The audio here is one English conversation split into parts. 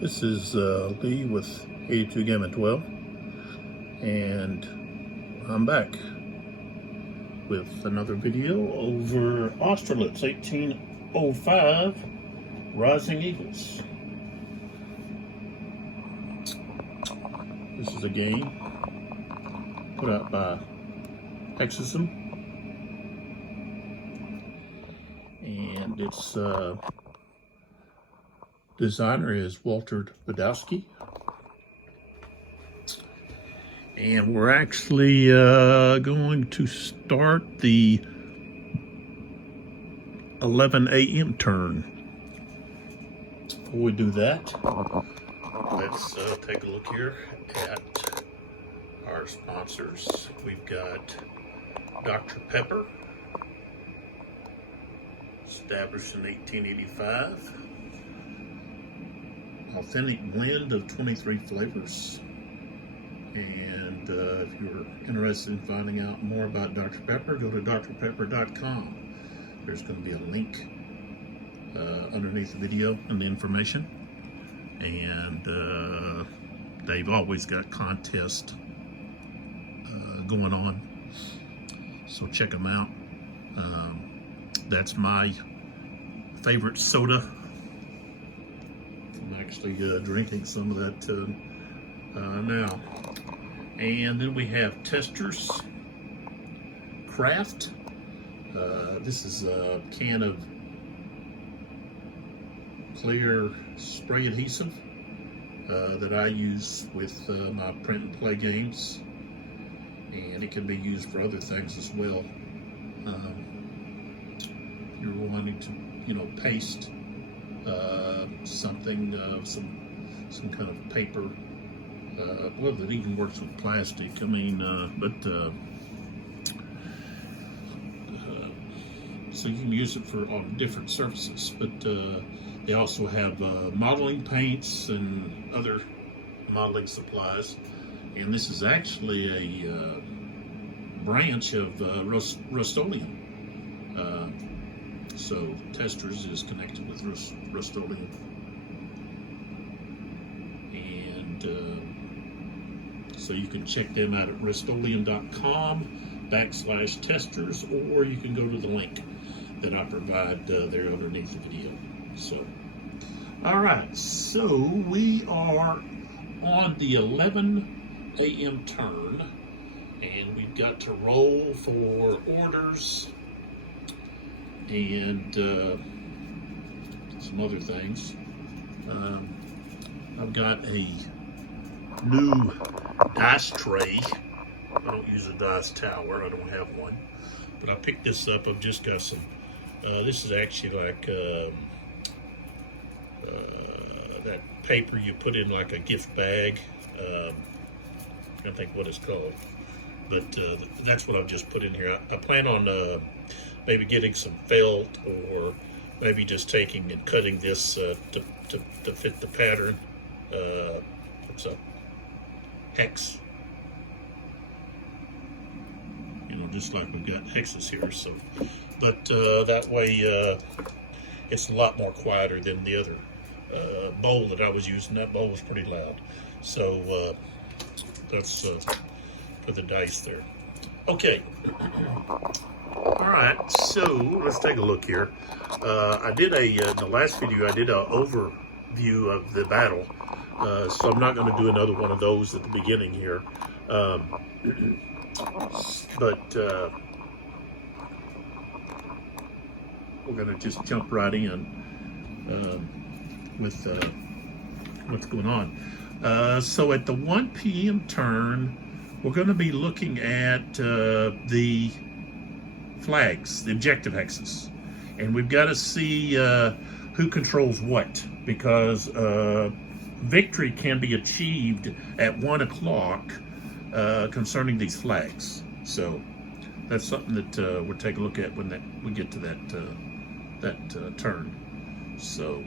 This is Lee with 82 Gamma 12, and I'm back with another video over Austerlitz 1805 Rising Eagles. This is a game put out by Hexasim, and its designer is Vejdovsky. And we're actually going to start the 11 a.m. turn. Before we do that, let's take a look here at our sponsors. We've got Dr. Pepper, established in 1885. Authentic blend of 23 flavors. And if you're interested in finding out more about Dr. Pepper, go to drpepper.com. There's going to be a link underneath the video and the information. And they've always got contests going on, so check them out. That's my favorite soda. I'm actually drinking some of that now. And then we have Testers Craft. This is a can of clear spray adhesive that I use with my print and play games, and it can be used for other things as well. If you're wanting to, paste something, some kind of paper. Well, it even works with plastic. I mean, so you can use it for on different surfaces. But they also have modeling paints and other modeling supplies. And this is actually a branch of Rust-Oleum. So Testers is connected with Rust-Oleum. And so you can check them out at rustoleum.com/testers, or you can go to the link that I provide there underneath the video. So, all right, so we are on the 11 a.m. turn, and we've got to roll for orders and some other things. I've got a new dice tray. I don't use a dice tower. I don't have one, but I picked this up. I've just got some. This is actually like that paper you put in like a gift bag. I can't think what it's called, but that's what I've just put in here. I plan on maybe getting some felt, or maybe just taking and cutting this to fit the pattern. What's up? Hex. Just like we've got hexes here. So, but that way it's a lot more quieter than the other bowl that I was using. That bowl was pretty loud. So that's for the dice there. Okay. All right, so let's take a look here. I did in the last video, I did an overview of the battle. So I'm not going to do another one of those at the beginning here. But we're going to just jump right in with what's going on. So at the 1 p.m. turn, we're going to be looking at the flags, the objective hexes. And we've got to see who controls what, because victory can be achieved at 1 o'clock concerning these flags. So that's something that we'll take a look at when we get to that turn. So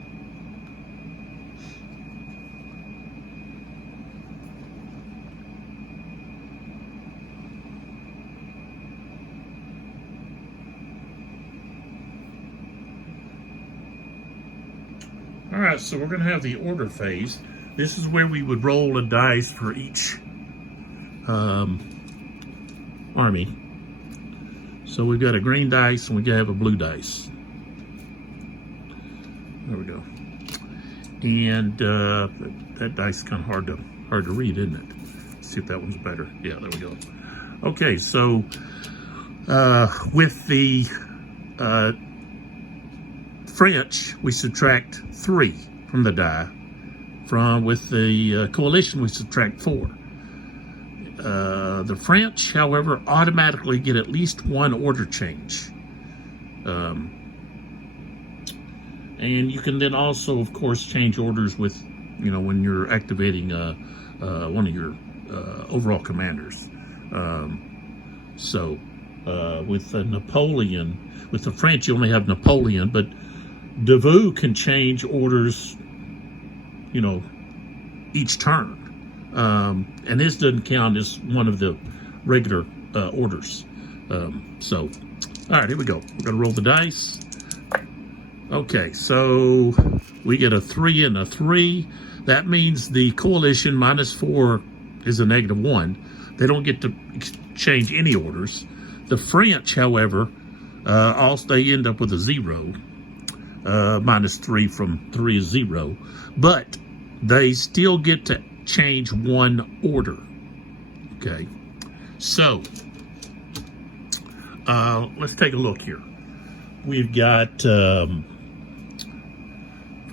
All right, so we're going to have the order phase. This is where we would roll a dice for each army. So we've got a green dice and we have a blue dice. There we go. And that dice is kind of hard to read, isn't it? Let's see if that one's better. Yeah, there we go. Okay, so with the French, we subtract 3 from the die. With the coalition, we subtract 4. The French, however, automatically get at least 1 order change. And you can then also, of course, change orders with, when you're activating one of your overall commanders. With Napoleon, with the French, you only have Napoleon, but Davout can change orders, each turn. And this doesn't count as one of the regular orders. All right, here we go. We're going to roll the dice. Okay, so we get a 3 and a 3. That means the coalition -4 is a -1. They don't get to change any orders. The French, however, they end up with a 0. -3 from 3 is 0. But they still get to change 1 order. Okay, so let's take a look here. We've got, if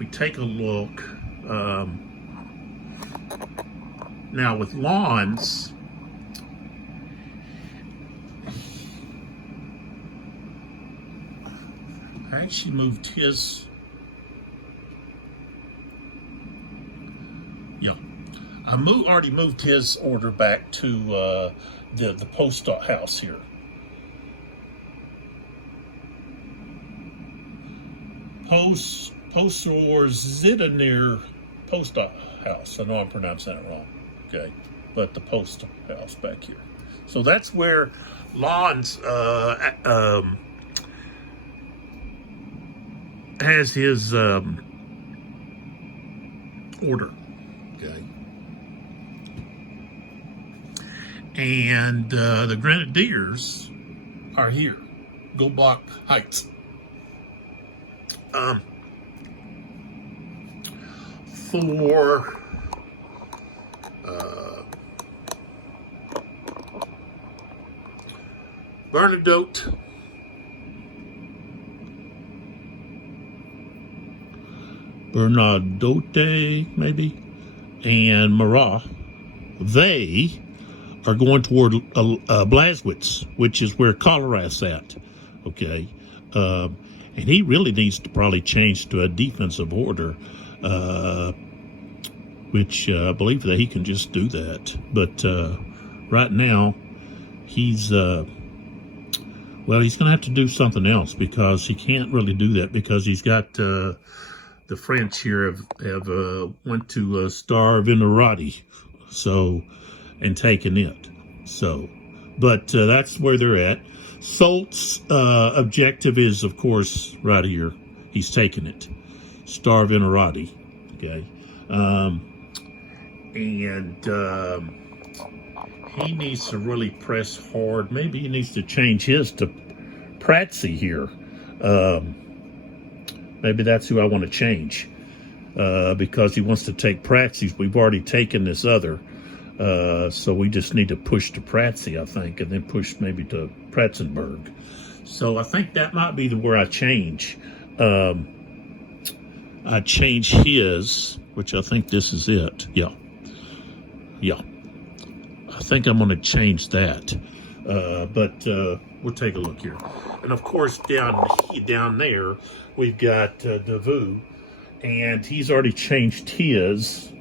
we take a look, now with lawns, I actually moved his, I already moved his order back to the post house here. Post or Zidanir post house. I know I'm pronouncing that wrong. Okay, but the post house back here. So that's where Lawns has his order. Okay, and the Grenadiers are here. Go block Heights. For Bernadotte, maybe, and Marat, they are going toward Blaswitz, which is where Colorad's at. Okay. And he really needs to probably change to a defensive order, which I believe that he can just do that. But right now, he's going to have to do something else, because he can't really do that, because he's got the French here have went to Star Venerati, and taken it. But that's where they're at. Soult's objective is, of course, right here. He's taken it. Star Venerati. Okay. He needs to really press hard. Maybe he needs to change his to Pratsy here. Maybe that's who I want to change. Because he wants to take Pratsy's. We've already taken this other. So we just need to push to Pratsy, I think, and then push maybe to Pratzenberg. So I think that might be where I change. I change his, which I think this is it. Yeah. I think I'm going to change that. But we'll take a look here. And of course, down there, we've got Davout, and he's already changed his.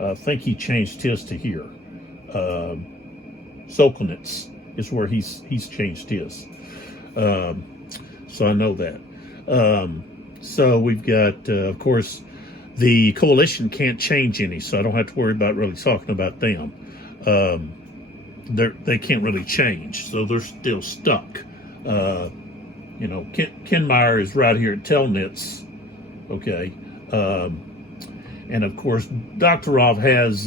I think he changed his to here. Sokolnitz is where he's changed his. So I know that. So we've got, of course, the coalition can't change any, so I don't have to worry about really talking about them. They can't really change, so they're still stuck. Ken Meyer is right here at Telnitz, Okay. And of course, Doktorov has,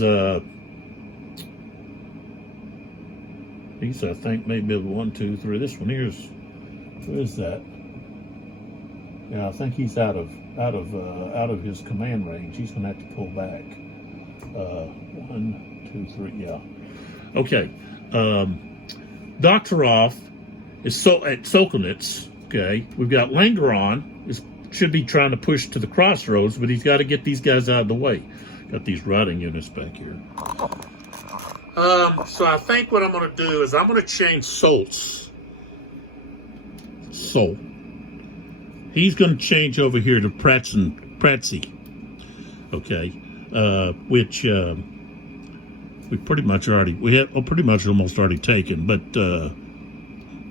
he's, I think, maybe 1, 2, 3. This one here's, who is that? Yeah, I think he's out of his command range. He's gonna have to pull back. 1, 2, 3. Yeah. Okay. Doktorov is at Austerlitz. Okay. We've got Langeron should be trying to push to the crossroads, but he's got to get these guys out of the way. Got these riding units back here. So I think what I'm going to do is I'm going to change Soltz. So he's going to change over here to Pratsy. Okay. Which we pretty much almost already taken, but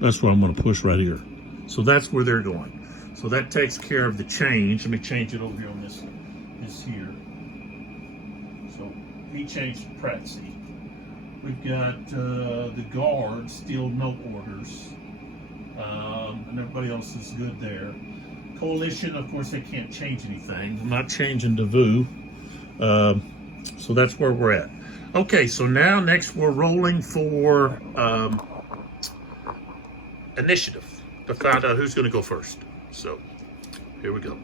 that's where I'm going to push right here. So that's where they're going. So that takes care of the change. Let me change it over here on this here. So he changed to Pratsy. We've got the guards, still no orders. And everybody else is good there. Coalition, of course, they can't change anything. I'm not changing Davu. So that's where we're at. Okay, so now next we're rolling for initiative to find out who's going to go first. So here we go.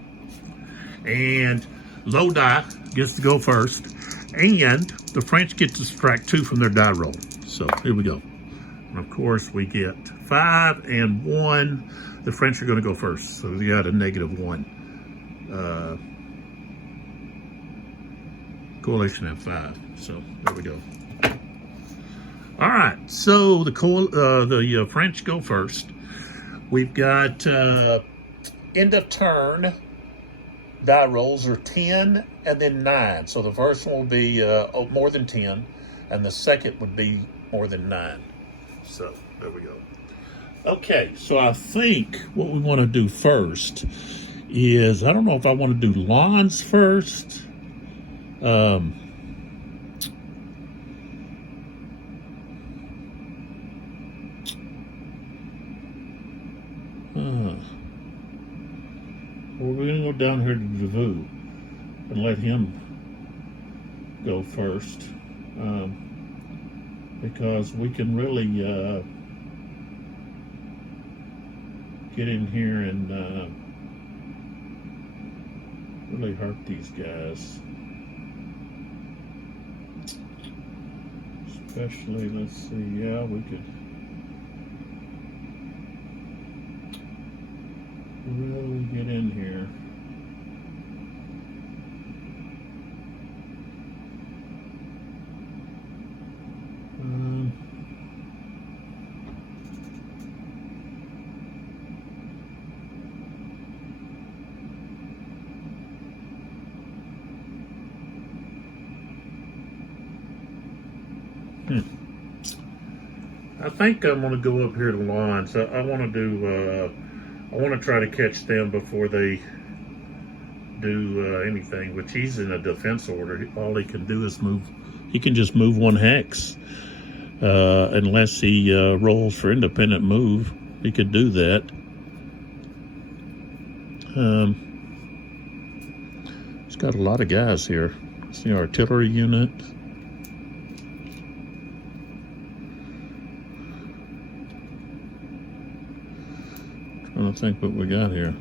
And Lodi gets to go first. And the French get to subtract 2 from their die roll. So here we go. And of course, we get 5 and 1. The French are going to go first. So we got a -1. Coalition at 5. So there we go. All right. So the French go first. We've got end of turn die rolls are 10 and then 9. So the first one will be more than 10, and the second would be more than 9. So there we go. Okay, so I think what we want to do first is, I don't know if I want to do lawns first. We're going to go down here to Davu and let him go first, because we can really get in here and really hurt these guys. Especially, let's see, yeah, we could really get in here. I think I'm going to go up here to lines. I want to do. I want to try to catch them before they do anything. Which he's in a defense order. All he can do is move. He can just move 1 hex, unless he rolls for independent move. He could do that. It's got a lot of guys here. It's the artillery unit. I don't think what we got here.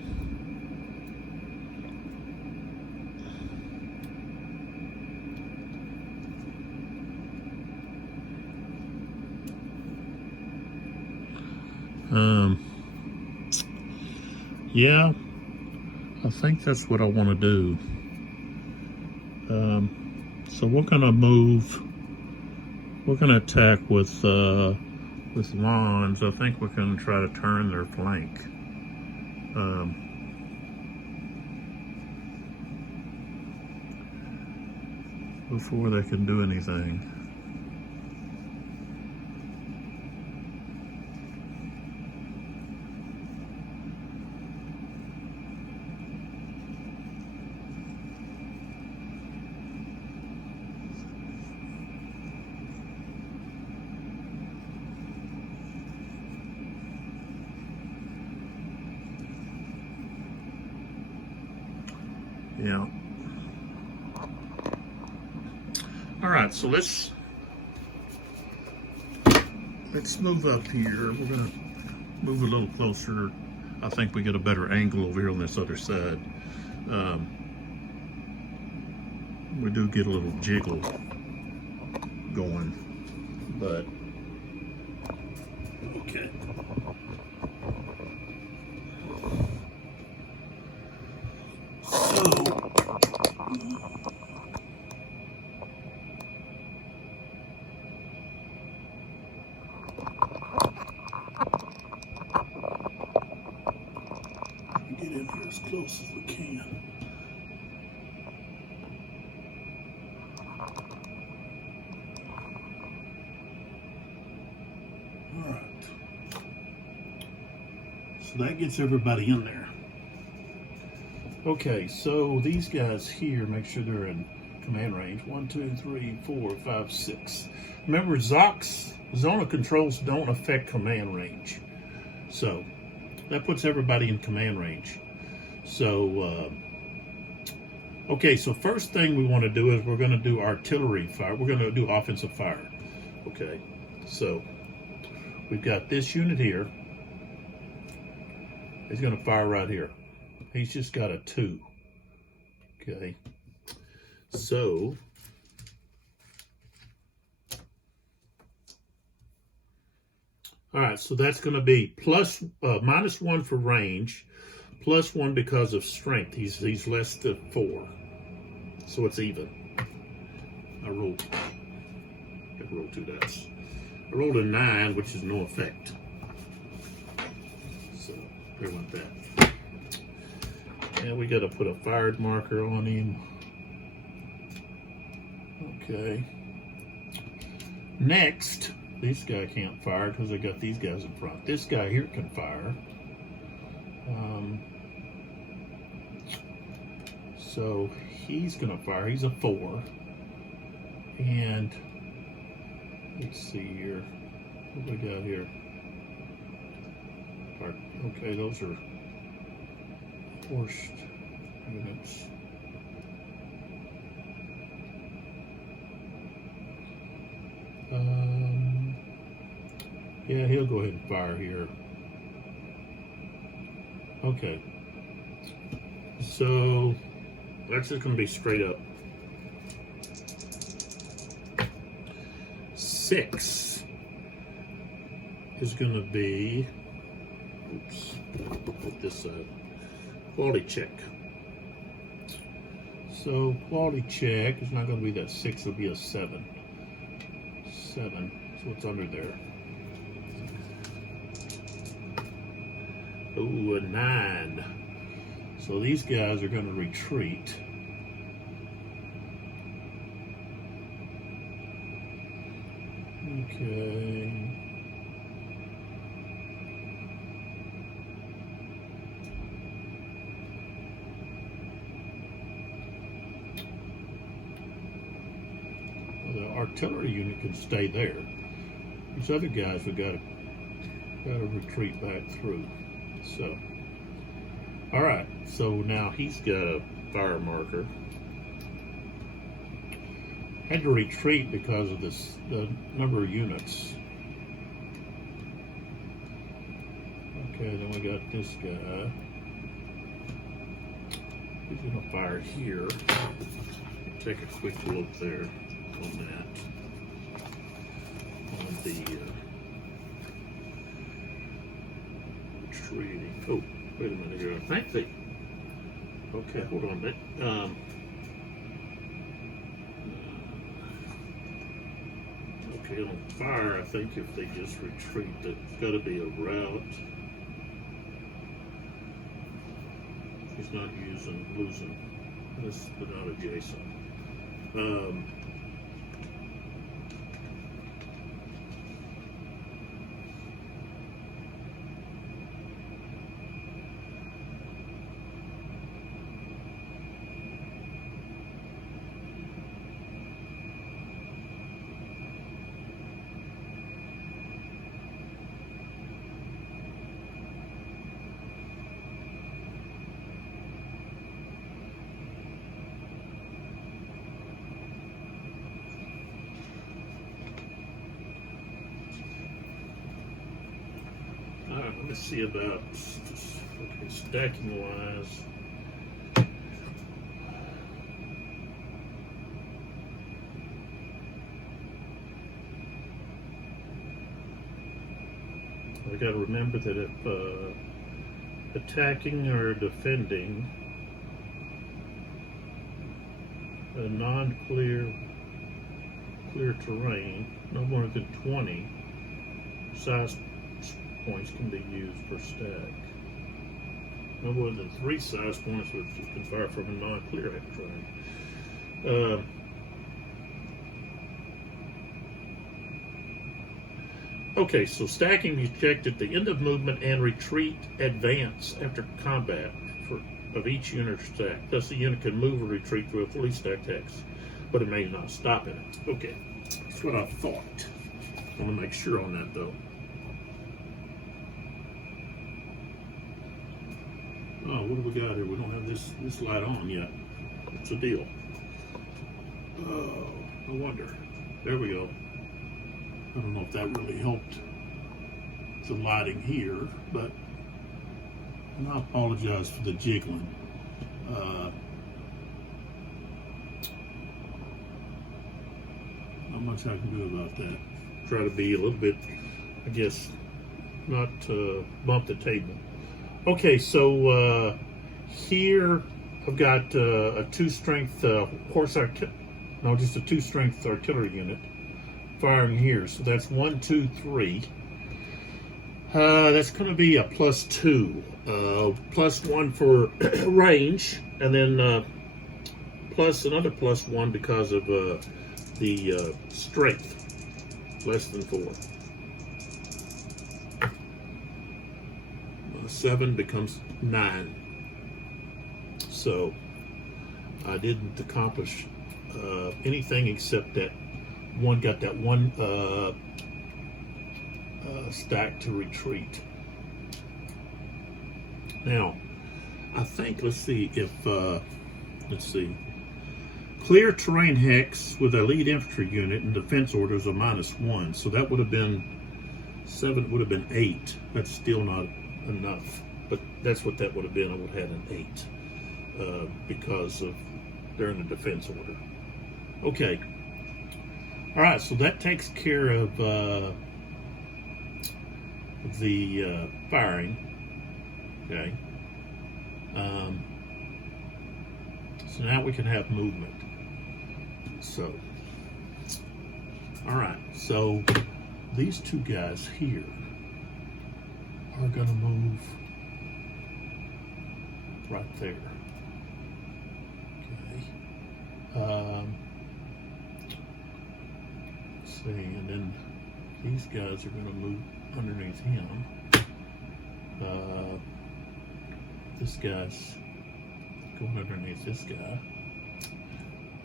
Yeah, I think that's what I want to do. So we're gonna move. We're gonna attack with lawns. I think we're gonna try to turn their flank. Before they can do anything. Yeah. All right, so let's move up here. We're gonna move a little closer. I think we get a better angle over here on this other side. We do get a little jiggle going, but okay. Get in here as close as we can. All right. So that gets everybody in there. Okay, so these guys here, make sure they're in command range. 1, 2, 3, 4, 5, 6. Remember, Zocs, zone of controls don't affect command range. So that puts everybody in command range. So, okay, so first thing we want to do is we're going to do artillery fire. We're going to do offensive fire. Okay, so we've got this unit here. He's going to fire right here. He's just got a 2. Okay, so all right, so that's going to be -1 for range, +1 because of strength. He's less than 4, so it's even. I rolled 2 dice. I rolled a 9, which is no effect. So there went that. And we got to put a fired marker on him. Okay. Next, this guy can't fire because I got these guys in front. This guy here can fire. So he's going to fire. He's a 4. And let's see here. What do we got here? Okay, those are forced units. Yeah, he'll go ahead and fire here. Okay. So that's just going to be straight up. 6 is going to be, oops, put this quality check. So quality check is not going to be that 6, it'll be a 7. 7, so it's under there. Ooh, a 9. So these guys are going to retreat. Okay. Well, the artillery unit can stay there. These other guys we got to retreat back through. So, all right. So now he's got a fire marker. Had to retreat because of the number of units. Okay, then we got this guy. He's gonna fire here. Take a quick look there on that. On the retreating. Oh, wait a minute here. I think they. Okay, hold on a minute. Okay, on fire, I think if they just retreat, there's got to be a route. He's not losing this, but not adjacent. let's see about okay, stacking wise. We got to remember that if attacking or defending a non-clear terrain, no more than 20 size points can be used per stack. No more than 3 size points which you can fire from a non-clear terrain. Okay, so stacking is checked at the end of movement and retreat advance after combat of each unit or stack. Thus, the unit can move or retreat through a fully stacked hex, but it may not stop in it. Okay, that's what I thought. I want to make sure on that though. Oh, what do we got here? We don't have this light on yet. What's the deal? Oh, I wonder. There we go. I don't know if that really helped the lighting here, but and I apologize for the jiggling. Not much I can do about that. Try to be a little bit, I guess, not bump the table. Okay, so here I've got a 2-strength just a 2-strength artillery unit firing here. So that's 1, 2, 3. That's going to be a +2, +1 for range, and then plus another +1 because of the strength, less than 4. 7 becomes 9. So I didn't accomplish anything except that one got that one stack to retreat. Now, I think, let's see, clear terrain hex with a lead infantry unit and defense orders are -1. So that would have been 7, would have been 8. That's still not enough, but that's what that would have been. I would have had an 8 because of they're in the defense order. Okay. All right, so that takes care of the firing. Okay. So now we can have movement. So, all right. So these two guys here are going to move right there. Okay. Let's see, and then these guys are going to move underneath him. This guy's going underneath this guy.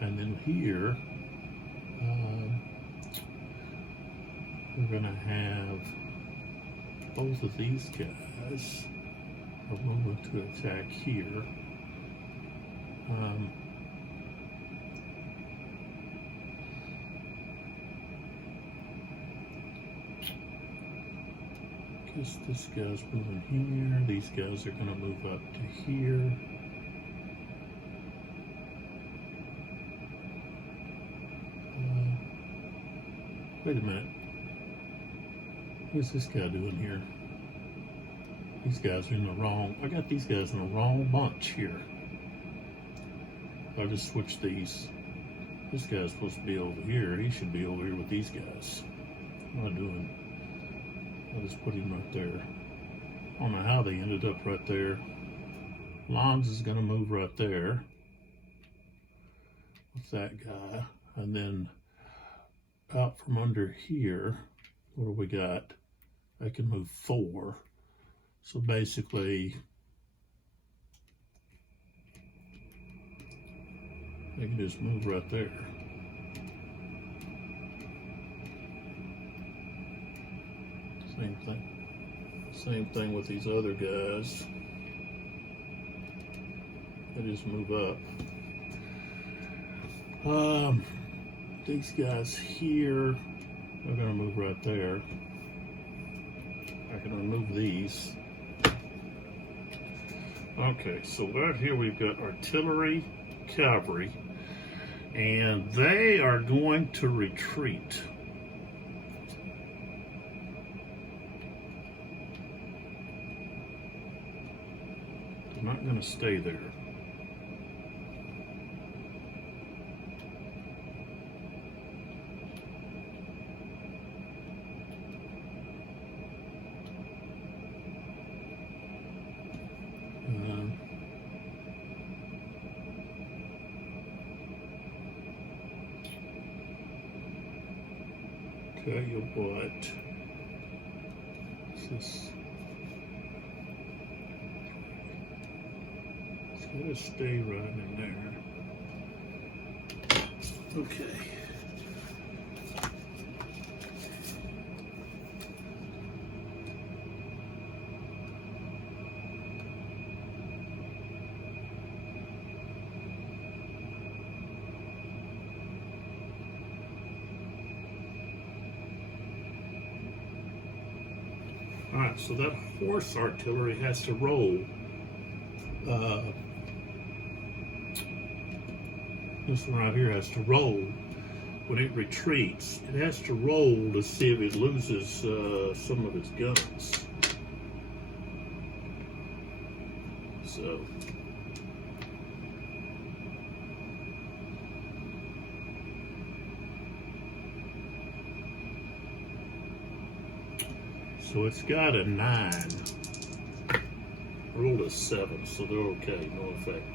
And then here, we're going to have both of these guys are moving to attack here. Guess this guy's moving here. These guys are going to move up to here. Wait a minute. What's this guy doing here? These guys are in the wrong. I got these guys in the wrong bunch here. I'll just switch these. This guy's supposed to be over here. He should be over here with these guys. What am I doing? I'll just put him right there. I don't know how they ended up right there. Longs is going to move right there with that guy. And then out from under here, what do we got? I can move 4. So basically, I can just move right there. Same thing with these other guys. They just move up. These guys here are going to move right there. can remove these. Okay, so right here we've got artillery, cavalry, and they are going to retreat. They're not going to stay there. Tell you what, it's gonna stay right in there. Okay. All right, so that horse artillery has to roll. This one right here has to roll when it retreats. It has to roll to see if it loses some of its guns. So it's got a 9. Rolled a 7, so they're okay, no effect.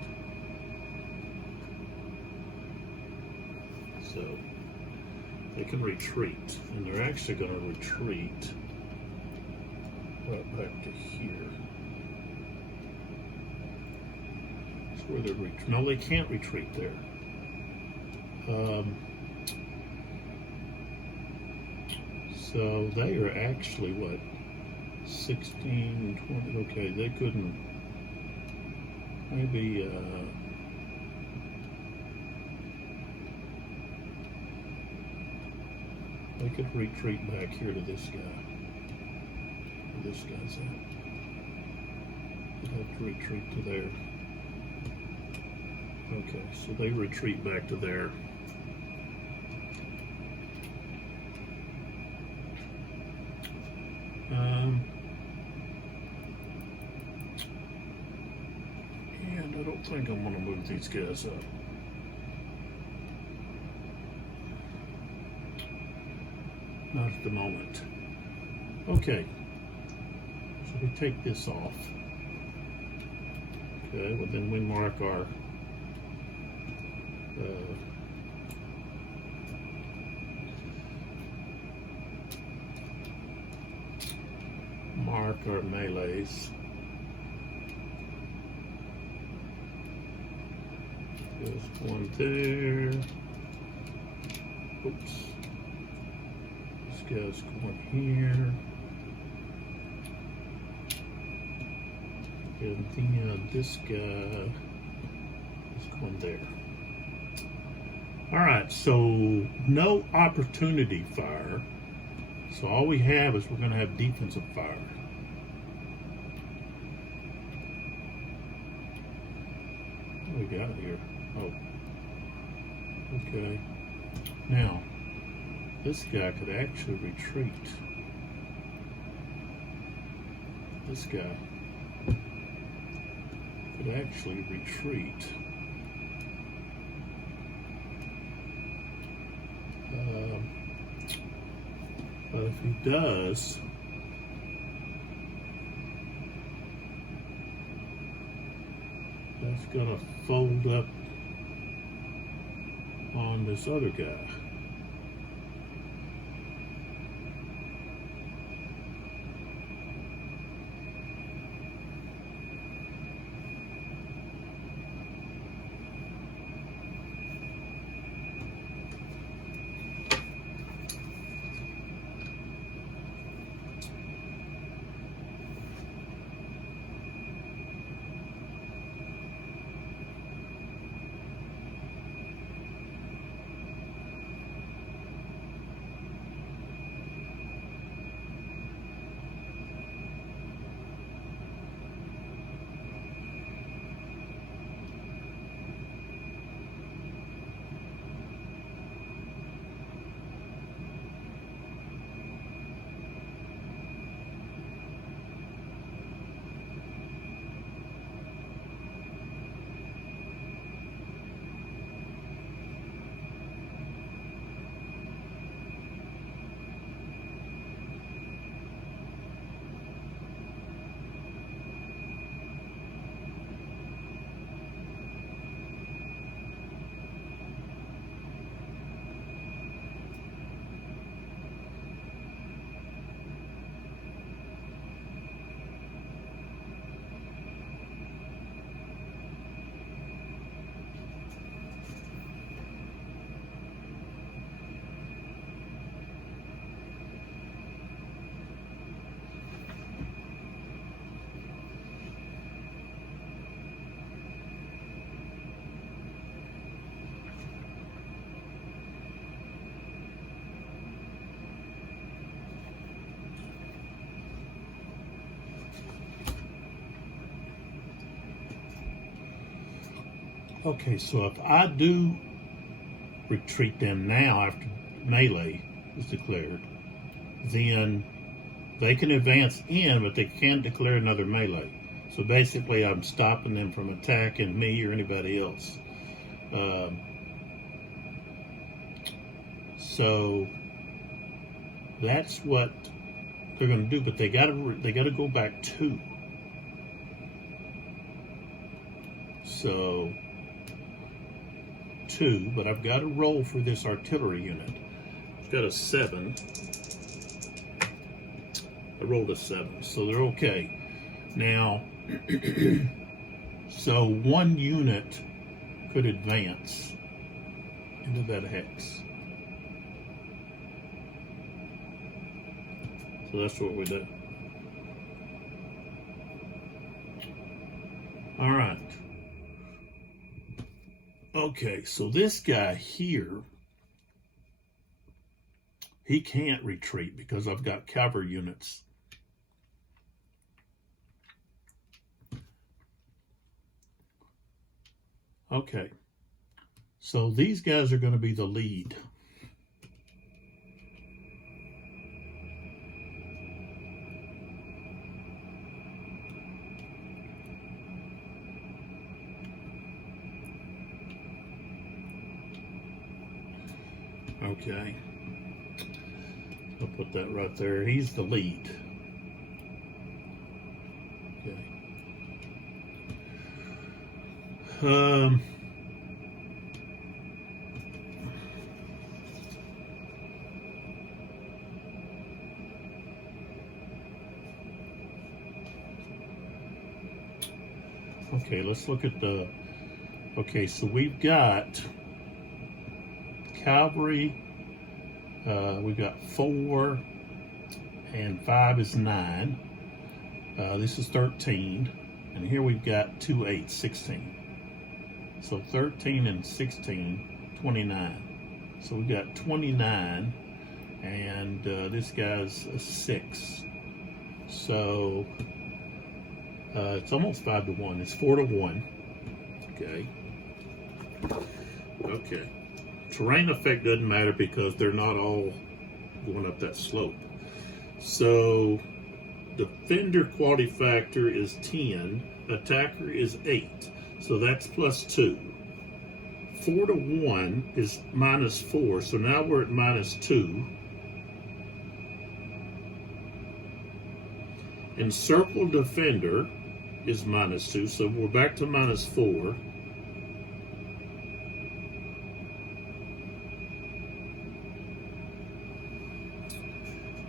So they can retreat, and they're actually going to retreat right back to here. That's where they're no, they can't retreat there. So they are actually what? 16, 20, okay, they couldn't, maybe, they could retreat back here to this guy. Where this guy's at. They'd have to retreat to there. Okay, so they retreat back to there. And I don't think I'm going to move these guys up. Not at the moment. Okay, so we take this off. Okay, well then we mark our melees. There's one there. Oops. This guy's going here. And then this guy is going there. All right, so no opportunity fire. So all we have is we're going to have defensive fire. What we got here? Oh, okay. Now, this guy could actually retreat. This guy could actually retreat. But if he does, that's gonna fold up on this other guy. Okay, so if I do retreat them now after melee is declared, then they can advance in, but they can't declare another melee. So basically, I'm stopping them from attacking me or anybody else. So that's what they're going to do. But they got to go back 2. So 2, but I've got to roll for this artillery unit. I've got a 7. I rolled a 7, so they're okay. Now, so 1 unit could advance into that hex. So that's what we do. All right. Okay, so this guy here, he can't retreat because I've got cavalry units. Okay, so these guys are going to be the lead. Okay, I'll put that right there. He's the lead. Okay. Okay, let's look at the, okay, so we've got cavalry, we've got 4, and 5 is 9. This is 13, and here we've got 2 8, 16. So 13 and 16, 29. So we've got 29, and this guy's a 6. So it's almost 5 to 1. It's 4 to 1. Okay. Okay. Terrain effect doesn't matter because they're not all going up that slope. So defender quality factor is 10. Attacker is 8. So that's plus 2. 4 to 1 is minus 4. So now we're at minus 2. Encircled defender is minus 2. So we're back to minus 4.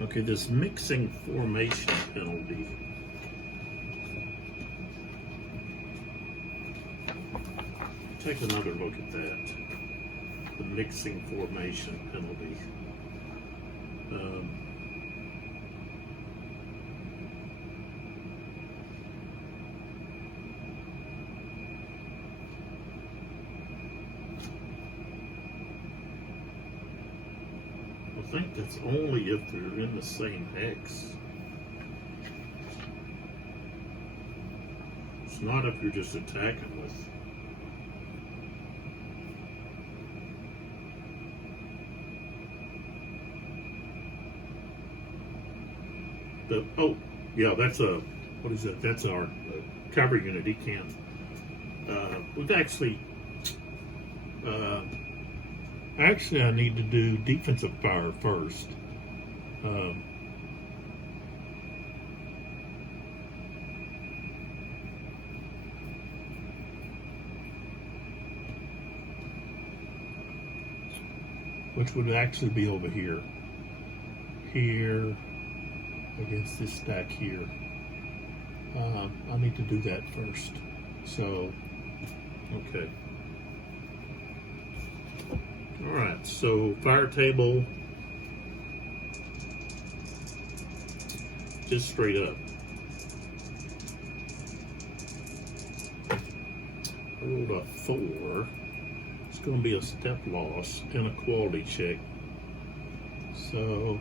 Okay, this mixing formation penalty. Take another look at that. The mixing formation penalty. I think that's only if they're in the same hex. It's not if you're just attacking with. Oh, yeah, that's a, what is that? That's our cavalry unit. He can't. We've actually, I need to do defensive fire first. Which would actually be over here. Here. Against this stack here. I need to do that first. So, okay. All right, so fire table, just straight up. I rolled a 4. It's going to be a step loss and a quality check. So,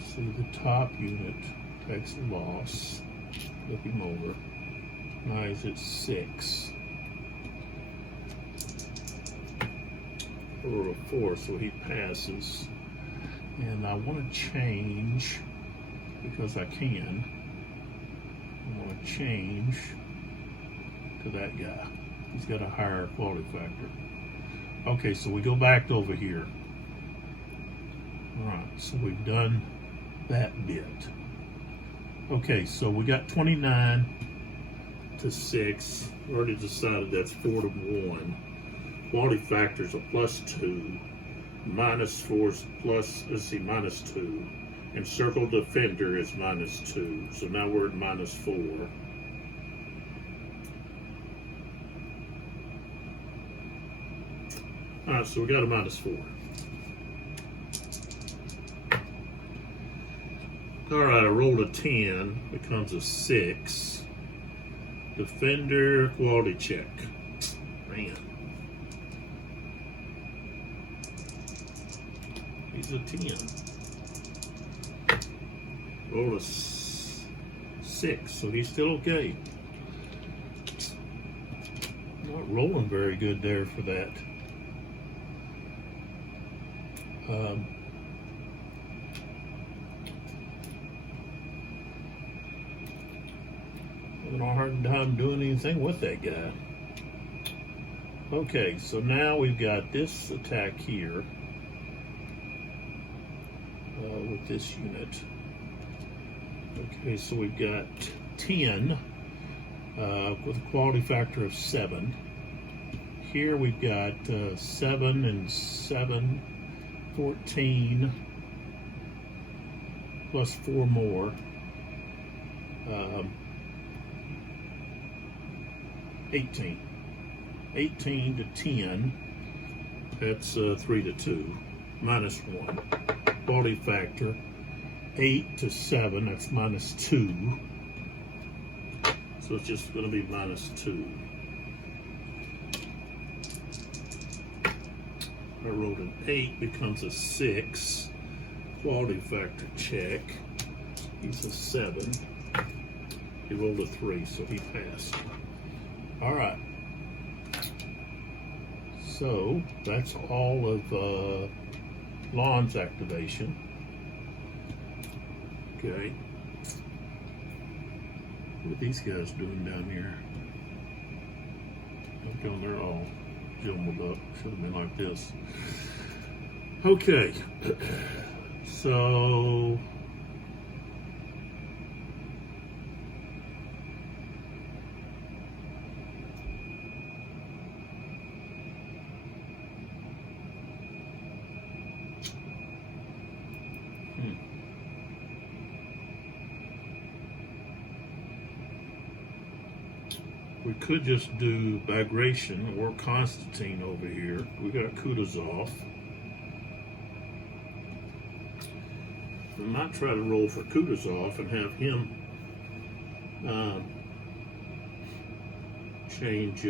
see, the top unit takes a loss. Flip him over. Now he's at 6. I rolled a 4, so he passes. And I want to change, because I can, I want to change to that guy. He's got a higher quality factor. Okay, so we go back over here. All right, so we've done that bit. Okay, so we got 29 to 6. We already decided that's 4 to 1. Quality factors are +2. -4 is plus, let's see, -2. And circle defender is -2. So now we're at -4. All right, so we got a -4. All right, I rolled a 10, becomes a 6. Defender, quality check. Man. He's a 10. Roll a 6, so he's still okay. Not rolling very good there for that. Having a hard time doing anything with that guy. Okay, so now we've got this attack here with this unit. Okay, so we've got 10 with a quality factor of 7. Here we've got 7 and 7, 14, plus 4 more. 18. 18 to 10, that's 3 to 2, -1. Quality factor, 8 to 7, that's -2. So it's just going to be -2. I rolled an 8, becomes a 6. Quality factor check. He's a 7. He rolled a 3, so he passed. All right. So that's all of Lon's activation. Okay. What are these guys doing down here? Okay, they're all jumbled up. Should have been like this. Okay. So we could just do Bagration or Constantine over here. We got Kutuzov. We might try to roll for Kutuzov and have him change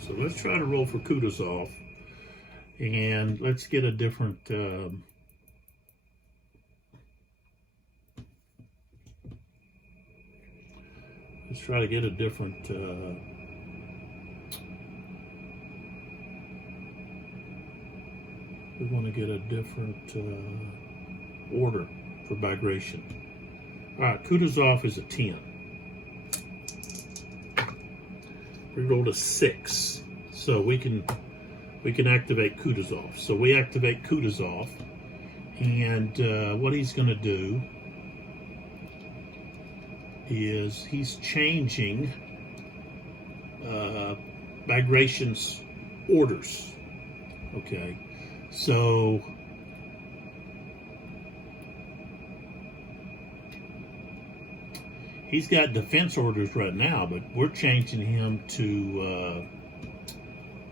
so let's try to roll for Kutuzov, and let's get a different let's try to get a different we want to get a different order for Bagration. All right, Kutuzov is a 10. We rolled a 6, so we can activate Kutuzov. So we activate Kutuzov, and what he's going to do is he's changing Bagration's orders. Okay, so he's got defense orders right now, but we're changing him to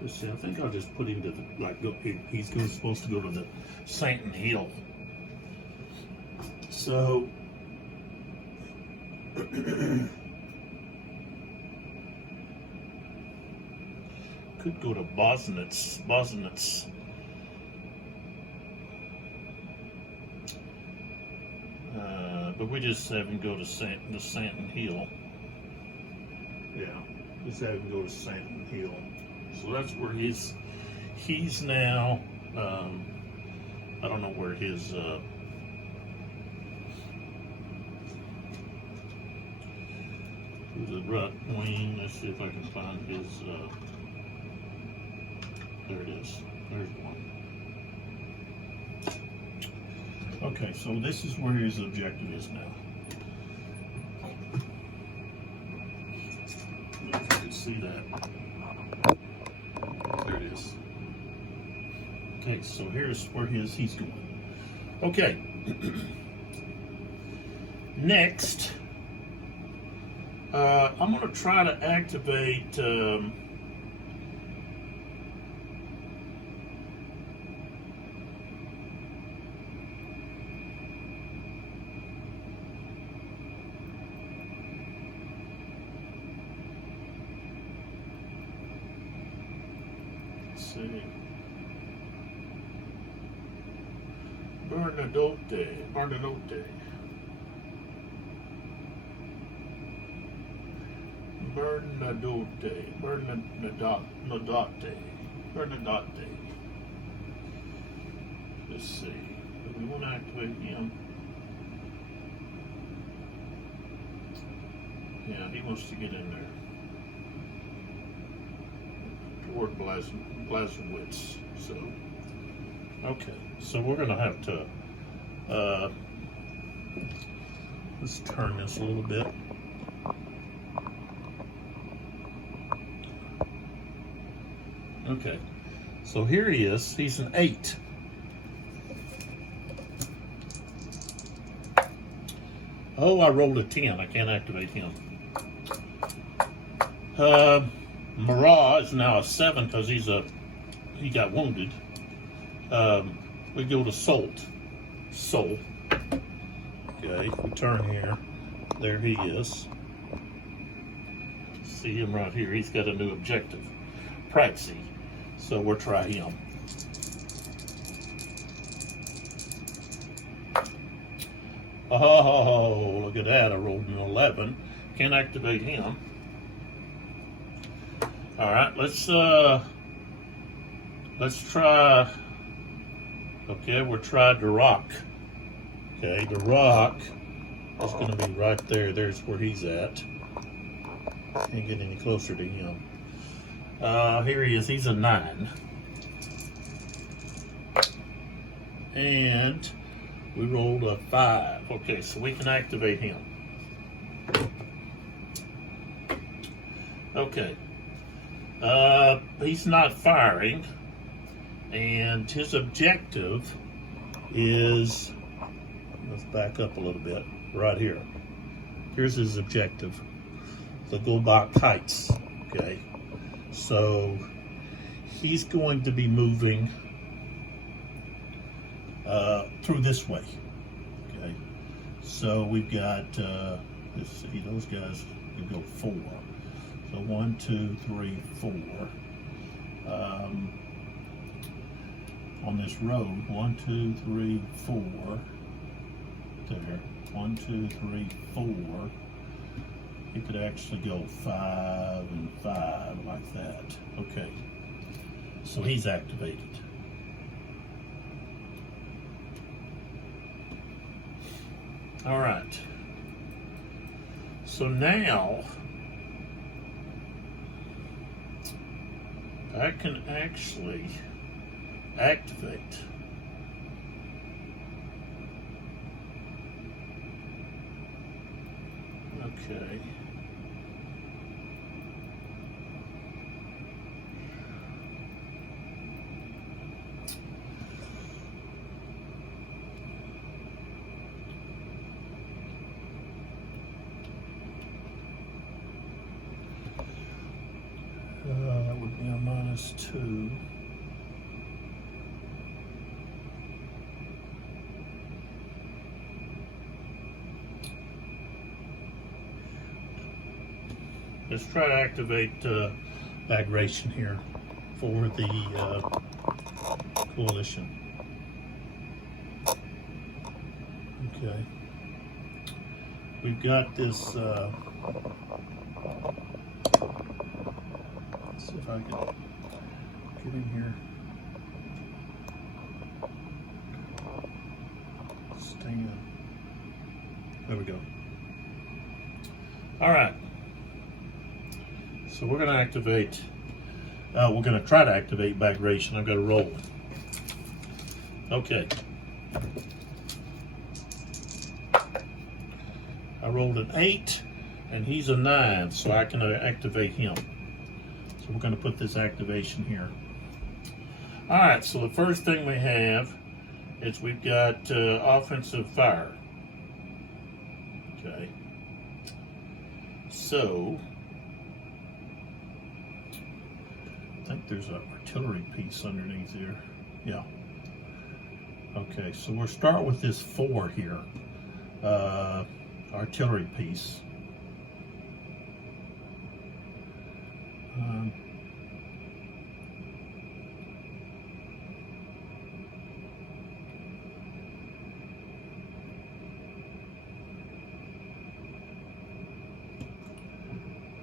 let's see, I think I'll just put him to he's supposed to go to the Santon Hill. So could go to Bosnitz. But we just have him go to the Santon Hill. Yeah, just have him go to Santon Hill. So that's where he's now. I don't know where his the right wing. Let's see if I can find his. There it is. There's one. Okay, so this is where his objective is now. If you can see that. There it is. Okay, so here's where he's going. Okay. Next, I'm going to try to activate Bernadette. Let's see. We want to activate him. Yeah, he wants to get in there. Toward Blasowitz. So, okay. So we're going to have to let's turn this a little bit. Okay, so here he is. He's an 8. Oh, I rolled a 10. I can't activate him. Marat is now a 7 because he got wounded. We go to Sol. Okay, we turn here. There he is. See him right here. He's got a new objective. Praxi. So we'll try him. Oh, look at that. I rolled an 11. Can't activate him. All right, let's try. Okay, we'll try Duroc. Okay, Duroc is going to be right there. There's where he's at. Can't get any closer to him. Here he is. He's a 9. And we rolled a 5. Okay, so we can activate him. Okay. He's not firing. And his objective is, let's back up a little bit, right here. Here's his objective. The Gulbach Heights. Okay. So he's going to be moving through this way. Okay, so we've got let's see, those guys can go 4. So 1, 2, 3, 4. On this road, 1, 2, 3, 4. There, 1, 2, 3, 4. You could actually go 5 and 5 like that. Okay. So he's activated. All right. So now I can actually activate okay. That would be a -2. let's try to activate vibration here for the coalition. Okay. We've got this, let's see if I can get in here. Stand. There we go. All right. So we're going to activate, we're going to try to activate vibration. I've got to roll. Okay. I rolled an 8, and he's a 9, so I can activate him. So we're going to put this activation here. All right, so the first thing we have is we've got offensive fire. Okay. So, I think there's an artillery piece underneath here. Yeah. Okay, so we'll start with this 4 here. Artillery piece.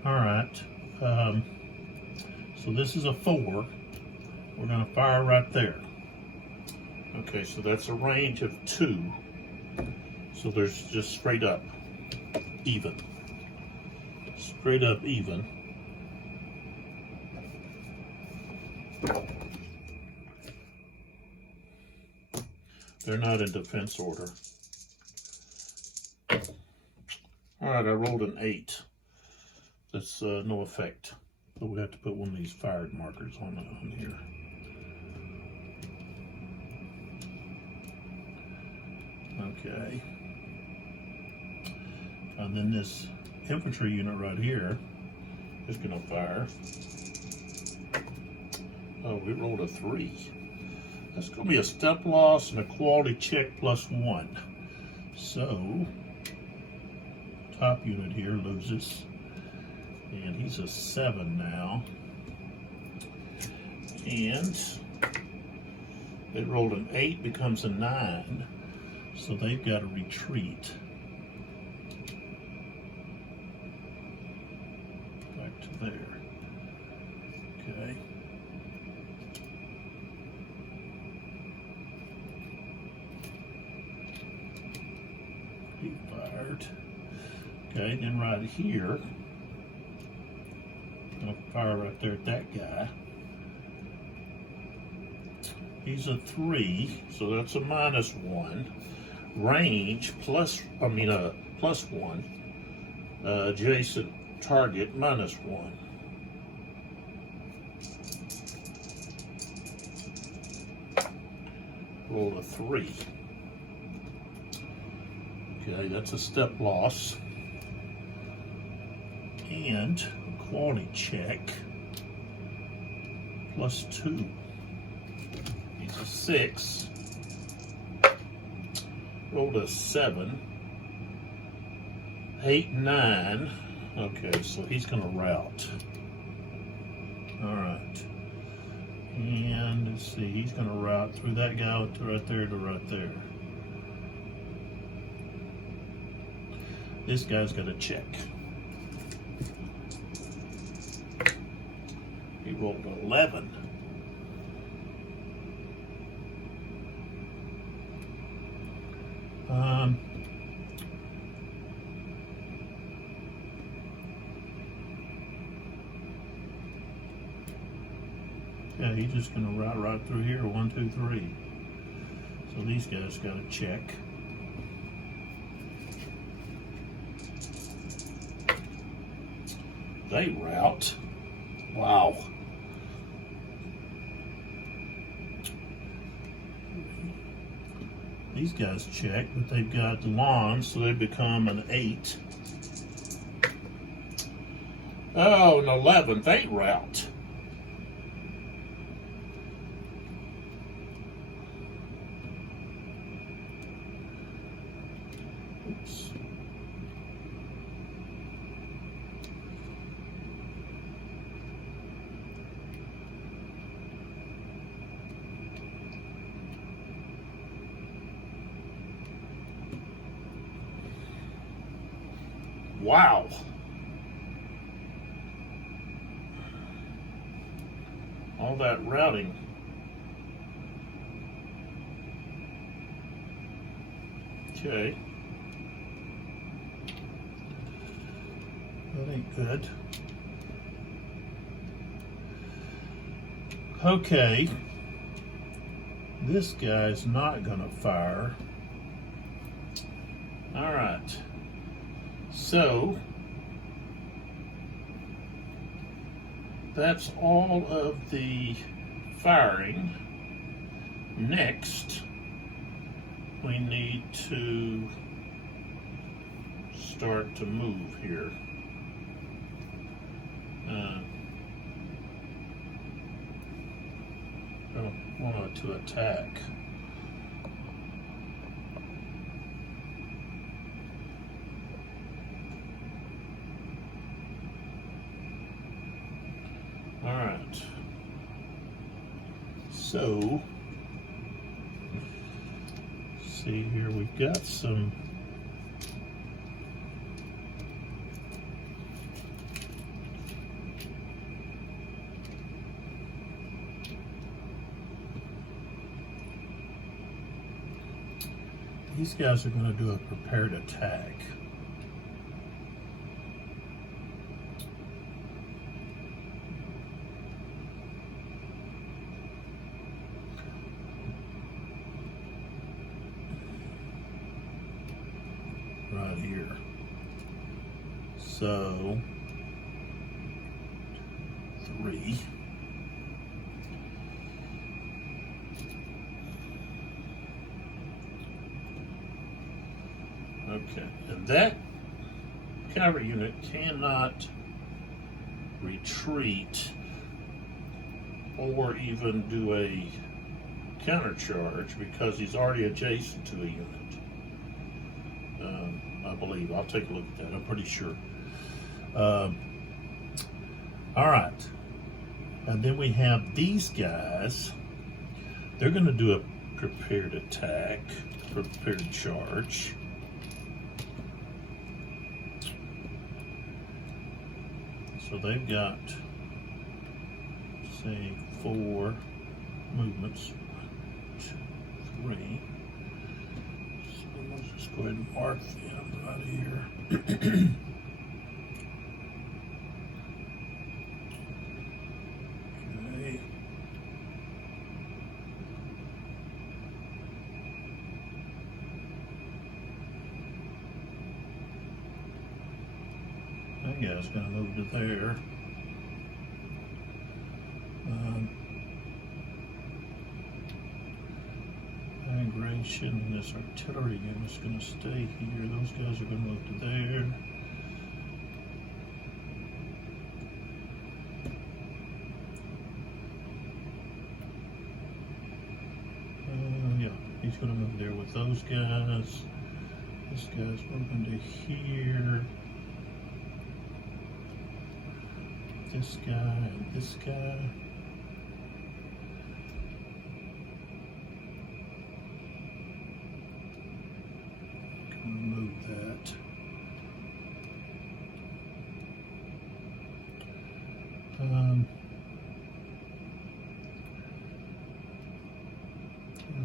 All right. So this is a 4. We're going to fire right there. Okay, so that's a range of 2. So there's just straight up, even. Straight up, even. They're not in defense order. All right, I rolled an 8. That's no effect. So we have to put one of these fired markers on here. Okay. And then this infantry unit right here is going to fire. Oh, we rolled a 3. That's going to be a step loss and a quality check +1. So, top unit here loses. And he's a 7 now. And it rolled an 8, becomes a 9. So they've got to retreat. Back to there. Okay. He fired. Okay, then right here, I'm gonna fire right there at that guy. He's a 3, so that's a -1. Range +1. Adjacent target -1. Roll a 3. Okay, that's a step loss. And a quality check +2. He's a 6. Rolled a 7. 8, 9. Okay, so he's going to route. All right. And let's see, he's going to route through that guy to right there to right there. This guy's got a check. He rolled 11. Yeah, he's just going to route right through here, 1, 2, 3. So these guys got a check. They route. Wow. These guys check, but they've got lawns, so they become an 8. Oh, an 11. They route. Oops. Wow. All that routing. Okay. That ain't good. Okay. This guy's not gonna fire. All right. So that's all of the firing. Next, we need to start to move here. I want to attack. All right. So, see here, we've got some these guys are going to do a prepared attack. Right here. So 3. Okay, and that cavalry unit cannot retreat or even do a countercharge because he's already adjacent to a unit. I believe. I'll take a look at that. I'm pretty sure. All right. And then we have these guys. They're going to do a prepared attack, prepared charge. So they've got, say, 4 movements. 1, 2, 3. So let's just go ahead and mark them right here. Okay. That guy's going to move to there. Migration, and this artillery unit's going to stay here. Those guys are going to move to there. Yeah, he's going to move there with those guys. This guy's moving to here. This guy and this guy. Move that.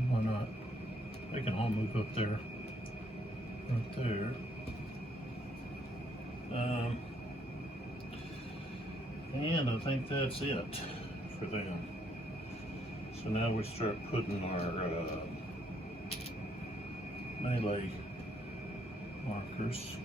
Why not? They can all move up there, right there. And I think that's it for them. So now we start putting our melee markers.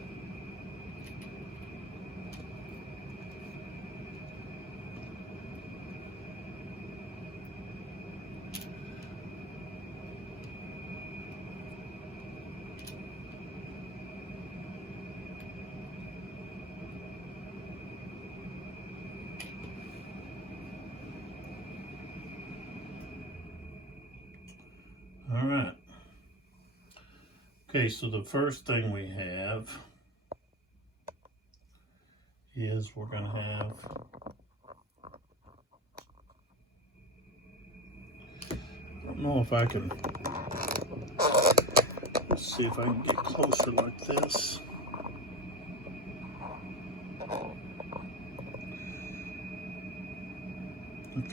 All right. Okay, so the first thing we have is we're going to have I don't know if I can, let's see if I can get closer like this.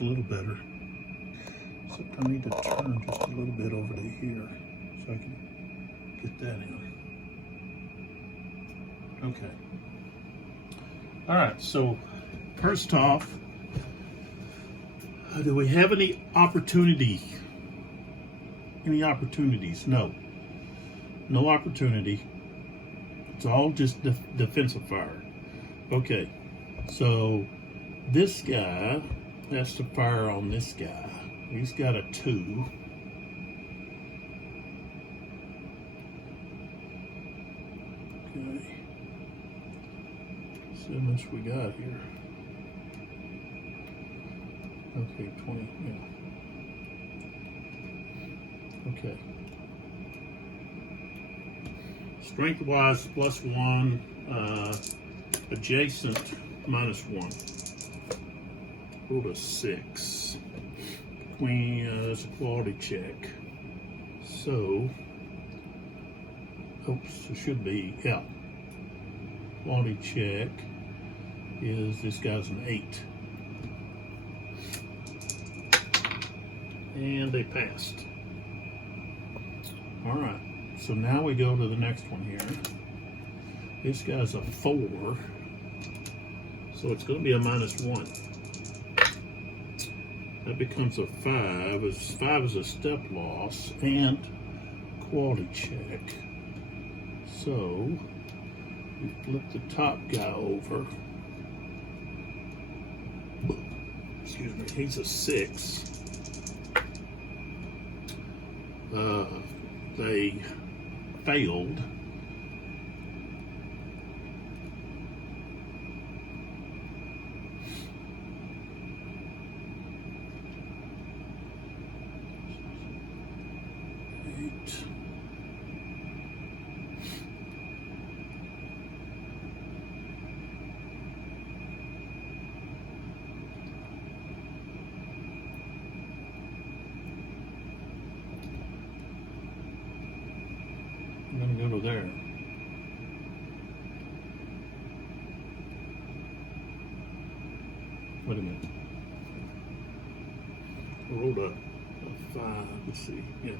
a little better. Except I need to turn just a little bit over to here so I can get that in. Okay. All right, so first off, do we have any opportunity? Any opportunities? No. No opportunity. It's all just defensive fire. Okay, so this guy has to fire on this guy. He's got a 2. Okay. See how much we got here. Okay, 20, yeah. Okay. Strength-wise, +1, adjacent, -1. Rolled a 6. Queen, that's a quality check. So, oops, it should be, yeah. Quality check is, this guy's an 8. And they passed. All right, so now we go to the next one here. This guy's a 4, so it's going to be a -1. That becomes a 5. 5 is a step loss and quality check. So we flip the top guy over. Excuse me, he's a 6. They failed. I'm going to go to there. Wait a minute. I rolled a 5. Let's see. Yeah.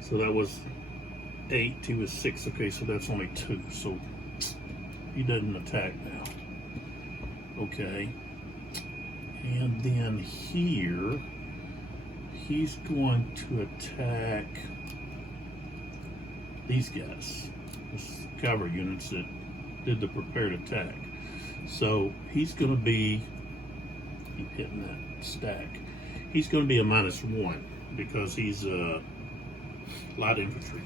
So that was 8. He was 6. Okay, so that's only 2. So he doesn't attack now. Okay. And then here, he's going to attack these guys, this cover units that did the prepared attack. So he's going to be, keep hitting that stack, he's going to be a -1 because he's light infantry.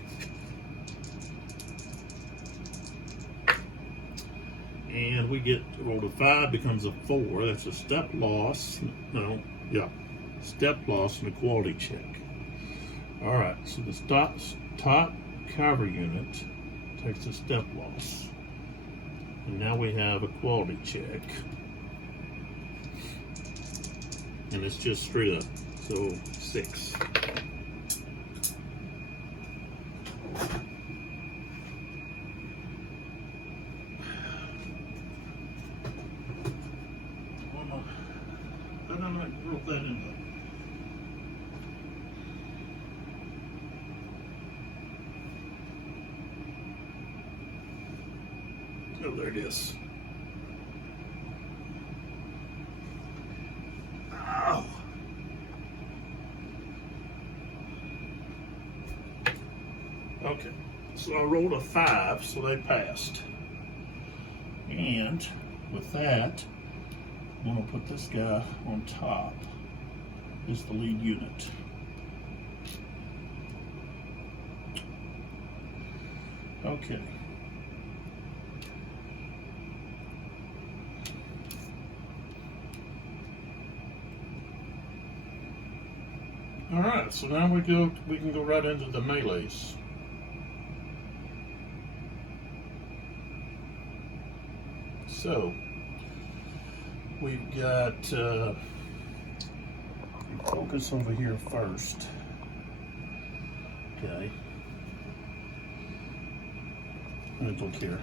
And we get rolled a 5, becomes a 4. That's a step loss. No, yeah, step loss and a quality check. All right, so the top cover unit takes a step loss, and now we have a quality check, and it's just straight up, so 6. I don't know, I wrote that in there. Oh, there it is. Ow. Okay, so I rolled a 5, so they passed. And with that, I'm going to put this guy on top. This is the lead unit. Okay. All right, so now we can go right into the melees. So we've got focus over here first. Okay. Let's look here.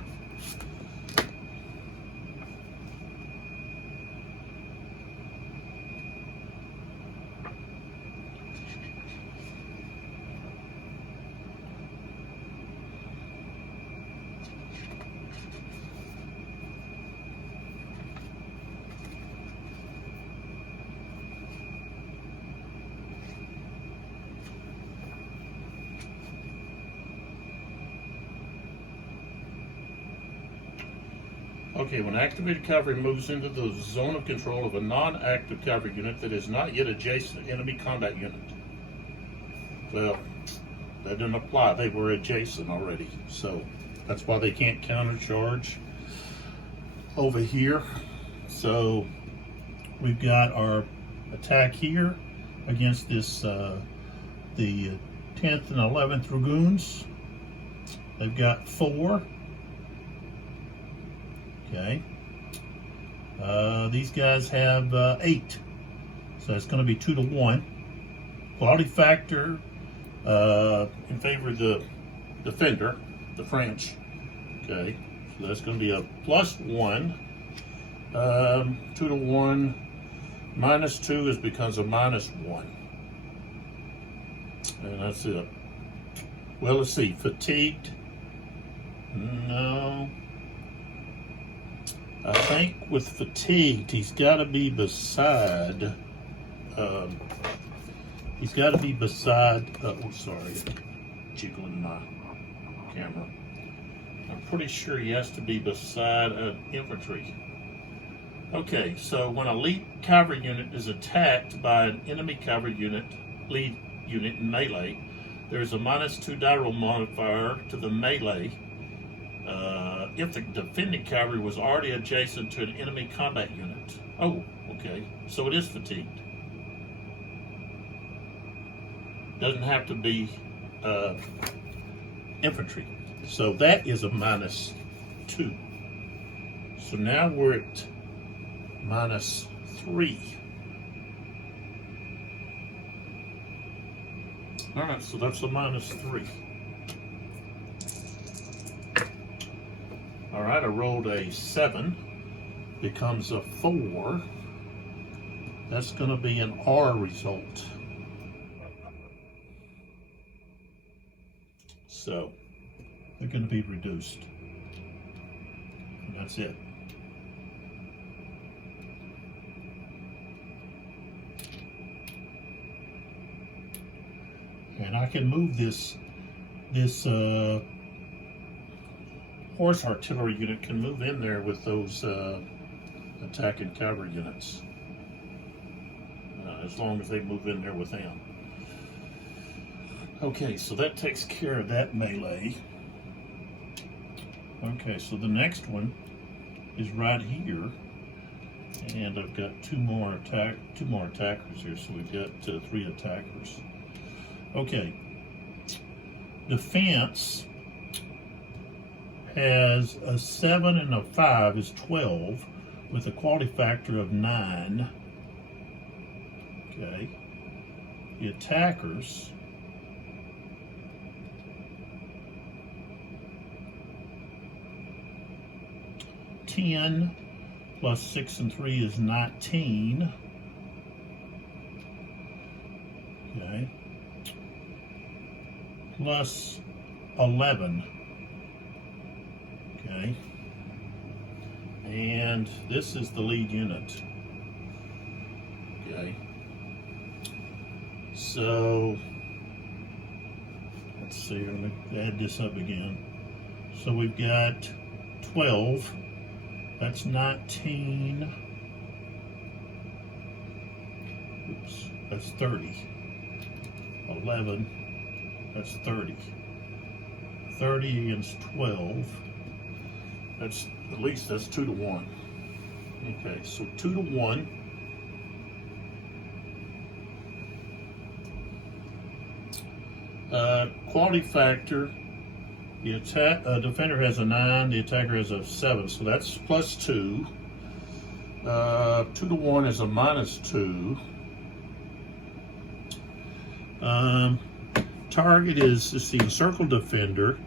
Okay, when activated cavalry moves into the zone of control of a non-active cavalry unit that is not yet adjacent to enemy combat unit. Well, that didn't apply. They were adjacent already. So that's why they can't countercharge over here. So we've got our attack here against this the 10th and 11th Dragoons. They've got 4. Okay. These guys have 8. So it's going to be 2 to 1. Quality factor in favor of the defender, the French. Okay. So that's going to be a +1. 2 to 1. -2 is because of -1. And that's it. Well, let's see. Fatigued? No. I think with fatigued, he's got to be beside. He's got to be beside. Oh, sorry, jiggling my camera. I'm pretty sure he has to be beside infantry. Okay, so when a lead cavalry unit is attacked by an enemy cavalry unit, lead unit in melee, there's a -2 die roll modifier to the melee. If the defending cavalry was already adjacent to an enemy combat unit. Oh, okay. So it is fatigued. Doesn't have to be infantry. So that is a -2. So now we're at -3. All right, so that's a -3. All right, I rolled a 7, becomes a 4. That's going to be an R result. So they're going to be reduced. And that's it. And I can move this horse artillery unit can move in there with those attacking cavalry units, as long as they move in there with them. Okay, so that takes care of that melee. Okay, so the next one is right here, and I've got two more attackers here, so we've got 3 attackers. Okay, defense has a 7 and a 5 is 12 with a quality factor of 9. Okay. The attackers (10) plus 6 and 3 is 19. Okay. Plus 11. Okay, and this is the lead unit. Okay, so let's see, I'm going to add this up again. So we've got 12, that's 19, oops, that's 30, 11, that's 30, 30 against 12. That's at least that's 2 to 1. Okay, so 2 to 1. Quality factor. The defender has a 9. The attacker has a 7. So that's +2. 2 to 1 is a -2. Target is, let's see, encircle defender.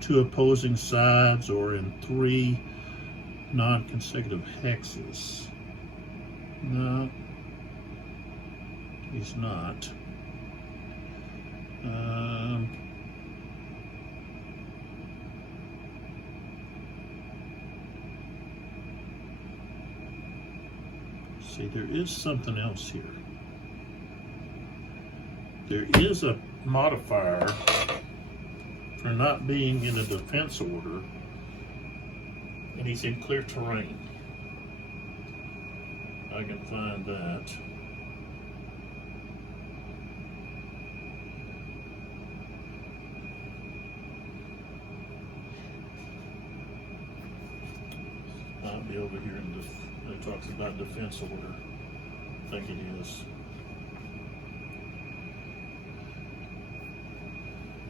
2 opposing sides or in 3 non-consecutive hexes. No, he's not. See, there is something else here. There is a modifier for not being in a defense order And he's in clear terrain. I can find that. I'll be over here it talks about defense order. I think it is.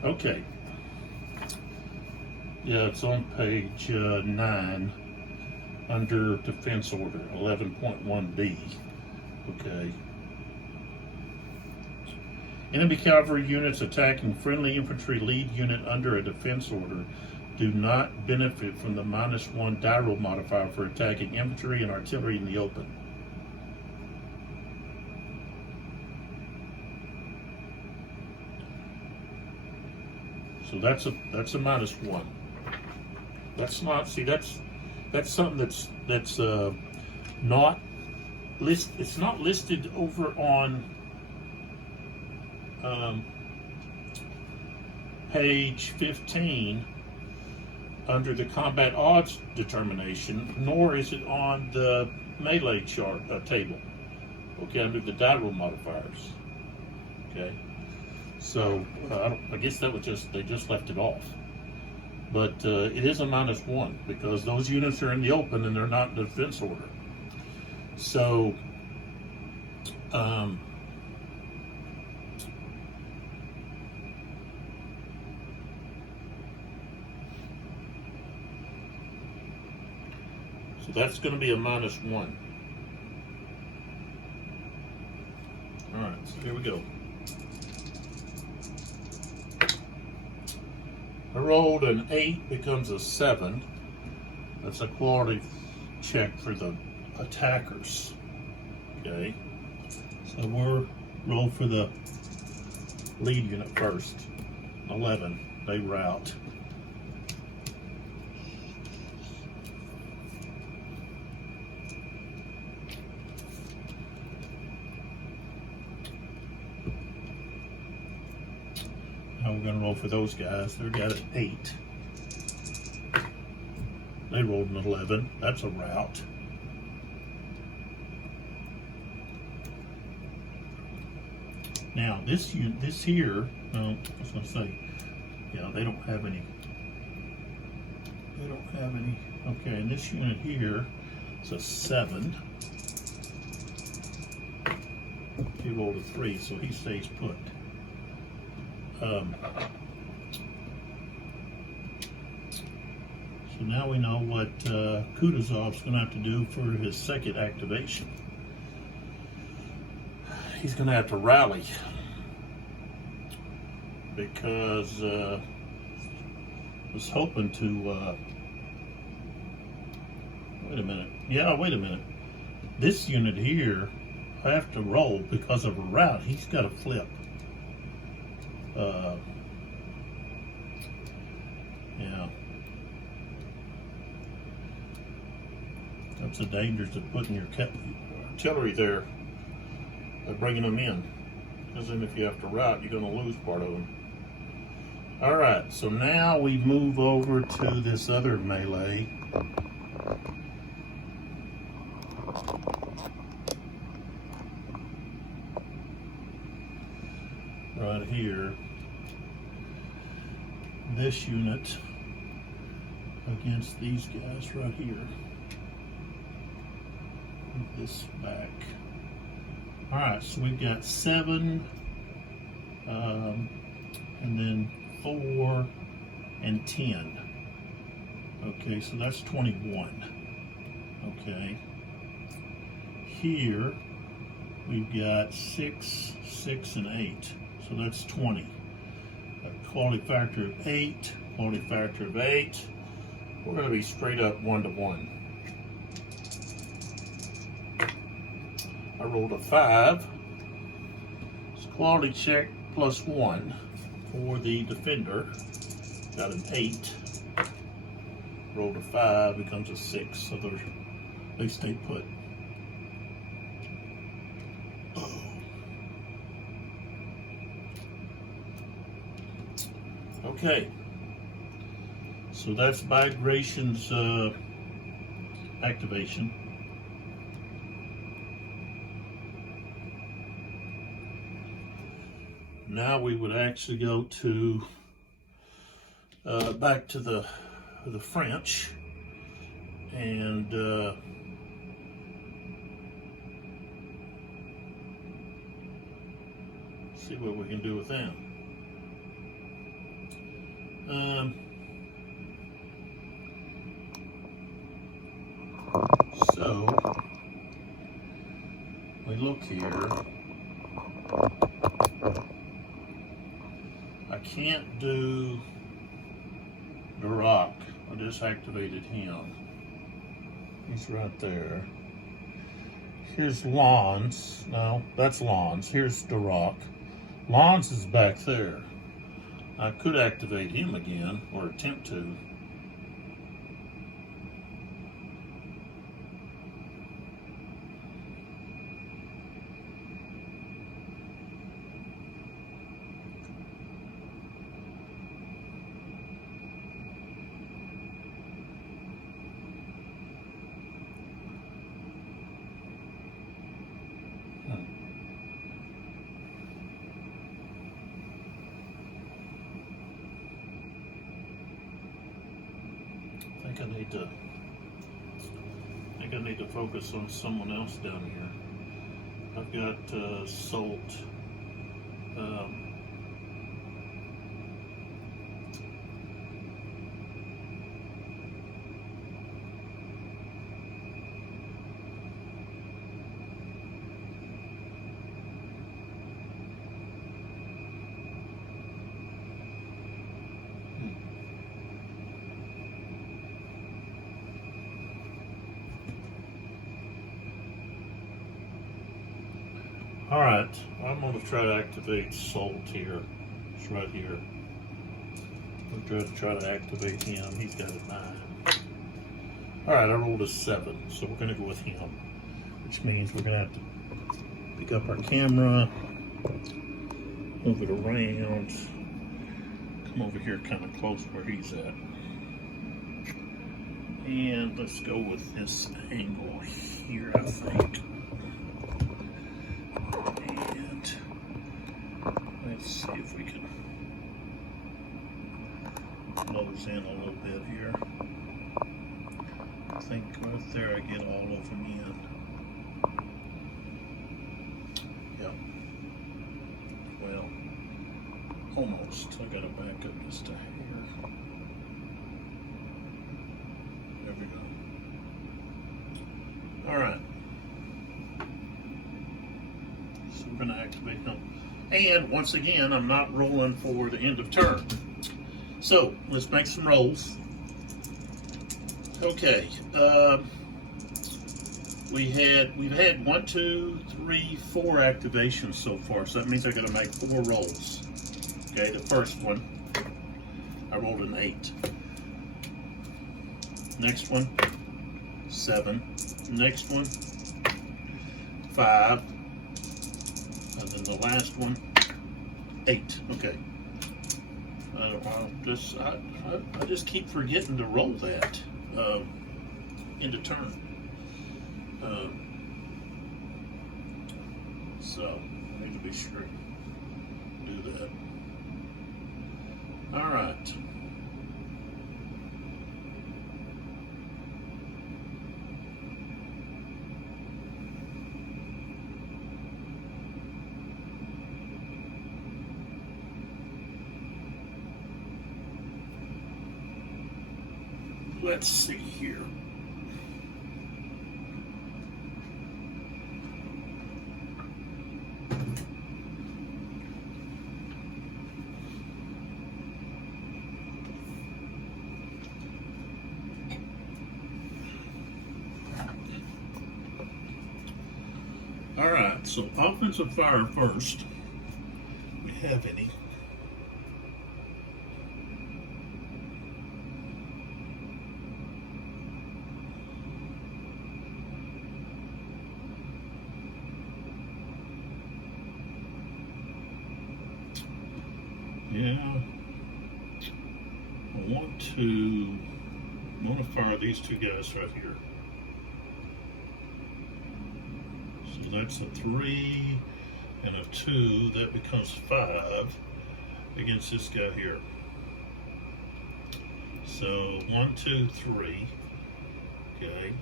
Okay. Yeah, it's on page 9 under defense order 11.1b. Okay. Enemy cavalry units attacking friendly infantry lead unit under a defense order do not benefit from the -1 die roll modifier for attacking infantry and artillery in the open. So that's a -1. That's not, see, that's something that's not list. It's not listed over on page 15 under the combat odds determination, nor is it on the melee chart table. Okay, under the die roll modifiers. Okay, so I guess that was they just left it off. But it is a -1 because those units are in the open and they're not in defense order. So so that's going to be a -1. All right, so here we go. I rolled an 8, becomes a 7. That's a quality check for the attackers. Okay, so we'll roll for the lead unit first. 11, they rout. Now we're going to roll for those guys. They got an 8. They rolled an 11. That's a rout. Now this here, no, I was going to say, yeah, they don't have any. They don't have any. Okay, and this unit here is a 7. He rolled a 3, so he stays put. So now we know what Kutuzov's going to have to do for his second activation. He's going to have to rally because I was hoping to wait a minute. Yeah, wait a minute. This unit here, I have to roll because of a rout. He's got to flip. Yeah, that's the dangers of putting your artillery there by bringing them in, because then if you have to rout, you're going to lose part of them. All right, so now we move over to this other melee. Right here, this unit against these guys right here. Move this back. All right, so we've got 7, and then 4 and 10. Okay, so that's 21. Okay. Here we've got 6, 6, and 8. So that's 20. A quality factor of 8, quality factor of 8. We're going to be straight up 1 to 1. I rolled a 5. It's quality check +1 for the defender. Got an 8. Rolled a 5, becomes a 6. So they stay put. Okay, so that's Bagration's activation. Now we would actually go to back to the French and see what we can do with them. So we look here. I can't do the rock. I just activated him. He's right there. Here's Lons. No, that's Lons. Here's the rock. Lons is back there. I could activate him again, or attempt to. I think I need to focus on someone else down here. I've got Salt. All right, I'm going to try to activate Salt here. It's right here. I'm going to try to activate him. He's got a 9. All right, I rolled a 7, so we're going to go with him, which means we're going to have to pick up our camera, move it around, come over here kind of close where he's at. And let's go with this angle here, I think. Let's see if we can close in a little bit here. I think right there I get all of them in. Yep. Well, almost. I gotta back up just a hair. There we go. Alright. So we're gonna activate them. And once again, I'm not rolling for the end of turn. So let's make some rolls. Okay, we've had 1, 2, 3, 4 activations so far. So that means I'm going to make 4 rolls. Okay, the first one, I rolled an 8. Next one, 7. Next one, 5. And then the last one, 8. Okay. I just keep forgetting to roll that into turn. So I need to be sure to do that. All right. Let's see here. All right, so offensive fire first. We have any? Yeah, I want to fire these 2 guys right here. that's a 3 and a 2. That becomes 5 against this guy here. So 1, 2, 3. Okay.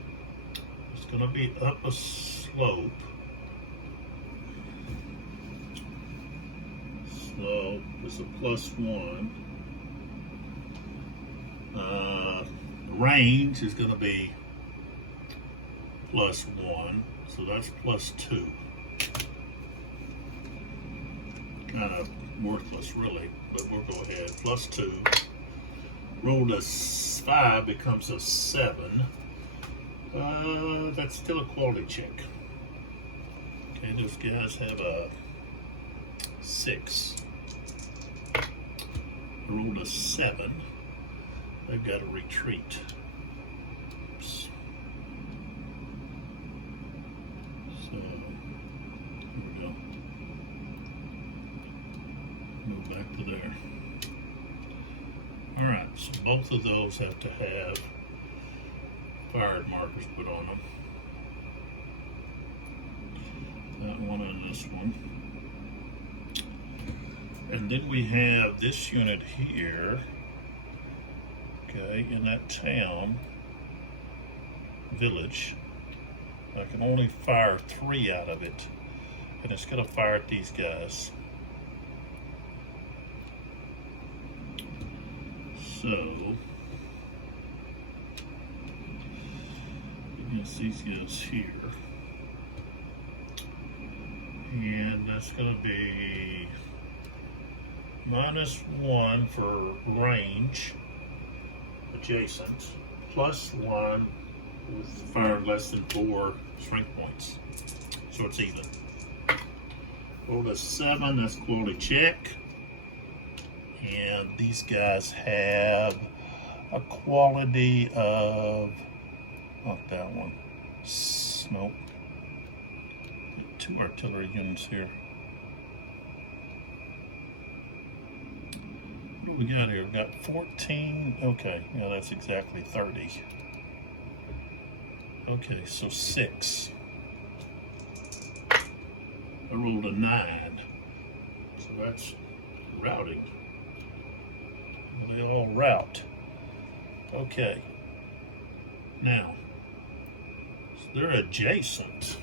It's going to be up a slope. Slope is a +1. Range is going to be +1, so that's +2. Kind of worthless, really, but we'll go ahead. +2. Roll to 5 becomes a 7. That's still a quality check. Okay, those guys have a 6. Roll to 7. They've got to retreat. Oops. So, here we go. Move back to there. Alright, so both of those have to have fired markers put on them. That one and this one. And then we have this unit here. Okay, in that town, village, I can only fire 3 out of it, and it's going to fire at these guys. So, against these guys here, and that's going to be -1 for range. Adjacent, +1 with fire less than 4 strength points. So it's even. Roll to 7, that's quality check. And these guys have a quality of, not that one, nope. 2 artillery units here. What do we got here? We got 14. Okay, yeah, that's exactly 30. Okay, so 6. I rolled a 9. So that's routing. They all route. Okay. Now, so they're adjacent.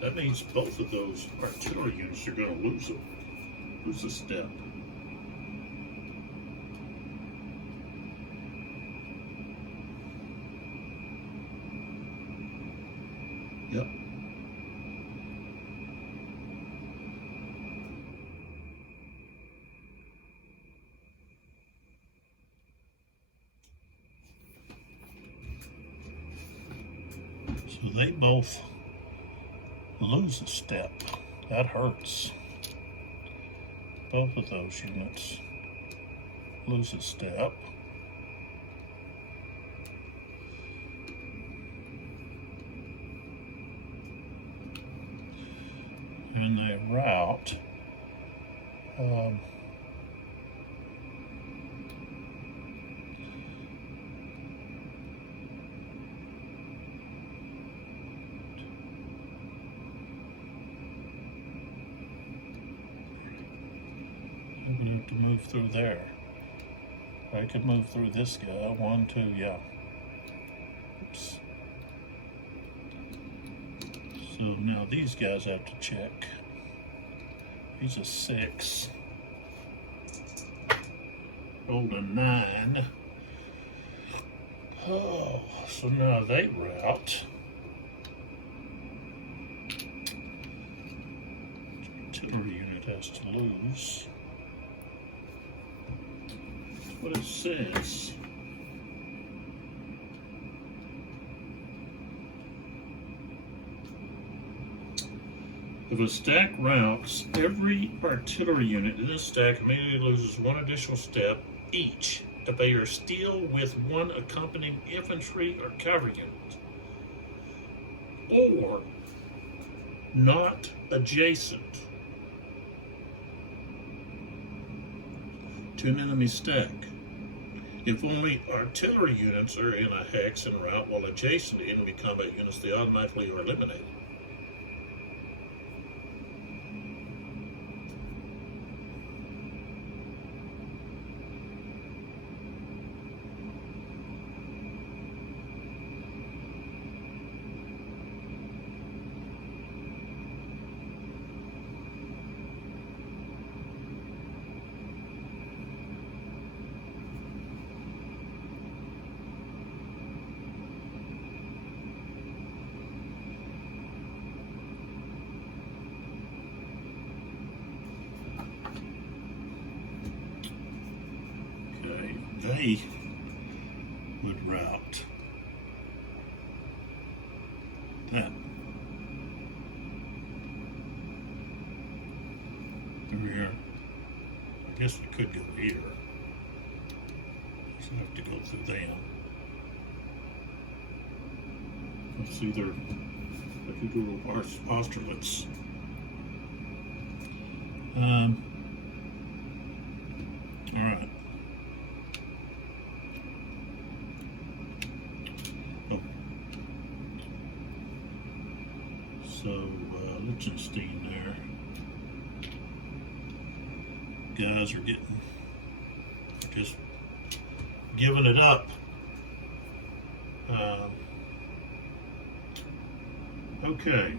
That means both of those artillery units are going to lose a step. Yep. So they both lose a step. That hurts. Both of those units lose a step. And they route. I'm going to have to move through there. I could move through this guy. 1, 2, yeah. Oops. So now these guys have to check. He's a 6. Rolled a 9. Oh, so now they route. Artillery unit has to lose. That's what it says. If a stack routes, every artillery unit in this stack immediately loses 1 additional step each if they are still with 1 accompanying infantry or cavalry unit, or not adjacent to an enemy stack. If only artillery units are in a hex en route while adjacent to enemy combat units, they automatically are eliminated. they would route that through here. I guess we could go here. So I have to go through them. Let's either I could go to Austerlitz. All right. Oh. So Liechtenstein there. Guys are just giving it up. Okay.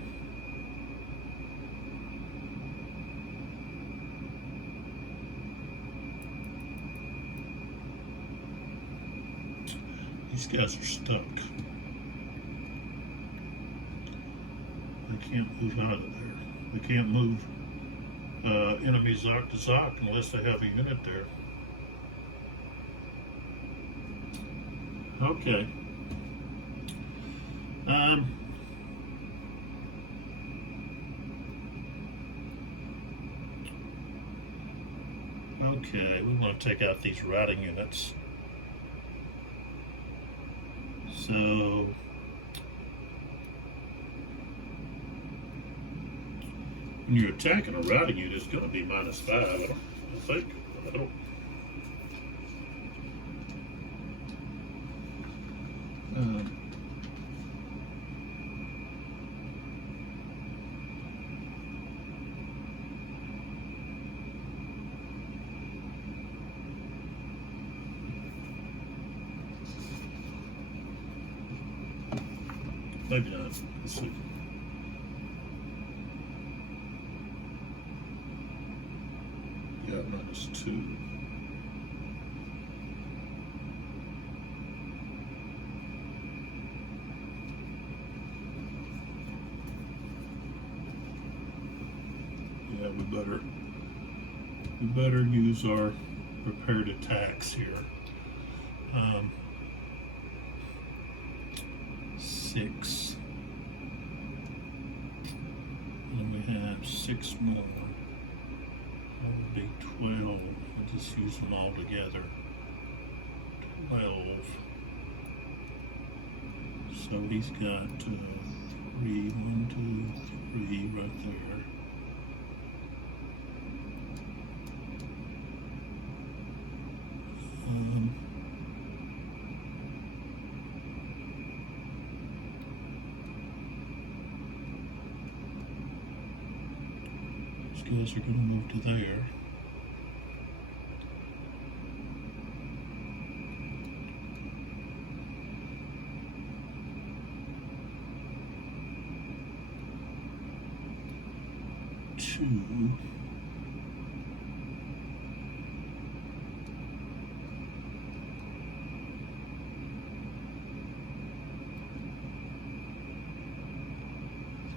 These guys are stuck. They can't move out of there. They can't move enemy Zoc to Zoc unless they have a unit there. Okay. Okay, we want to take out these routing units. So when you're attacking a routing unit, it's going to be -5. I think. I don't. Maybe not. Let's see. Yeah, -2. Yeah, we better use our prepared attacks here. 6. And we have 6 more. That would be 12. We'll just use them all together. 12. So he's got 3, 1, 2, 3 right there. Guys are going to move to there. Two.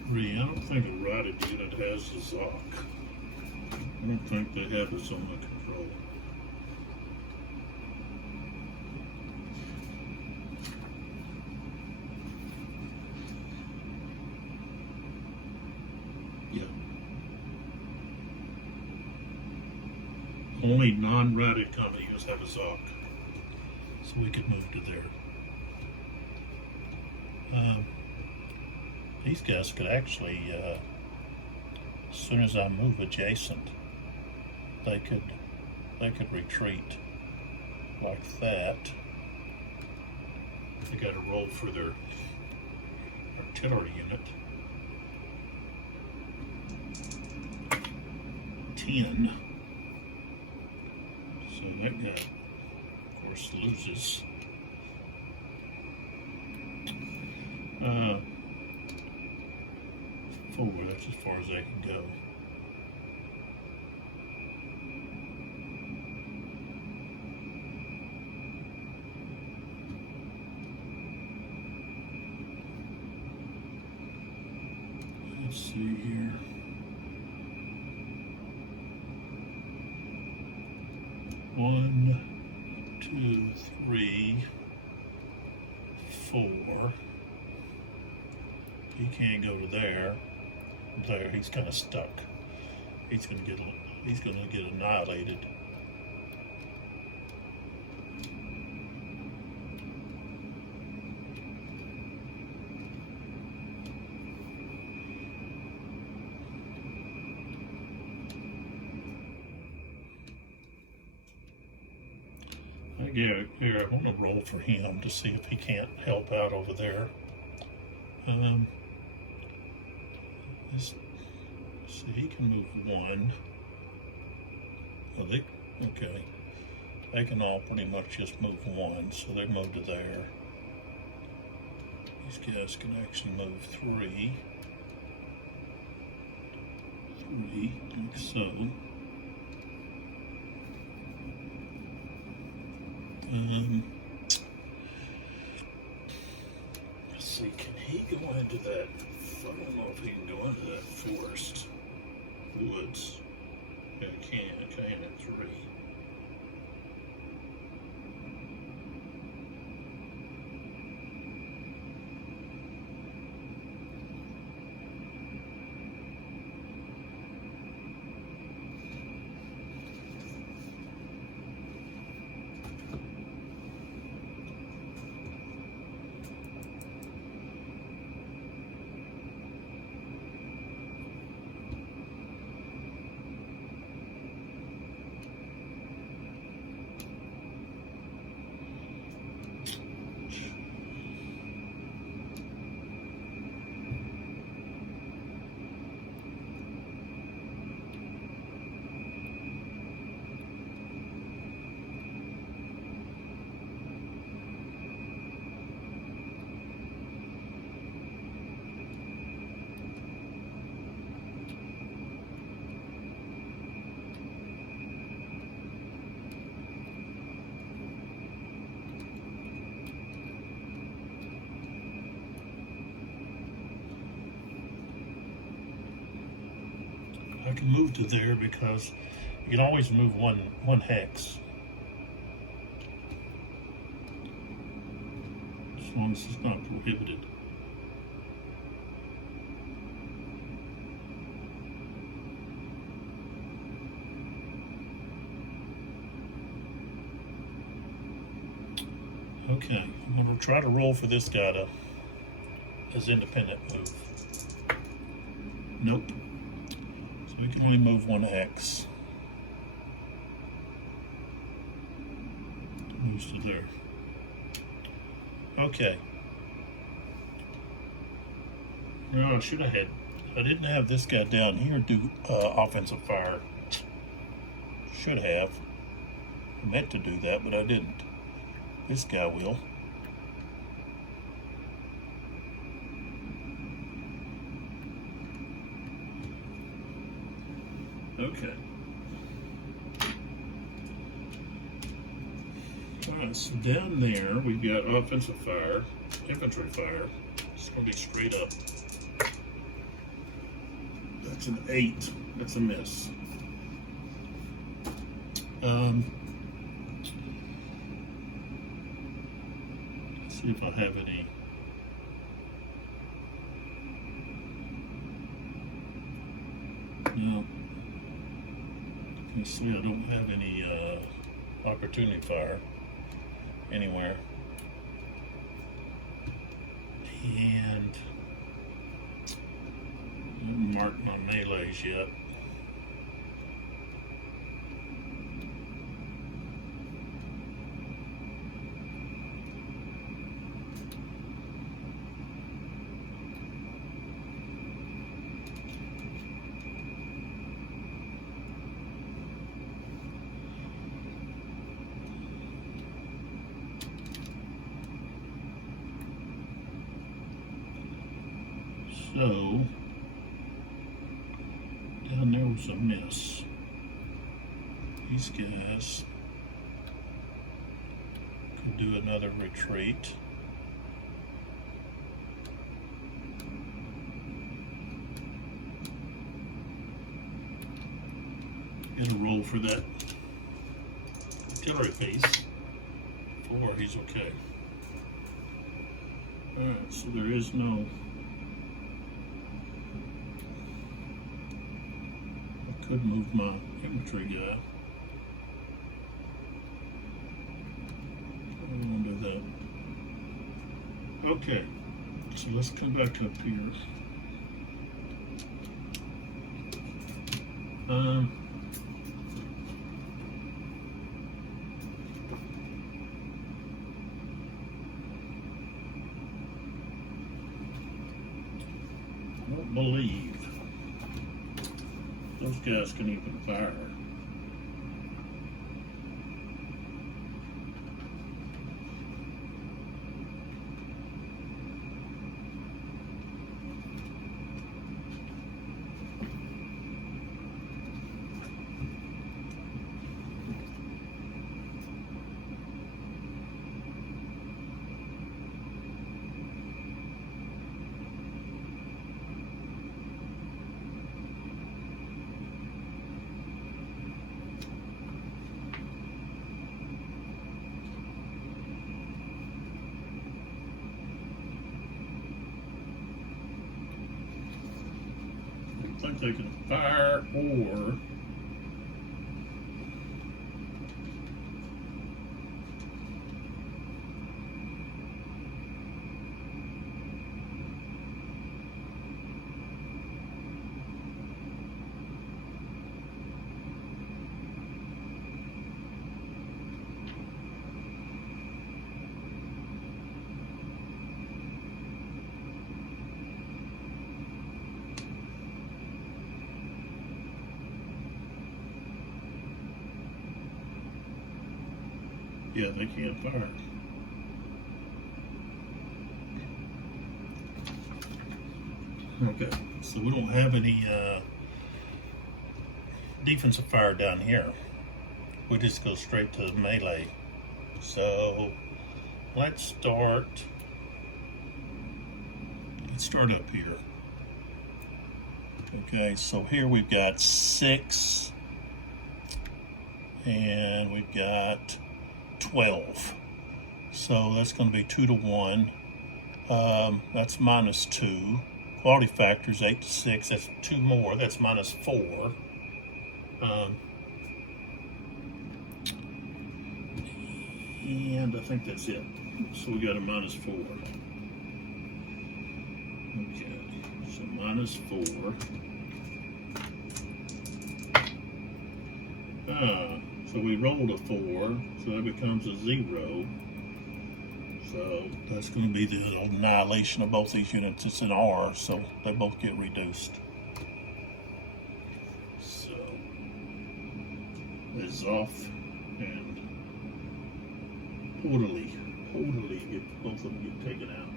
Three. I don't think a routed unit has a Zoc. I don't think they have this under control. Yeah. Only non-routed companies have a Zoc. So we could move to there. These guys could actually, as soon as I move adjacent, they could retreat like that. They got to roll for their artillery unit. 10. So that guy, of course, loses. 4. That's as far as they can go. Let's see here. 1, 2, 2, 3, 4. He can't go to there. There, he's kind of stuck. He's gonna get annihilated. Yeah, here, I want to roll for him to see if he can't help out over there. See, he can move 1. Oh, okay. They can all pretty much just move 1, so they move to there. These guys can actually move 3. 3, like so. Let's see, can he go into that? I don't know if he can go into that forest woods. Yeah, he can. Okay, at 3. I can move to there because you can always move one hex. As long as it's not prohibited. Okay, I'm going to try to roll for this guy to his independent move. Nope. So we can only move 1 hex. Moves to there. Okay. No, I should have had. I didn't have this guy down here do offensive fire. Should have. I meant to do that, but I didn't. This guy will. Okay. Alright, so down there we've got offensive fire, infantry fire. It's going to be straight up. That's an 8. That's a miss. Let's see if I have any. No. You see, I don't have any opportunity fire anywhere. And I haven't marked my melees yet. So, down there was a miss. These guys could do another retreat. Get a roll for that artillery piece. -4, he's okay. Alright, so there is no... I could move my infantry guy. I don't want to do that. Okay, so let's come back up here. I don't believe those guys can even fire. I think they can fire or yeah, they can't fire. Okay, so we don't have any defensive fire down here. We just go straight to melee. So let's start up here. Okay, so here we've got 6 and we've got 12. So that's going to be 2 to 1. That's -2. Quality factor is 8 to 6. That's 2 more. That's -4. And I think that's it. So we got a -4. Okay, so -4. So we rolled a 4, so that becomes a 0. So that's going to be the annihilation of both these units. It's an R, so they both get reduced. So it's off and totally get both of them get taken out.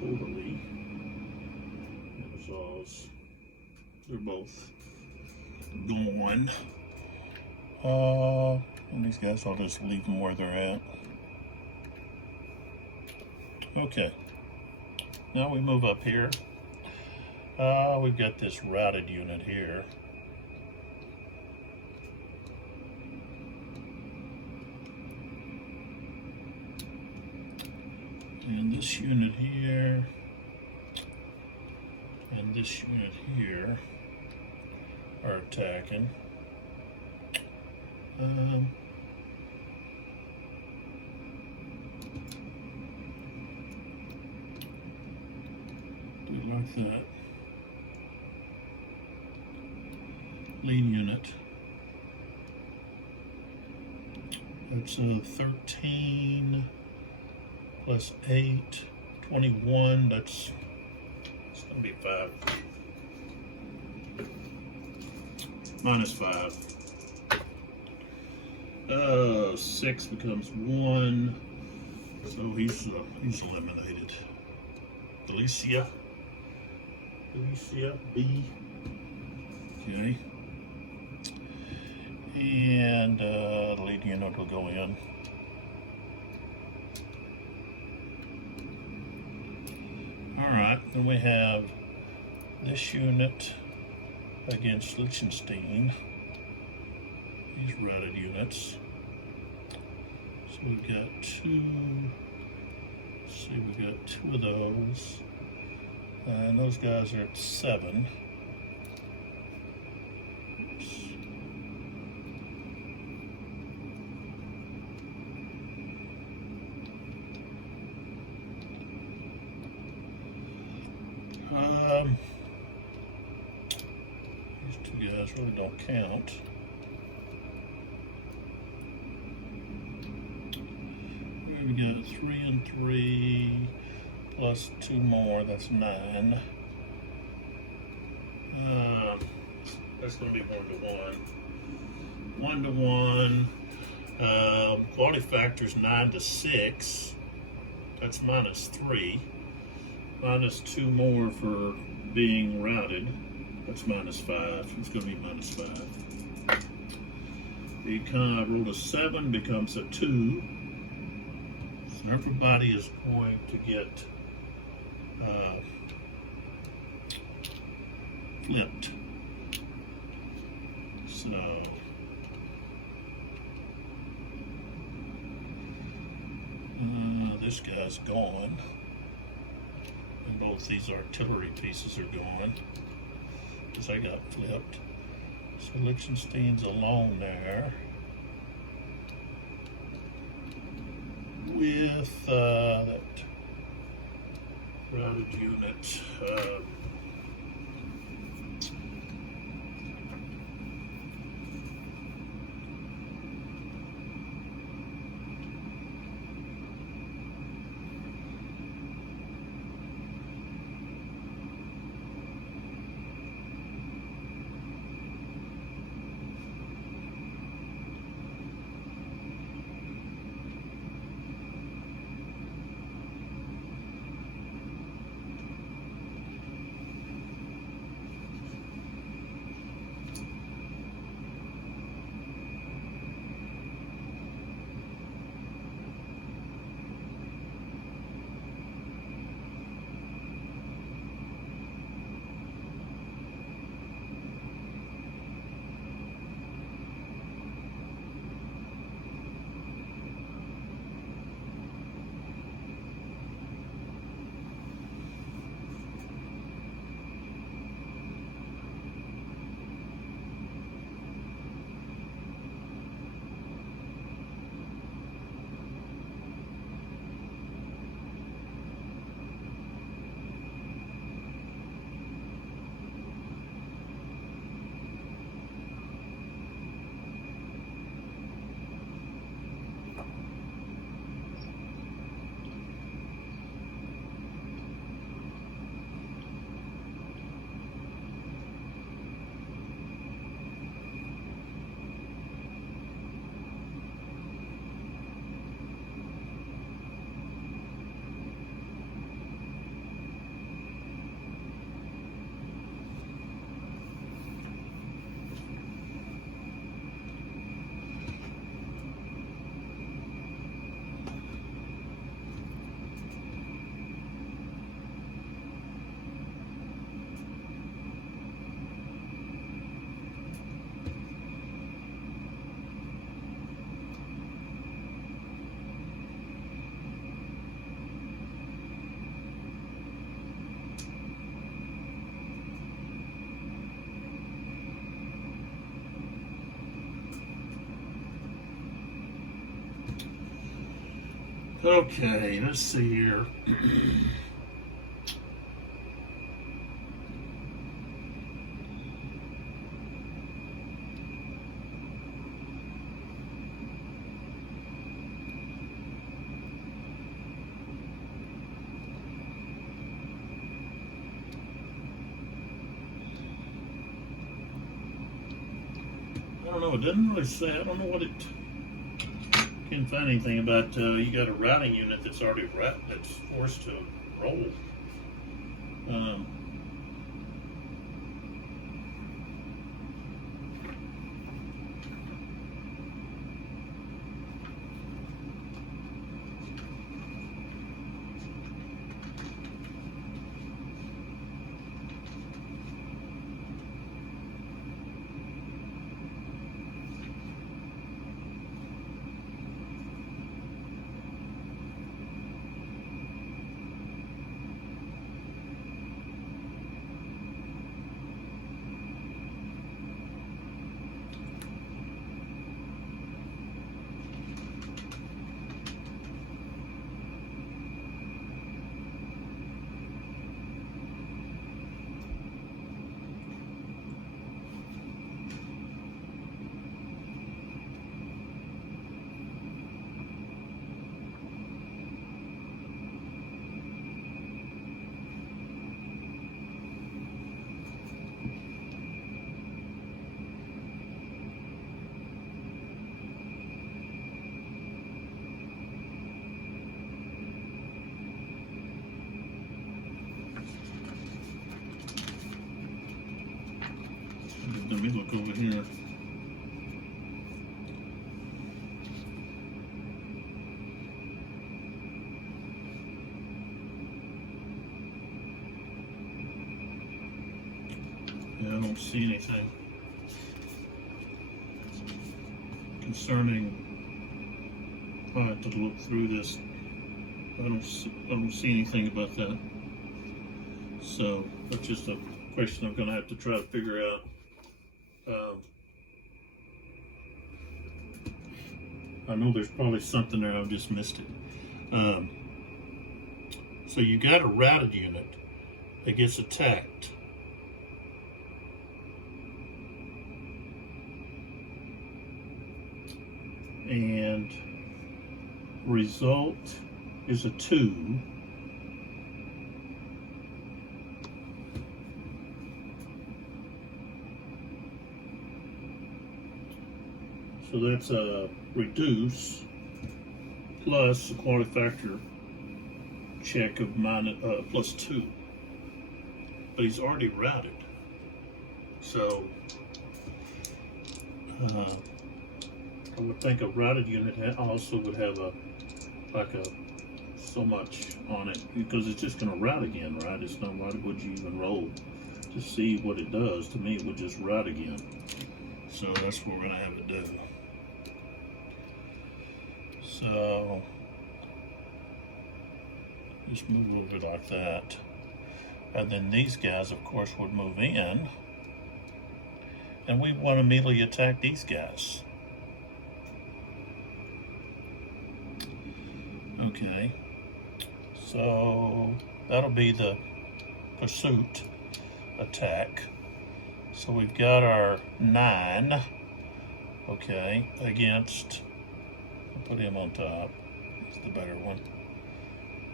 Totally. They're both gone. And these guys, I'll just leave them where they're at. Okay. Now we move up here. We've got this routed unit here. And this unit here. And this unit here are attacking. Do it like that. Lean unit. That's 13 plus 8, 21. It's gonna be 5. -5. 6 becomes 1. So he's eliminated. Alicia B. Okay. And the lead unit will go in. Alright, then we have this unit against Liechtenstein. These routed units. So we've got two. Let's see, we've got two of those, and those guys are at 7. Oops. These two guys really don't count. We got 3 and 3 plus 2 more, that's 9. That's going to be 1-to-1. 1-to-1. Quality factor is 9-to-6. That's -3. -2 more for being routed. That's -5. It's going to be -5. The I rolled a 7, becomes a 2. So everybody is going to get flipped. So this guy's gone, and both these artillery pieces are gone because I got flipped. So Liechtenstein's alone there with that routed unit. Okay, let's see here. I don't know, it doesn't really say, I don't know what it, can't find anything about, you got a routing unit that's already that's forced to roll. Let me look over here. Yeah, I don't see anything concerning. I have to look through this. I don't see anything about that. So that's just a question I'm going to have to try to figure out. I know there's probably something there, I've just missed it. So you got a routed unit that gets attacked. And result is a 2. So that's a reduce plus a quality factor check of plus 2. But he's already routed. So I would think a routed unit also would have so much on it, because it's just going to route again, right? It's not, why would you even roll to see what it does? To me, it would just route again. So that's what we're going to have it do. So just move over like that. And then these guys, of course, would move in. And we want to immediately attack these guys. Okay, so that'll be the pursuit attack. So we've got our 9, okay, against, I'll put him on top, it's the better one.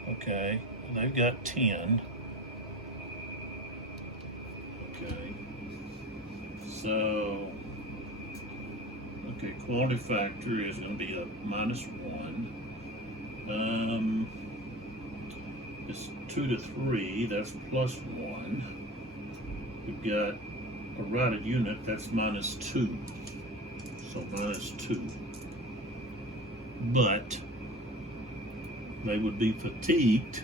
Okay, they've got 10. Okay, so, okay, quality factor is going to be a -1. It's 2 to 3, that's +1. We've got a routed unit, that's -2. So -2. But they would be fatigued,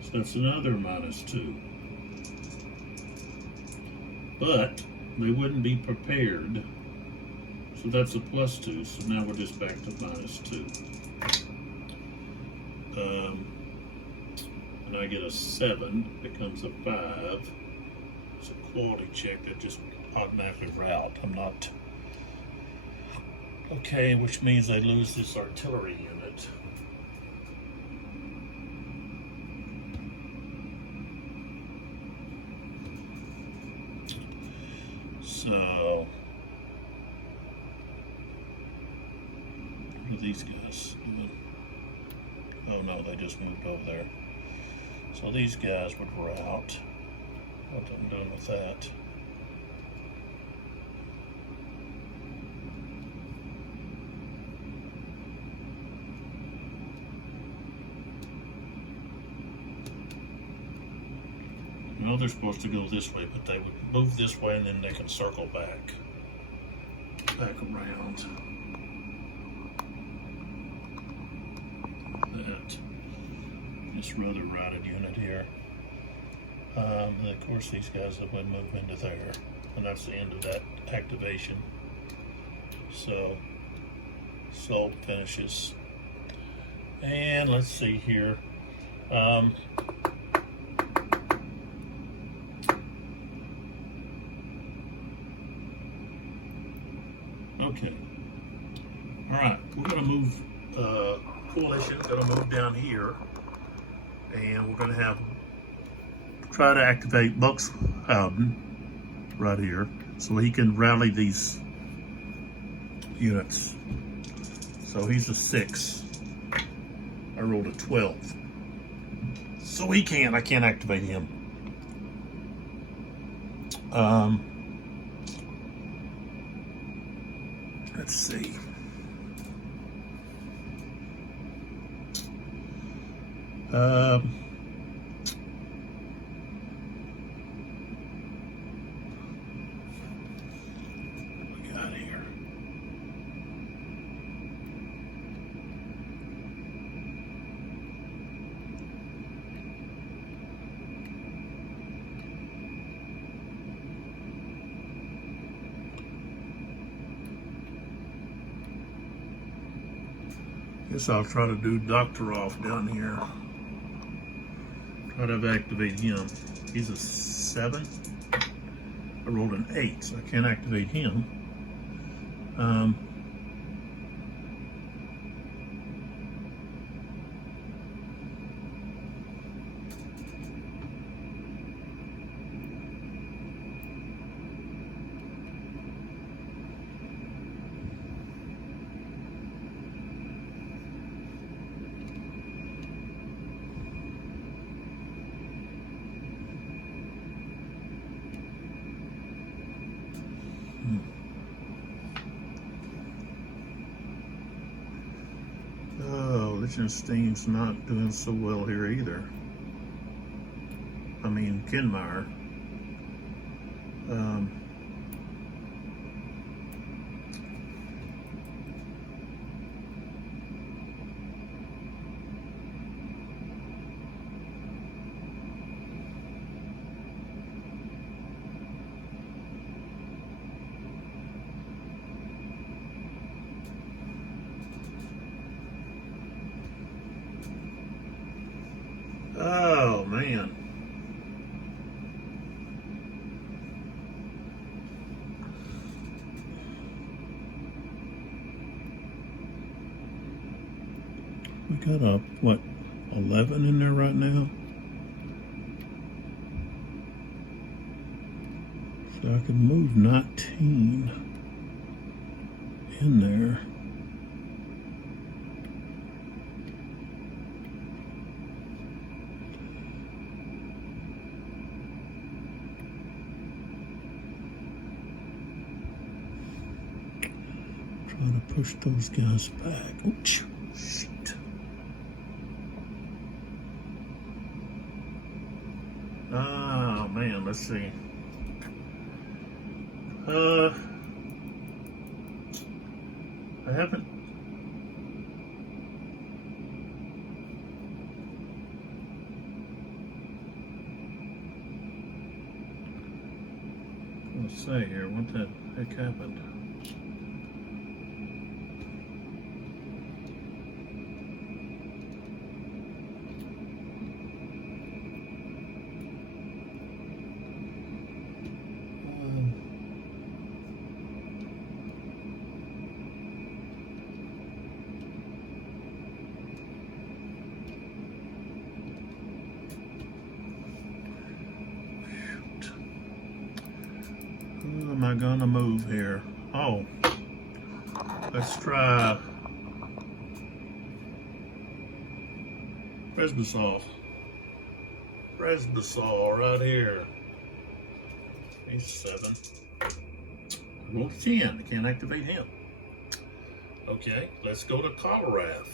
so that's another -2. But they wouldn't be prepared, so that's a +2. So now we're just back to -2. And I get a 7, becomes a 5. It's a quality check that just automatically route. I'm not. Okay, which means they lose this artillery unit. So, what are these guys? Oh no, they just moved over there. So these guys would route. What I'm doing with that. No, they're supposed to go this way, but they would move this way and then they can circle back around. That this rather routed unit here. And of course these guys would move into there, and that's the end of that activation. So assault finishes, and let's see here. Okay. All right, we're going to move. Coalition's going to move down here, and we're going to try to activate Buxhausen right here, so he can rally these units. So he's a 6. I rolled a 12. So I can't activate him. Let's see. Guess I'll try to do Dr. Off down here. Try to activate him. He's a 7. I rolled an 8, so I can't activate him. Oh, Liechtenstein's not doing so well here either. I mean, Kenmire. Oh, man. We got a, what, 11 in there right now? So I could move 19 in there. Trying to push those guys back. Oh, shit. Oh, man, let's see. I haven't. Let's see here, what the heck happened? Who am I gonna move here? Oh, let's try Vejdovsky. Vejdovsky right here. He's 7. Roll 10. I can't activate him. Okay, let's go to Colorado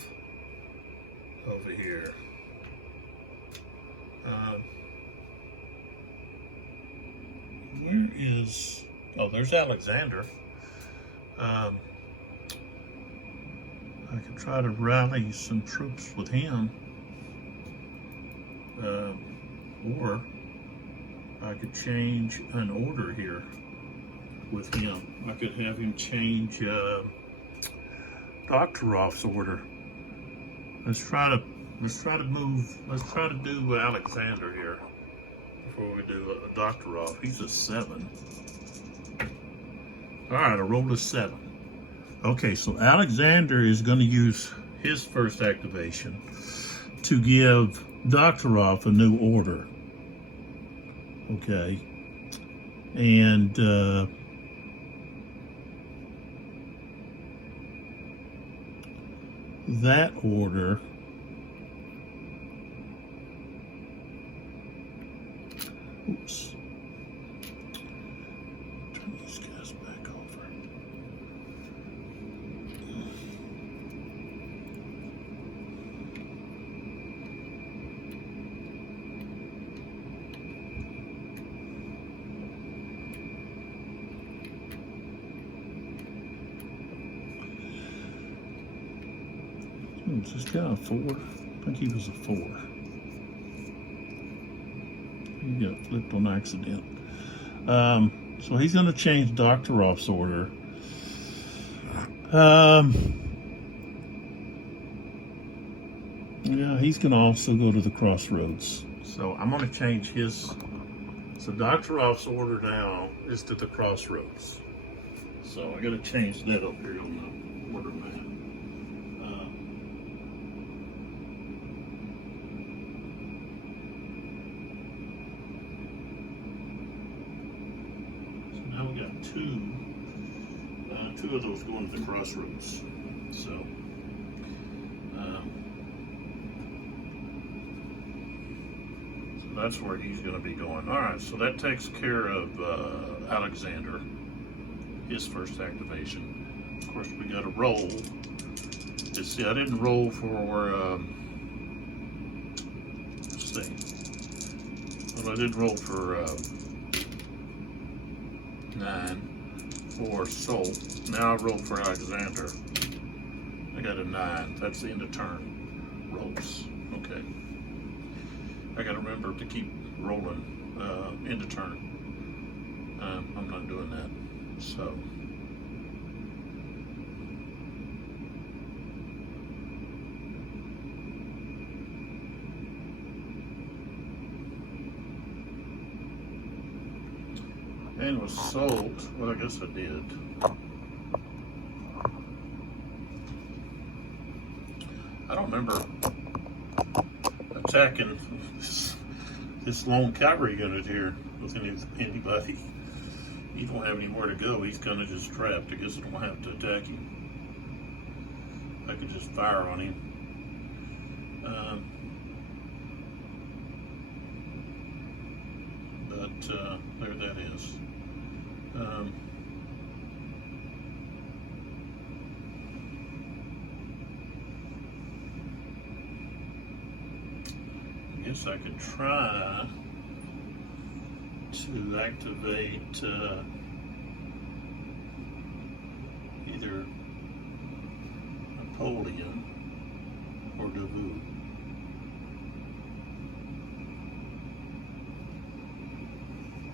over here. Where is... Oh, there's Alexander. I could try to rally some troops with him. Or I could change an order here with him. I could have him change Dr. Off's order. Let's try to do Alexander here before we do a Dr. Off. He's a 7. All right, I rolled a 7. Okay, so Alexander is going to use his first activation to give Dr. Off a new order. Okay, and that order oops. Turn these guys back over. Is this guy a 4? I think he was a 4. He got flipped on accident. So he's going to change Dr. Off's order. Yeah, he's going to also go to the crossroads. So I'm going to change his. So Dr. Off's order now is to the crossroads. So I got to change that up here on the order map. So now we got two of those going to the crossroads. So. That's where he's going to be going. All right, so that takes care of Alexander, his first activation. Of course, we got to roll. Let's see, I didn't roll for, let's see. Well, I did roll for 9 for Sol. Now I roll for Alexander. I got a 9. That's the end of turn rolls. Okay. I got to remember to keep rolling into turn. I'm not doing that. So. And was sold. Well, I guess I did. I don't remember attacking this lone cavalry unit here with anybody. He don't have anywhere to go. He's kind of just trapped. I guess I don't have to attack him. I could just fire on him. There that is. I guess I could try to activate either Napoleon or Davout.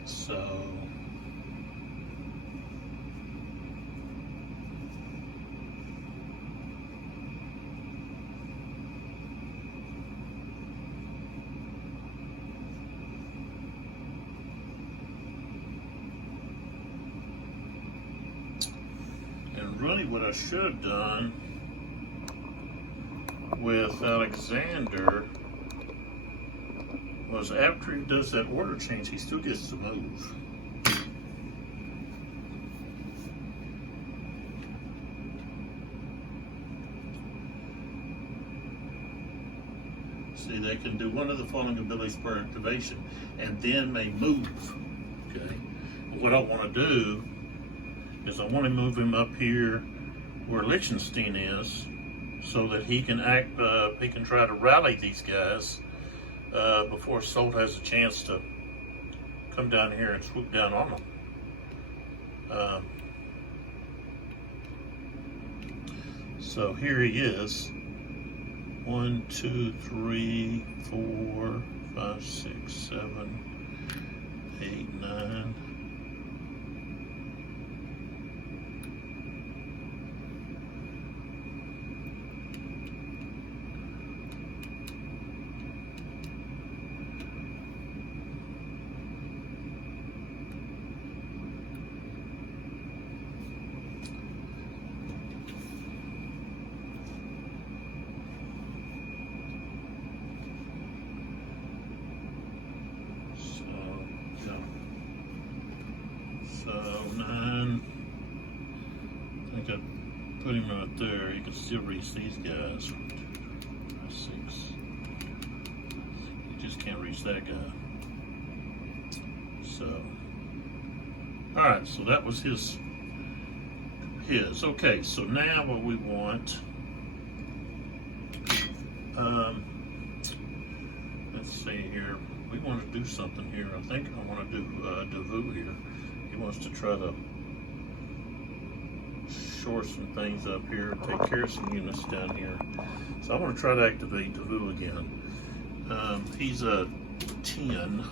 So really what I should have done with Alexander was after he does that order change, he still gets to move. See, they can do one of the following abilities per activation and then may move. Okay. But what I want to do is I want to move him up here where Liechtenstein is so that he can he can try to rally these guys before Solt has a chance to come down here and swoop down on them. So here he is. 1, 2, 3, 4, 5, 6, 7, 8, 9. So 9, I think I put him right there. You can still reach these guys. 6. You just can't reach that guy. So, all right. So that was his. Okay. So now what we want. Let's see here. We want to do something here. I think I want to do Davout here. He wants to try to shore some things up here, take care of some units down here. So I want to try to activate Davout again. He's a 10.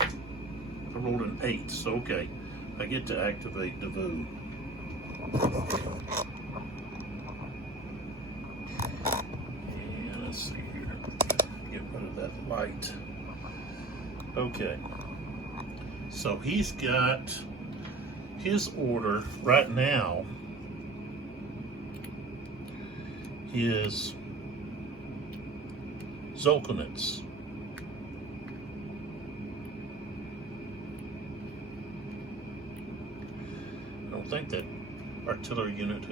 I rolled an 8, so okay. I get to activate Davout. that light. Okay. So he's got his order right now is Austerlitz. I don't think that artillery unit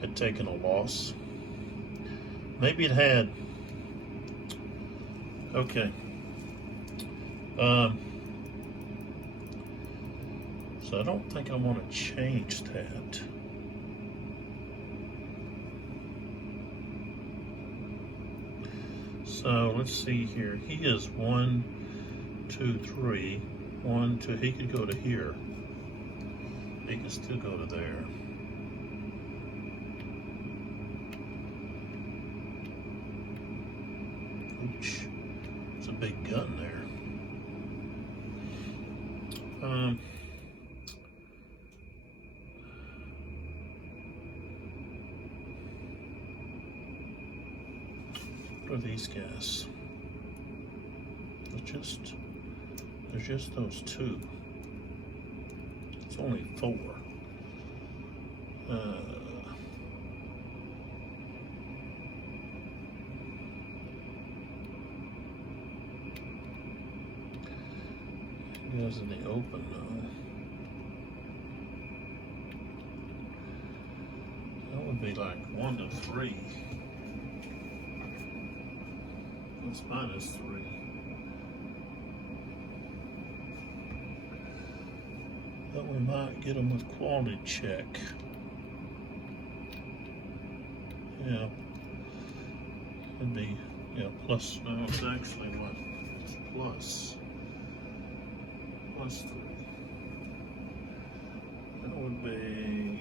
had taken a loss. Maybe it had. Okay. So I don't think I want to change that. So let's see here. He is 1, 2, 3. 1, 2. He could go to here. He can still go to there. Ouch. It's a big gun there. What are these guys? There's just those two. It's only 4. He goes in the open though. That would be like 1 to 3. That's -3. But we might get them with quality check. Yeah. It'd be, yeah, plus, no, it's actually what? It's plus 3. That would be,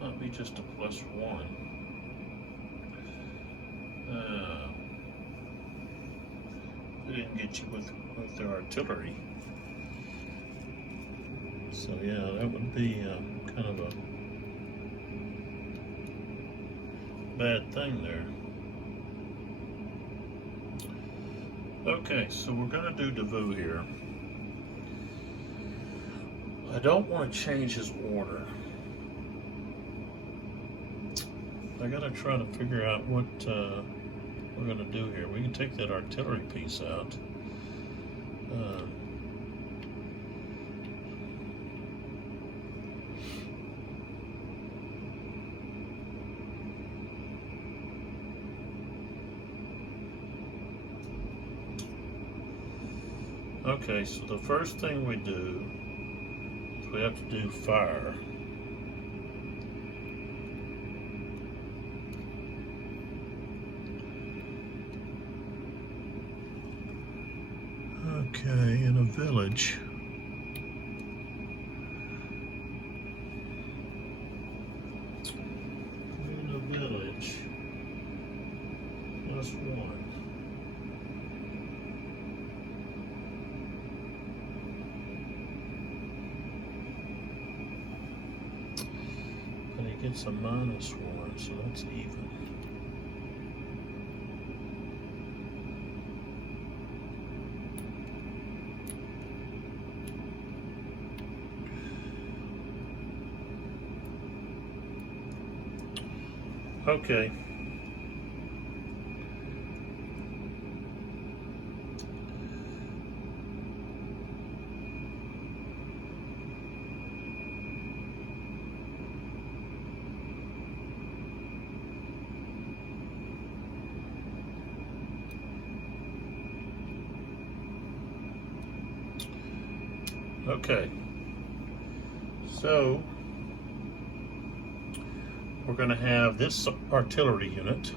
might be just a +1. We didn't get you with the artillery. So yeah, that would be kind of a bad thing there. Okay, so we're gonna do Davout here. I don't want to change his order. I gotta try to figure out what we're gonna do here. We can take that artillery piece out. Okay, so the first thing we do is we have to do fire. Okay, in a village. In a village. +1. And he gets a -1, so that's even. Okay. Okay. So we're going to have this artillery unit,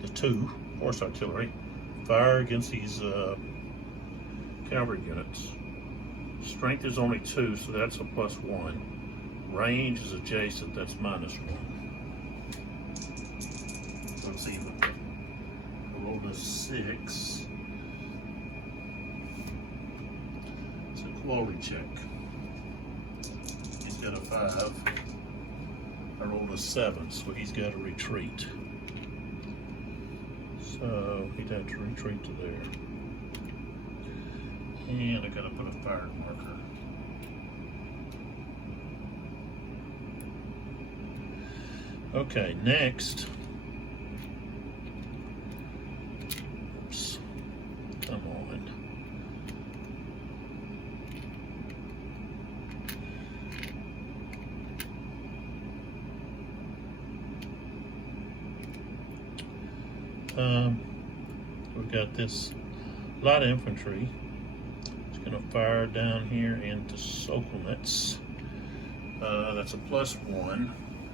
the 2 horse artillery, fire against these cavalry units. Strength is only 2, so that's a +1. Range is adjacent, that's -1. Let's even. Roll to 6. It's a quality check. He's got a 5. I rolled a 7, so he's got to retreat. So he'd have to retreat to there. And I got to put a fire marker. Okay, next. Oops. Come on. We've got this light infantry. It's going to fire down here into Austerlitz. That's a +1.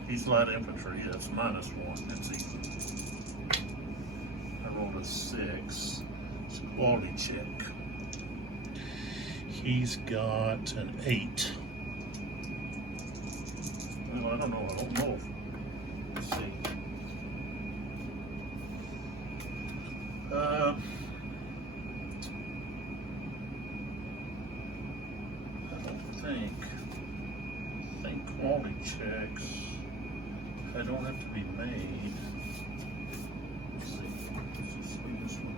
He's light infantry. That's -1. That's even. I rolled a 6. It's a quality check. He's got an 8. Well, I don't know. Let's see. I think quality checks, I don't have to be made. Let's see. Let's just see this one.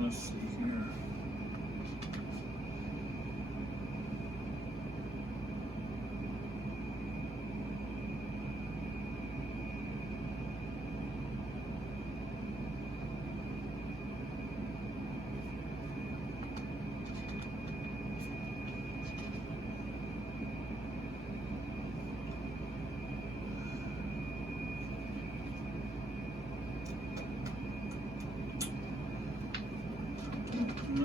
Let's see here. No.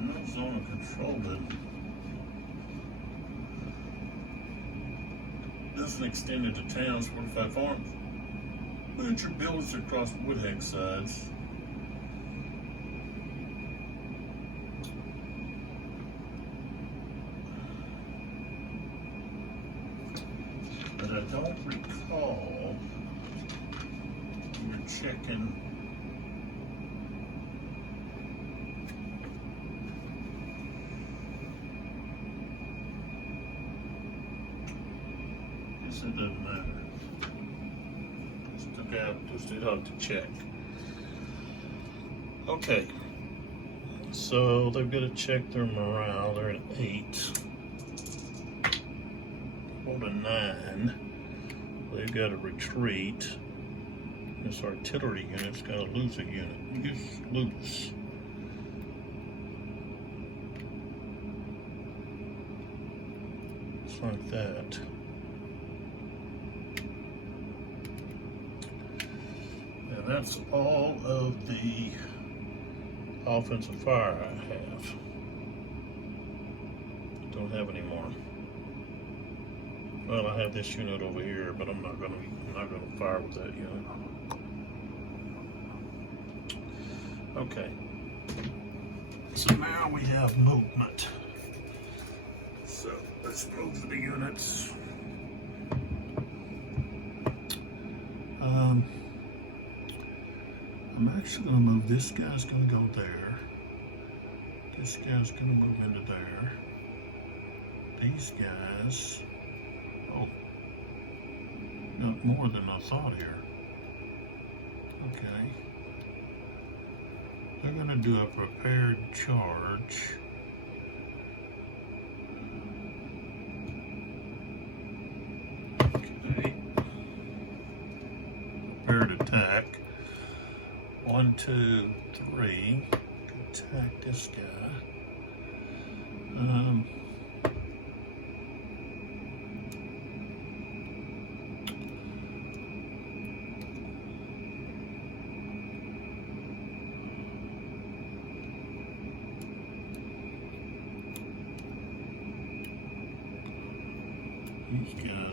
No zone of control doesn't extend into towns, 45 farms. Miniature buildings across wood hex sides. But I don't recall we were checking. Guess it doesn't matter. Just did have to check. Okay. So they've got to check their morale. They're at 8. Hold a 9. They've got to retreat. This artillery unit's got to lose a unit. Lose. It's like that. And that's all of the offensive fire I have. Don't have any more. Well, I have this unit over here, but I'm not gonna fire with that unit. Okay. So now we have movement. So let's move the units. I'm actually gonna move. This guy's gonna go there. This guy's gonna move into there. These guys. Oh, got more than I thought here. Okay. They're going to do a prepared charge. Okay. Prepared attack. 1, 2, 3. Attack this guy.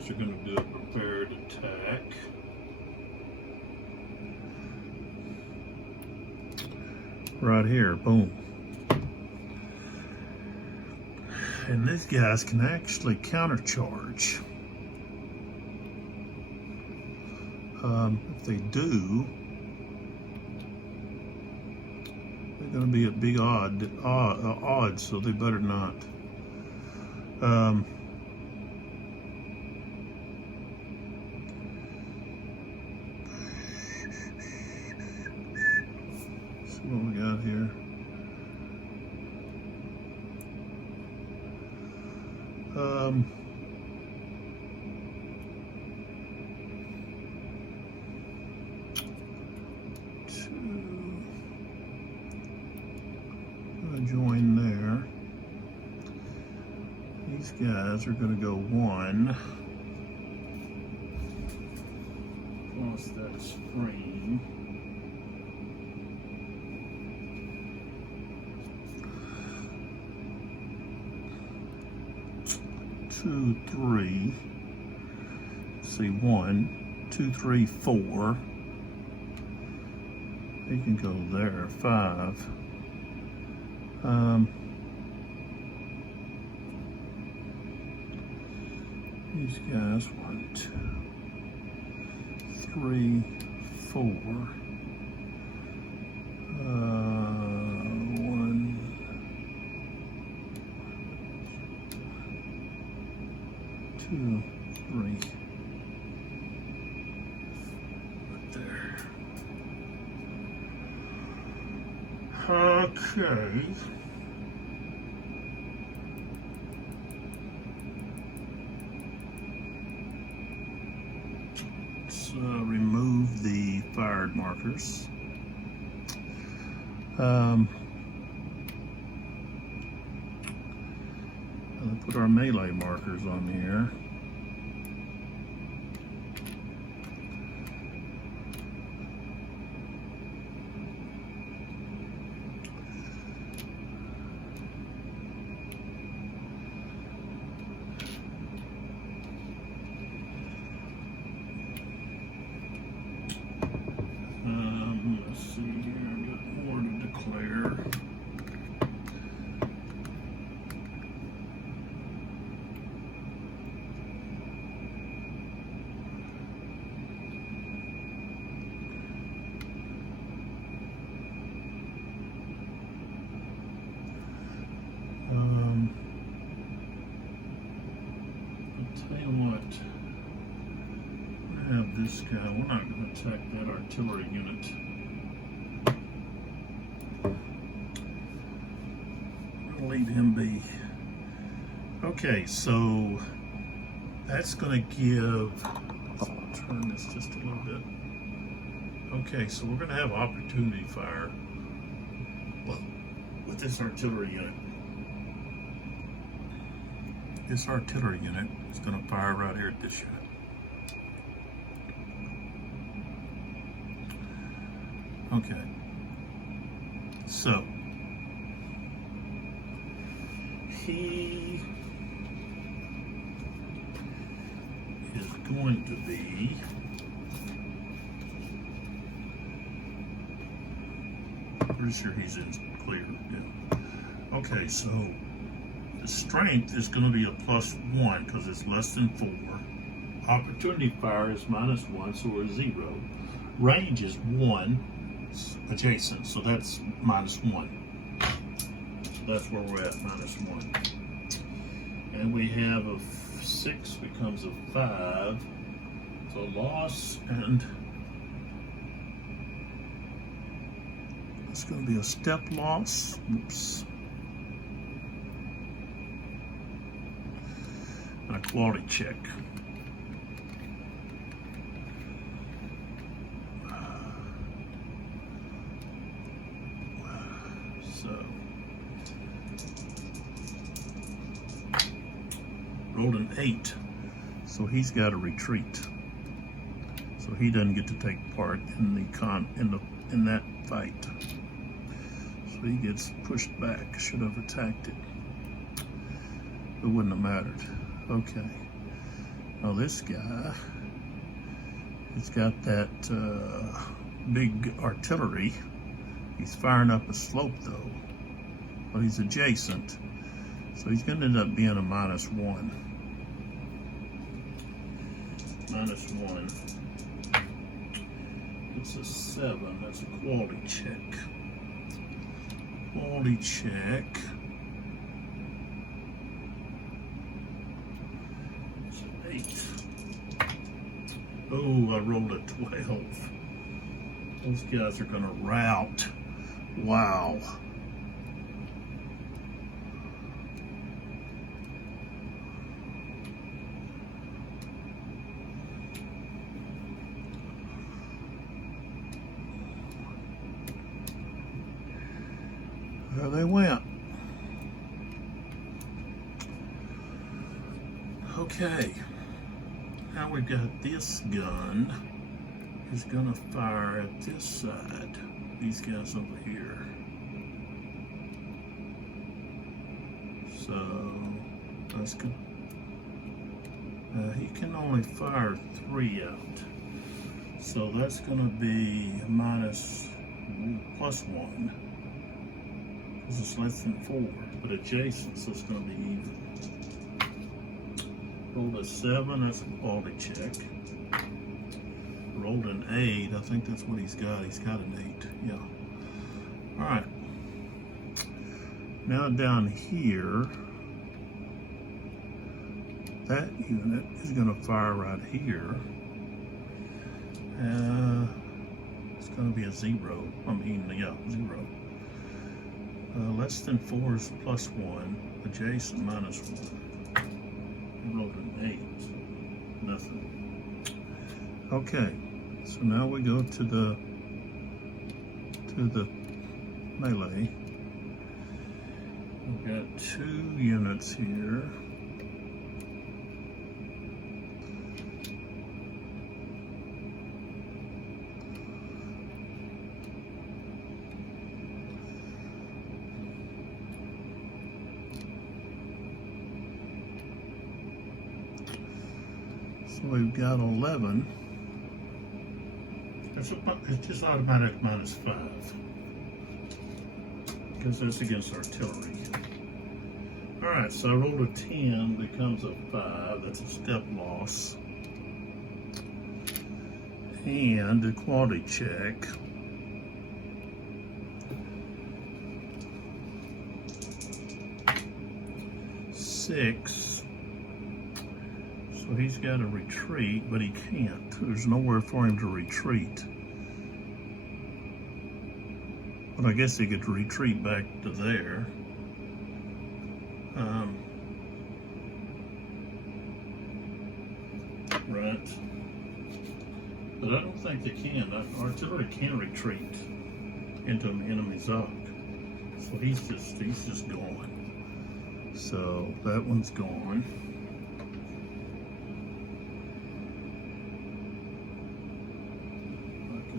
guys are going to do a prepared attack. Right here, boom. And these guys can actually countercharge. If they do, they're going to be at big odds, so they better not. See what we got here. Join there. These guys are going to go 1 across that screen. Two, 3. See, 1, 2, 3, 4. They can go there. 5. These guys, 1, 2, 3, 4. 1, 2, 3. Right there. Okay. Let's remove the fired markers. And put our melee markers on here. Let's see here, I've got more to declare. I'll tell you what, I have this guy, we're not going to attack that artillery unit. Leave him be. Okay, so that's going to give, so I'll turn this just a little bit. Okay, so we're going to have opportunity fire, well, with this artillery unit. This artillery unit is going to fire right here at this unit. Okay, so he is going to be pretty sure he's in clear. Yeah. Okay, so the strength is going to be a +1 because it's less than 4. Opportunity fire is -1, so we're 0. Range is 1 adjacent, so that's -1. That's where we're at, -1. And we have a 6 becomes a 5. So loss, and it's going to be a step loss. Oops. And a quality check. Rolled an 8, so he's got to retreat. So he doesn't get to take part in the in that fight. So he gets pushed back. Should have attacked it. It wouldn't have mattered. Okay. Now this guy, he's got that big artillery. He's firing up a slope though, but he's adjacent. So he's going to end up being a -1. -1. It's a 7. That's a quality check. Quality check. It's an 8. Oh, I rolled a 12. Those guys are going to rout. Wow. There they went. Okay. Now we've got this gun is gonna fire at this side. These guys over here. So that's good. He can only fire 3 out. So that's gonna be +1. This is less than 4, but adjacent, so it's going to be even. Rolled a 7, that's a quality check. Rolled an 8, I think that's what he's got. He's got an 8, yeah. All right. Now down here, that unit is going to fire right here. It's going to be a 0. I mean, yeah, 0. Less than 4 is +1. Adjacent -1. I rolled an 8. Nothing. Okay. So now we go to the melee. We've got 2 units here. So we've got 11. It's just automatic -5 because that's against artillery. All right, so I rolled a 10, becomes a 5. That's a step loss. And a quality check. Six. So he's got to retreat, but he can't. There's nowhere for him to retreat. But I guess he could retreat back to there. Right. But I don't think they can. Artillery can retreat into an enemy Zog. So he's just gone. So that one's gone.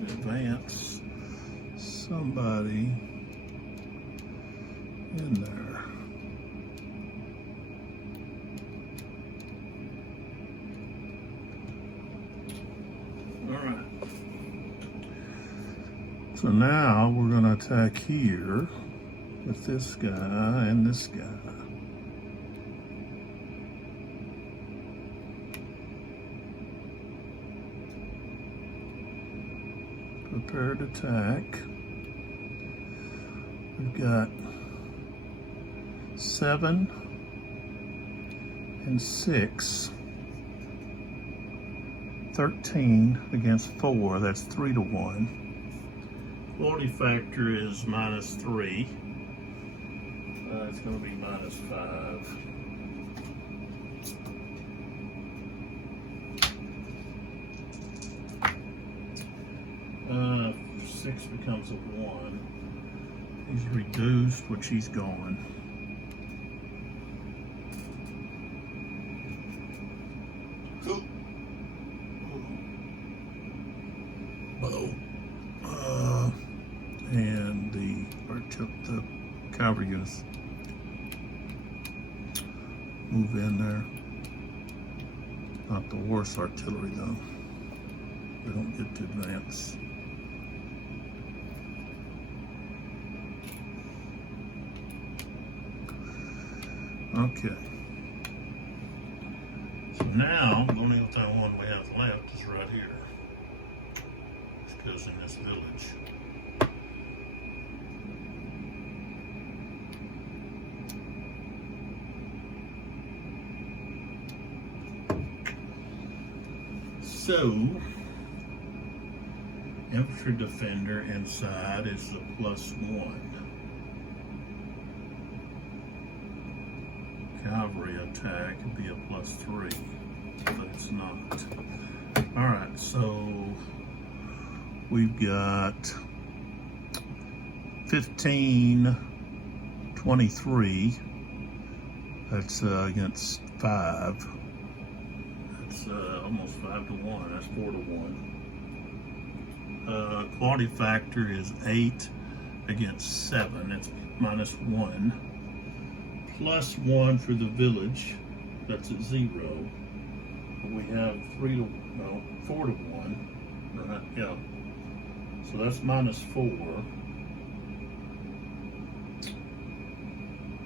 Advance somebody in there. All right. So now we're going to attack here with this guy and this guy. Prepared attack. We've got 7 and 6. 13 against 4. That's 3-1. Quality factor is -3. It's going to be -5. 6 becomes a 1. He's reduced, which he's going. And the cavalry units move in there. Not the worst artillery though. We don't get to advance. Okay. So now, the only other one we have left is right here. This goes in this village. So, infantry defender inside is the +1. Cavalry attack would be a +3, but it's not. All right, so we've got 1523. That's against 5. That's almost 5 to 1. That's 4 to 1. Quality factor is 8 against 7. That's -1. +1 for the village. That's at 0. We have 4 to 1. Right? Yeah. So that's -4.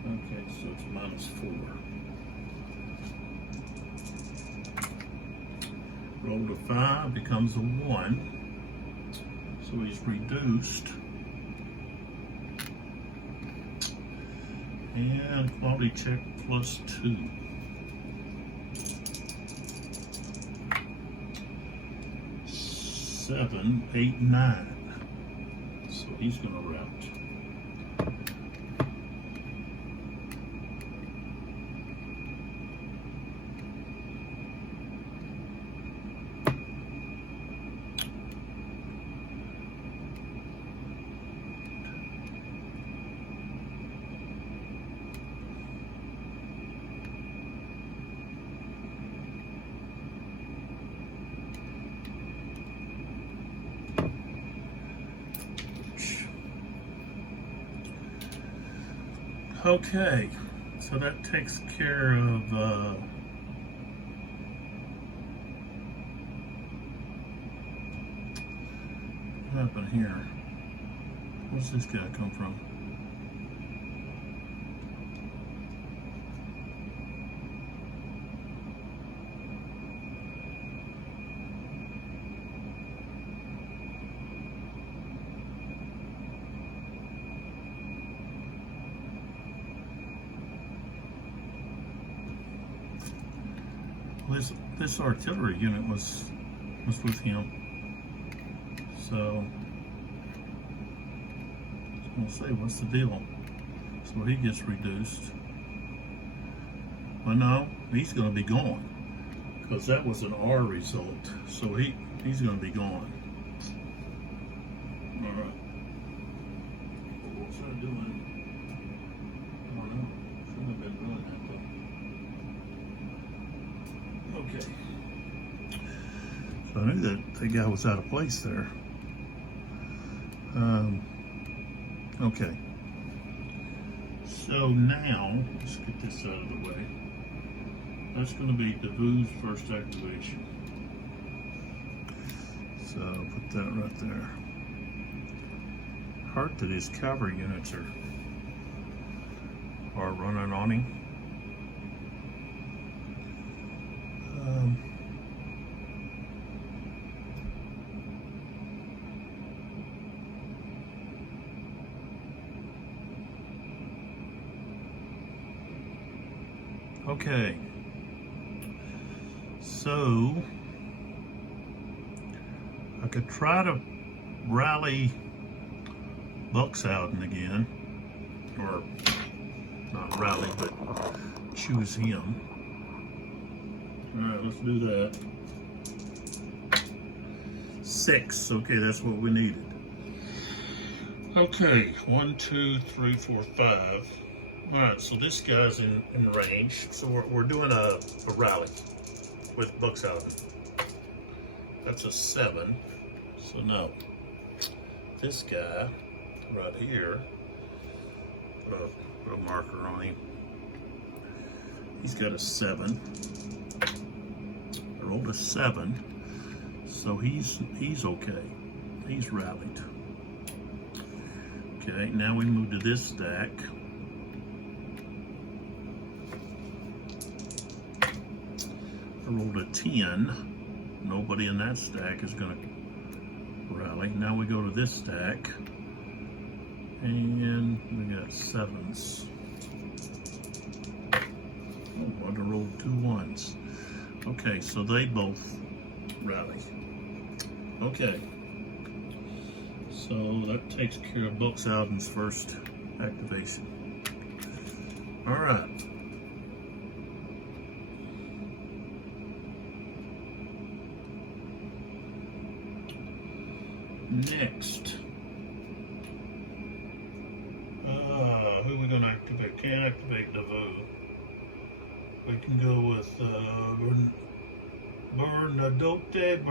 Okay, so it's -4. Roll to 5 becomes a 1. So he's reduced. And quality check +2. 7, 8, 9. So he's going to route. Okay, so that takes care of what happened here? Where's this guy come from? This artillery unit was with him, so I was gonna say, what's the deal? So he gets reduced. Well, no, he's going to be gone because that was an R result, so he's going to be gone. All right. What's I doing? I don't know. Shouldn't have been doing that though. Okay. So I knew that guy was out of place there. Okay. So now, let's get this out of the way. That's going to be Davout's first activation. So put that right there. Hurt that his cavalry units are running on him. Okay, so I could try to rally Buxhausen again, or not rally, but choose him. All right, let's do that. 6, okay, that's what we needed. Okay, 1, 2, 3, 4, 5. All right, so this guy's in range. So we're doing a rally with Buxhausen. That's a 7. So no. This guy right here, put a marker on him. He's got a 7. rolled a 7. So he's okay. He's rallied. Okay, now we move to this stack. I rolled a 10. Nobody in that stack is going to rally. Now we go to this stack. And we got 7s. Oh, I rolled 2 1s. Okay, so they both rally. Okay. So that takes care of Buxhausen's first activation. All right. Next. Who are we going to activate? Can't activate Nauvoo. We can go with Bernadotte.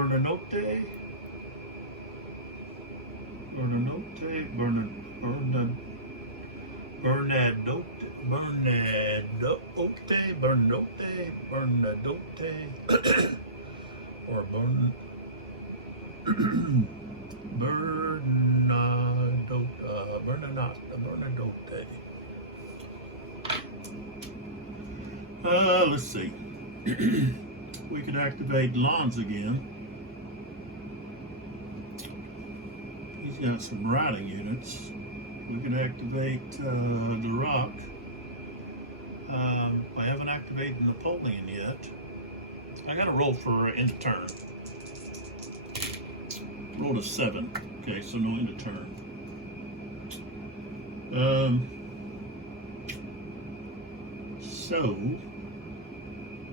Or Bernadotte. Let's see. We can activate Lons again. He's got some riding units. We can activate the Rock. I haven't activated Napoleon yet. I got to roll for end of turn. Rolled a 7. Okay, so no end of turn. So,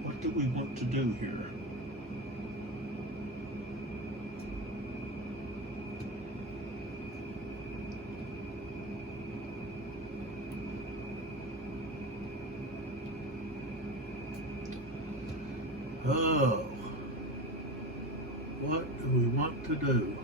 what do we want to do here? Oh, what do we want to do?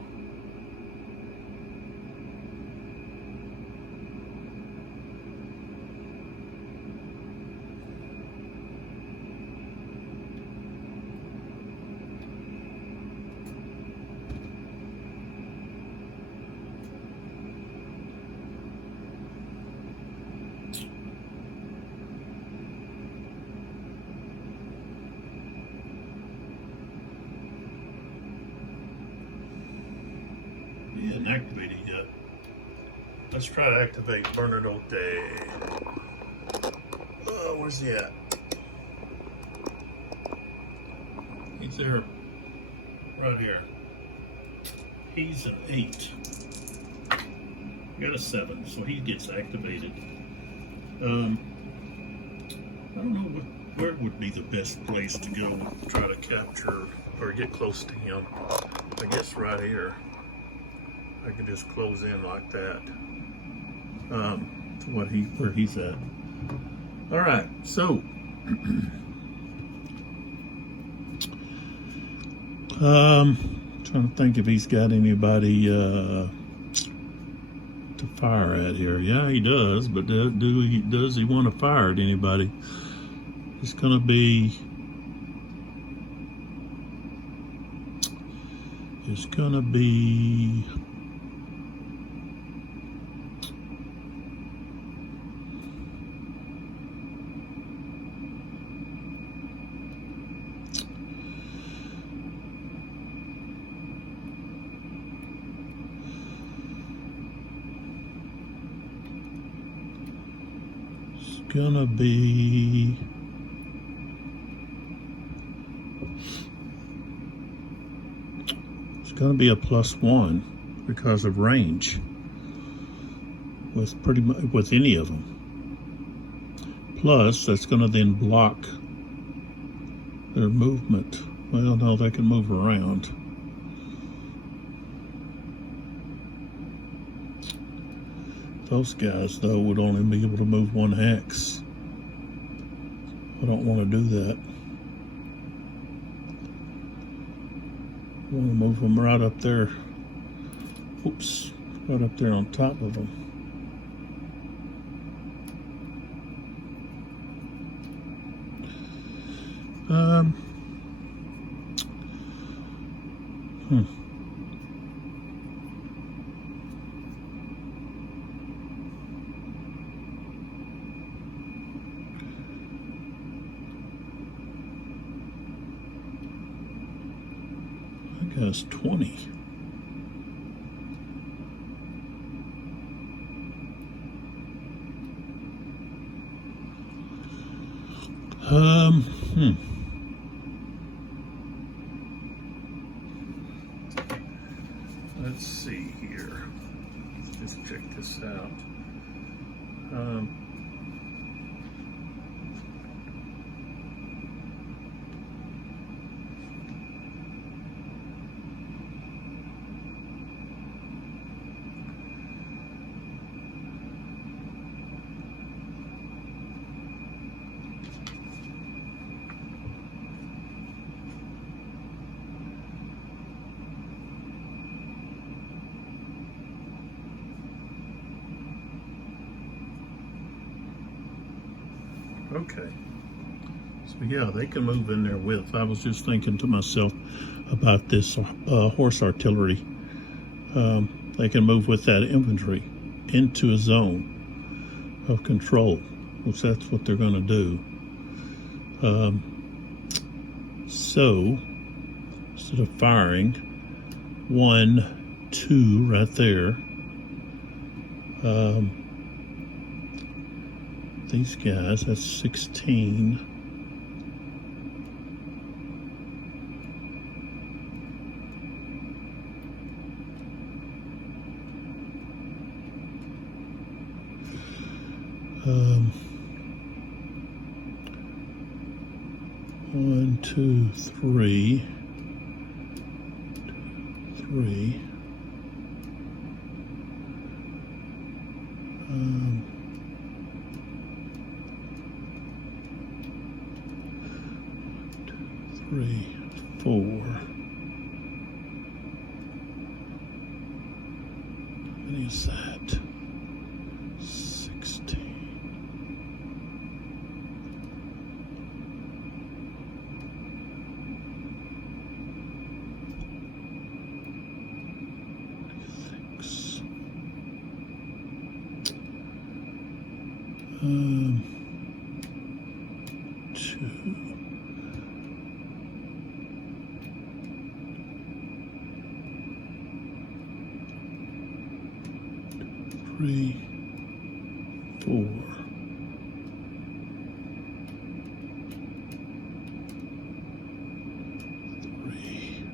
He hadn't activated yet. Let's try to activate Bernadotte. Oh, where's he at? He's there, right here. He's an 8. We got a 7, so he gets activated. I don't know where would be the best place to go try to capture or get close to him. I guess right here. I can just close in like that. To where he's at. All right, so trying to think if he's got anybody to fire at here. Yeah, he does, but does he want to fire at anybody? It's gonna be it's gonna be a +1 because of range with pretty much with any of them. Plus, that's gonna then block their movement. Well, no, they can move around. Those guys, though, would only be able to move 1 hex. I don't want to do that. I want to move them right up there. Oops, right up there on top of them. That guy's 20. Let's see here. Let's just check this out. Okay, so yeah, they can move in their width. I was just thinking to myself about this horse artillery. They can move with that infantry into a zone of control, which that's what they're going to do. So instead of firing 1, 2 right there, these guys, that's 16. One, two, three. 3. Three, 4. How many is that? 16. Two. 3, 4. 3.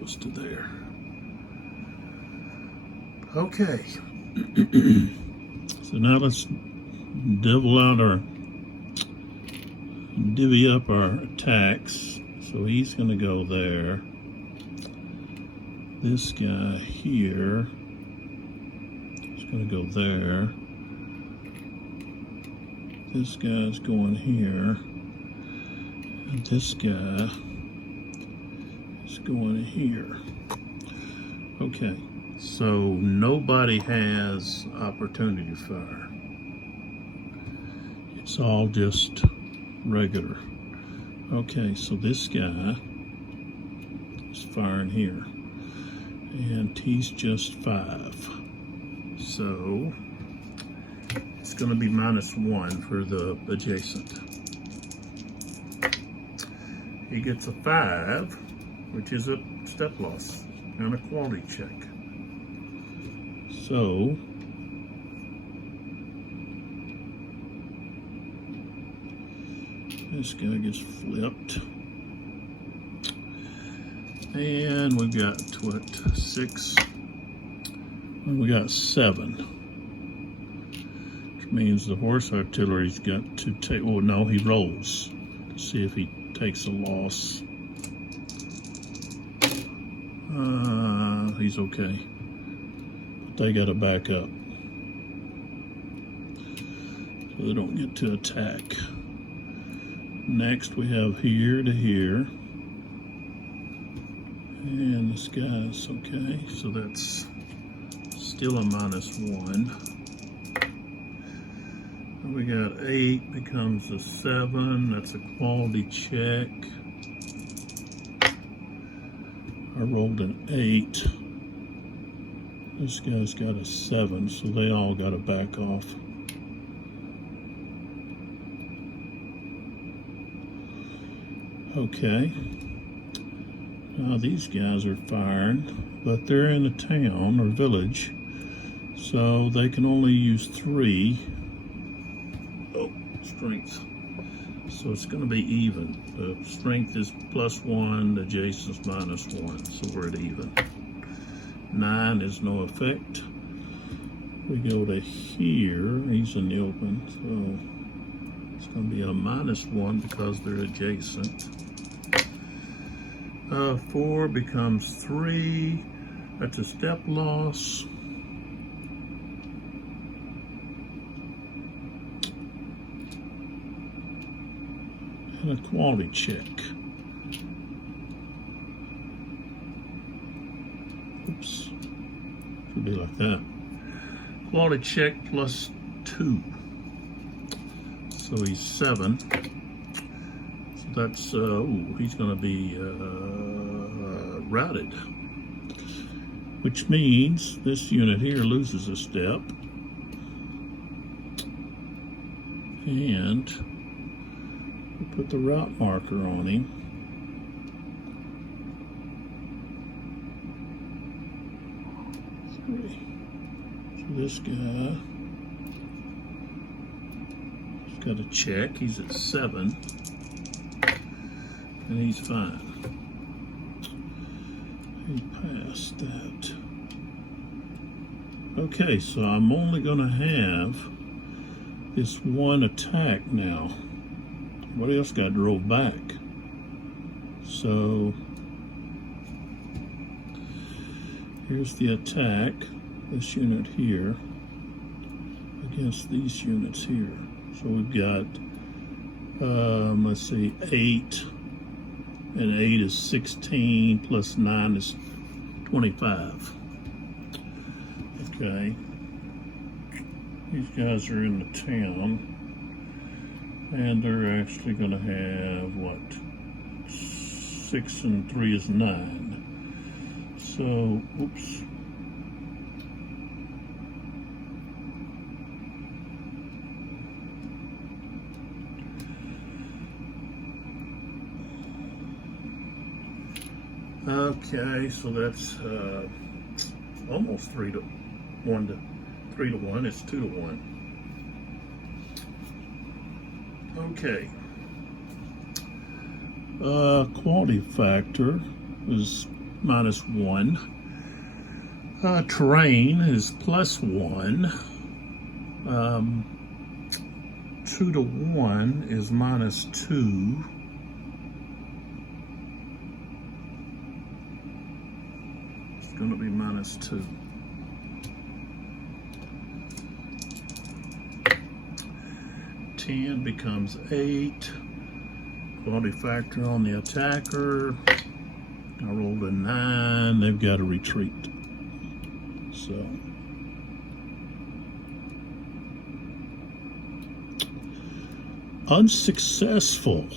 Goes to there. Okay. So now let's divvy up our attacks. So he's going to go there. This guy here is going to go there. This guy's going here. And this guy is going here. Okay, so nobody has opportunity to fire. It's all just regular. Okay, so this guy is firing here, and he's just 5. So it's going to be -1 for the adjacent. He gets a 5, which is a step loss and a quality check. So this guy gets flipped. And we've got, what, 6? And we got 7. Which means the horse artillery's got to take, oh no, he rolls to see if he takes a loss. He's okay. But they got to back up, so they don't get to attack. Next we have here to here. And this guy's okay, so that's still a -1. We got 8 becomes a 7. That's a quality check. I rolled an 8. This guy's got a 7, so they all got to back off. Okay. Now these guys are firing, but they're in a town or village, so they can only use 3. Oh, strength. So it's going to be even. The strength is +1, the adjacent's -1, so we're at even. 9 is no effect. We go to here, he's in the open, so it's going to be a -1 because they're adjacent. 4 becomes 3. That's a step loss. And a quality check. Oops. Should be like that. Quality check +2. So he's 7. So that's, he's going to be routed. Which means this unit here loses a step. And we put the route marker on him. So this guy has got a check. He's at 7. And he's fine. He passed that. Okay, so I'm only going to have this one attack now. Everybody else got drove back. So here's the attack, this unit here, against these units here. So we've got, let's see, 8. And 8 is 16, plus 9 is 25. Okay. These guys are in the town. And they're actually going to have, what? 6 and 3 is 9. So, oops. Okay, so that's almost 3 to 1 to 3 to 1. It's 2 to 1. Okay. Quality factor is -1. Terrain is +1. 2 to 1 is -2. Going to be -2. Ten becomes 8. Quality factor on the attacker. I rolled a 9. They've got to retreat. So unsuccessful.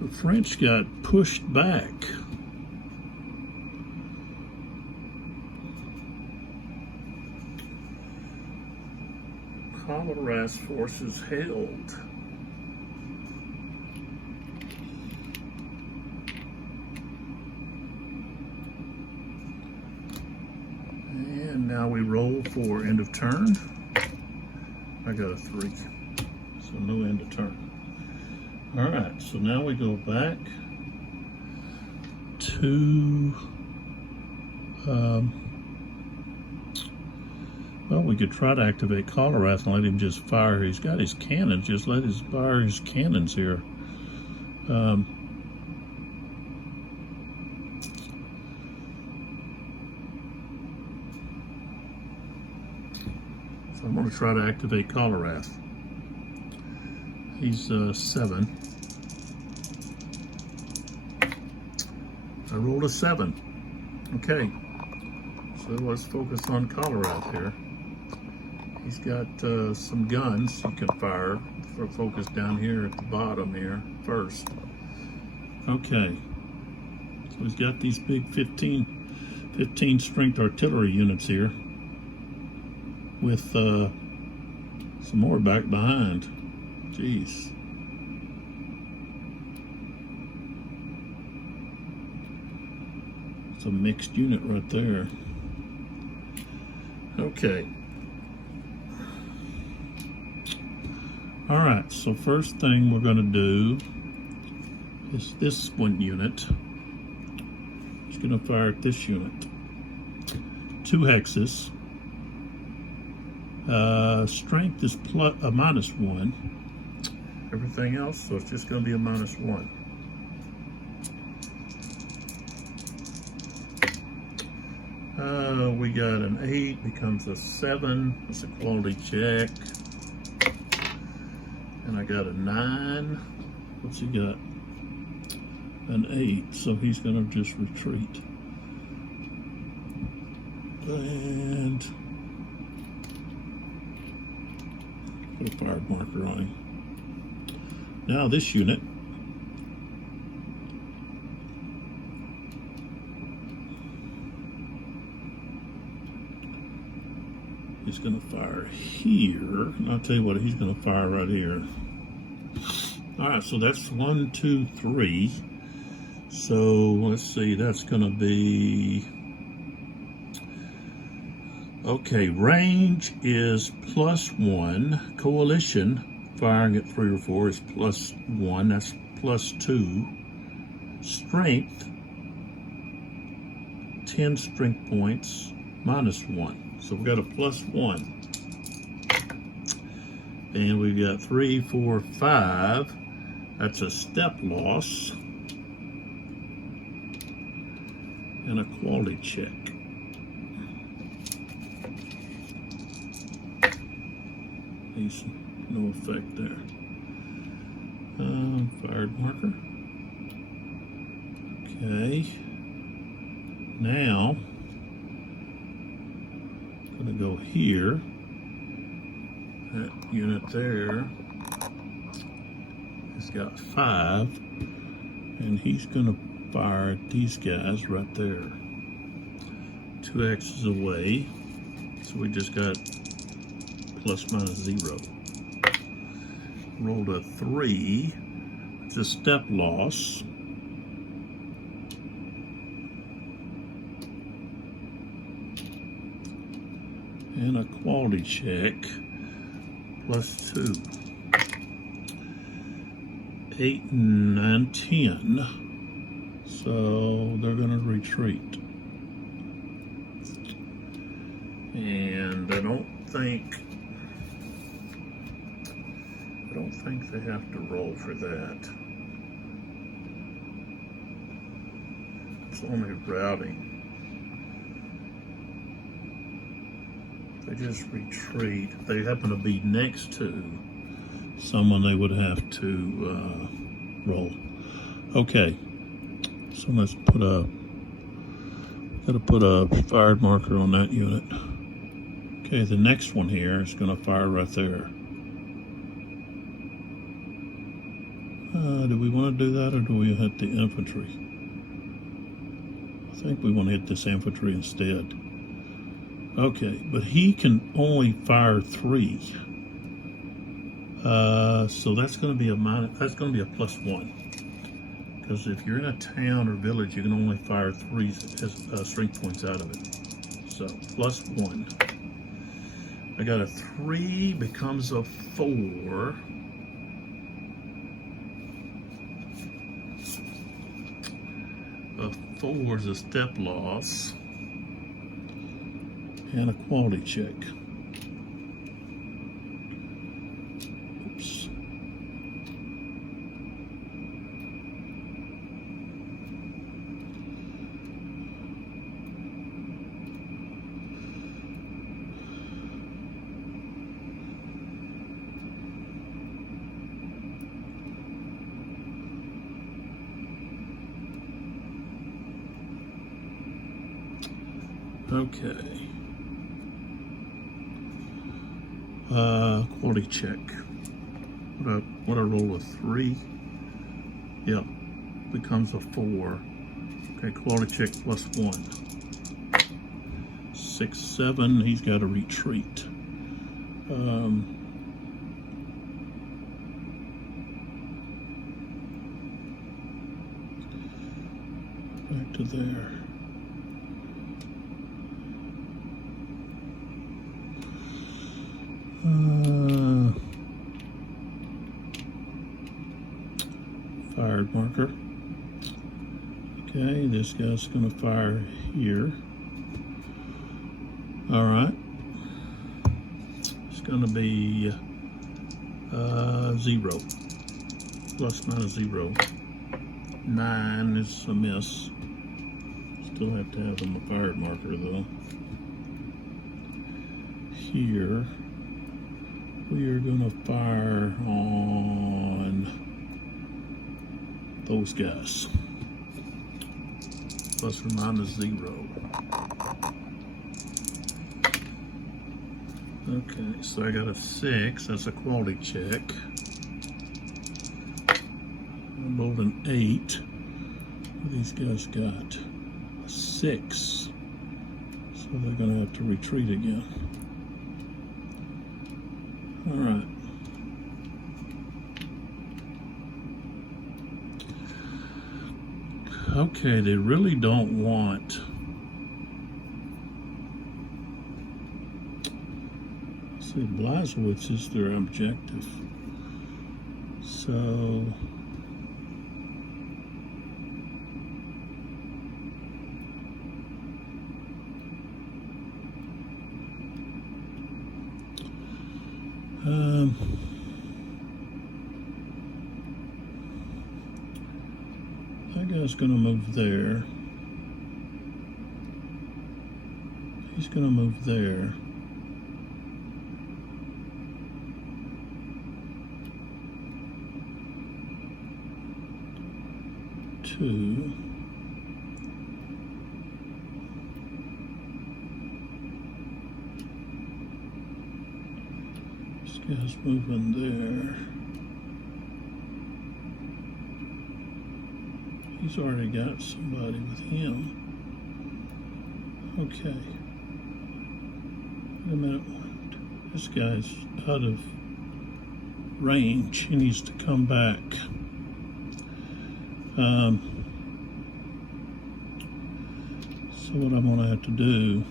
The French got pushed back. Austerlitz forces held. And now we roll for end of turn. I got a 3, so no end of turn. All right, so now we go back to well, we could try to activate Austerlitz and let him just fire. He's got his cannons. Just let him fire his cannons here. So I'm going to try to activate Austerlitz. He's 7. I rolled a 7. Okay. So let's focus on Colorado here. He's got some guns he can fire. For focus down here at the bottom here first. Okay. So he's got these big 15 strength artillery units here with some more back behind. Jeez. It's a mixed unit right there. Okay. All right, so first thing we're going to do is this one unit. It's going to fire at this unit. 2 hexes. Strength is -1. Everything else, so it's just going to be a -1. We got an 8, becomes a 7. It's a quality check. And I got a 9. What's he got? An 8, so he's going to just retreat. And put a fire marker on him. Now this unit is going to fire here. And I'll tell you what, he's going to fire right here. All right, so that's 1, 2, 3. So let's see, that's going to be, okay, range is +1. Coalition firing at 3 or 4 is +1. That's +2. Strength, 10 strength points, -1. So we've got a +1. And we've got 3, 4, 5. That's a step loss. And a quality check. He's no effect there. Fired marker. Okay. Now, I'm going to go here. That unit there has got 5, and he's going to fire at these guys right there. 2 X's away, so we just got ±0. Rolled a 3. It's a step loss. And a quality check, +2. 8, 9, 10. So they're going to retreat. And I don't think they have to roll for that. It's only routing. They just retreat. If they happen to be next to someone, they would have to roll. Okay, so let's gotta put a fired marker on that unit. Okay, the next one here is gonna fire right there. Do we want to do that, or do we hit the infantry? I think we want to hit this infantry instead. Okay, but he can only fire 3. So that's going to be a +1. Because if you're in a town or village, you can only fire 3 strength points out of it. So +1. I got a 3, becomes a 4. A 4 is a step loss. And a quality check. Oops. Okay. Quality check. What I roll a 3? Yep. Becomes a 4. Okay, quality check +1. 6, 7. He's got to retreat. Back to there. Fired marker. Okay, this guy's going to fire here. All right. It's going to be 0. ±0. 9 is a miss. Still have to have him a fired marker though. Here, we are going to fire on those guys. ±0. Okay, so I got a 6. That's a quality check. I rolled an 8. These guys got a 6. So they're going to have to retreat again. All right. Okay, they really don't want. See, Blazowitz is their objective. So that guy's going to move there. He's going to move there. Two. This guy's moving there. He's already got somebody with him. Okay. Wait a minute. This guy's out of range. He needs to come back. So what I'm going to have to do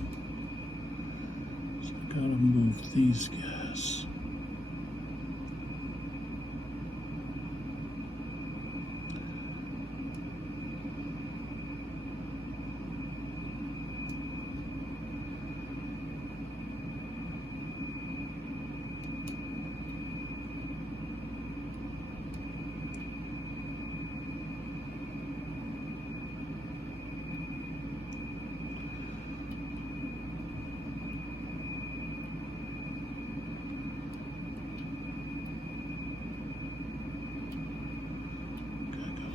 is I've got to move these guys.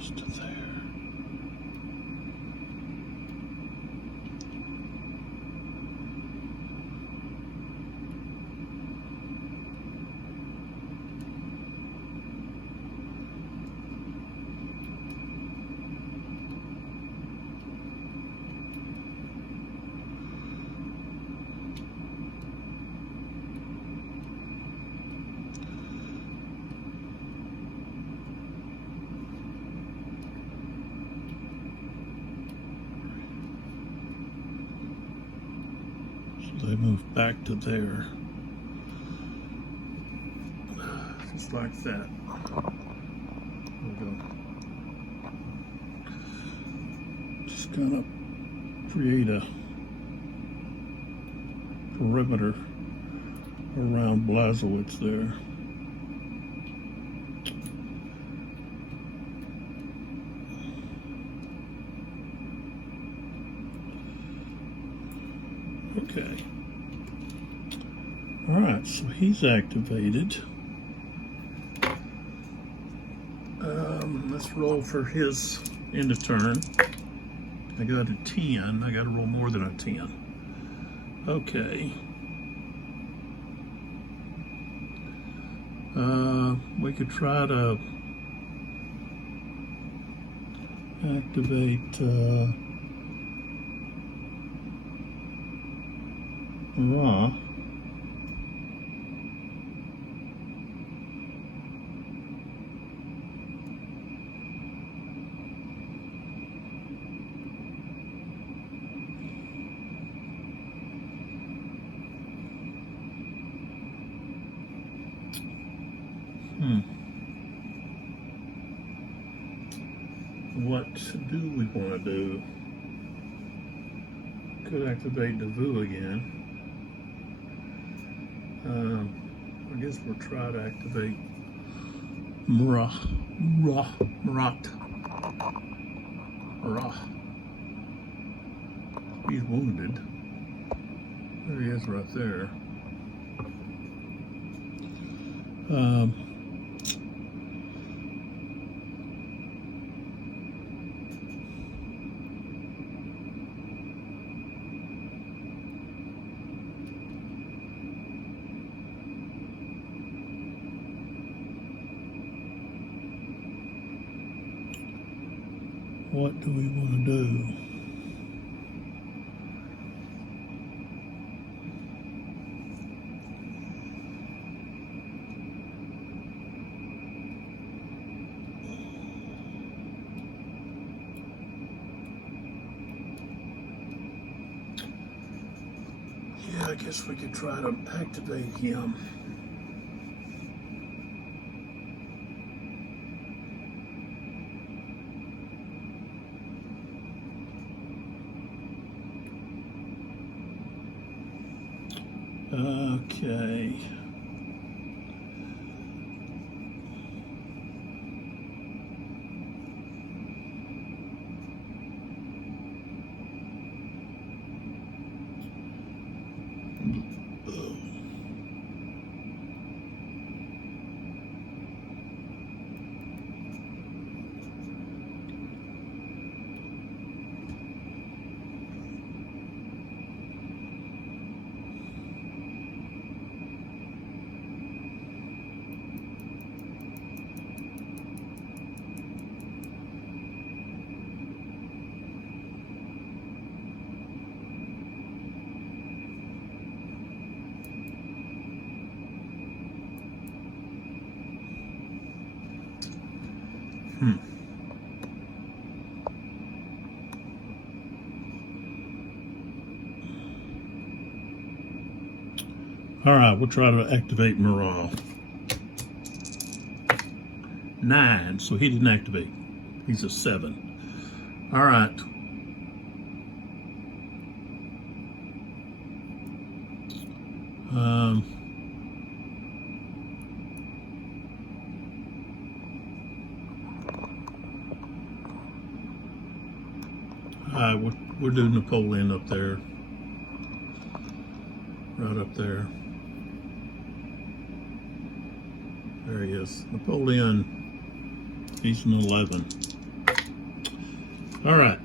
To there. They move back to there. Just like that. There we go. Just kind of create a perimeter around Blazowitz there. Okay. All right, so he's activated. Let's roll for his end of turn. I got a 10. I got to roll more than a 10. Okay. We could try to activate raw. What do we want to do? Could activate the VU again. I guess we'll try to activate Murat. He's wounded. There he is right there. What do we want to do? Yeah, I guess we could try to activate him. Okay. All right, we'll try to activate morale. 9, so he didn't activate. He's a 7. All right. All right, we'll do Napoleon up there. Right up there. There he is. Napoleon, he's an 11. All right.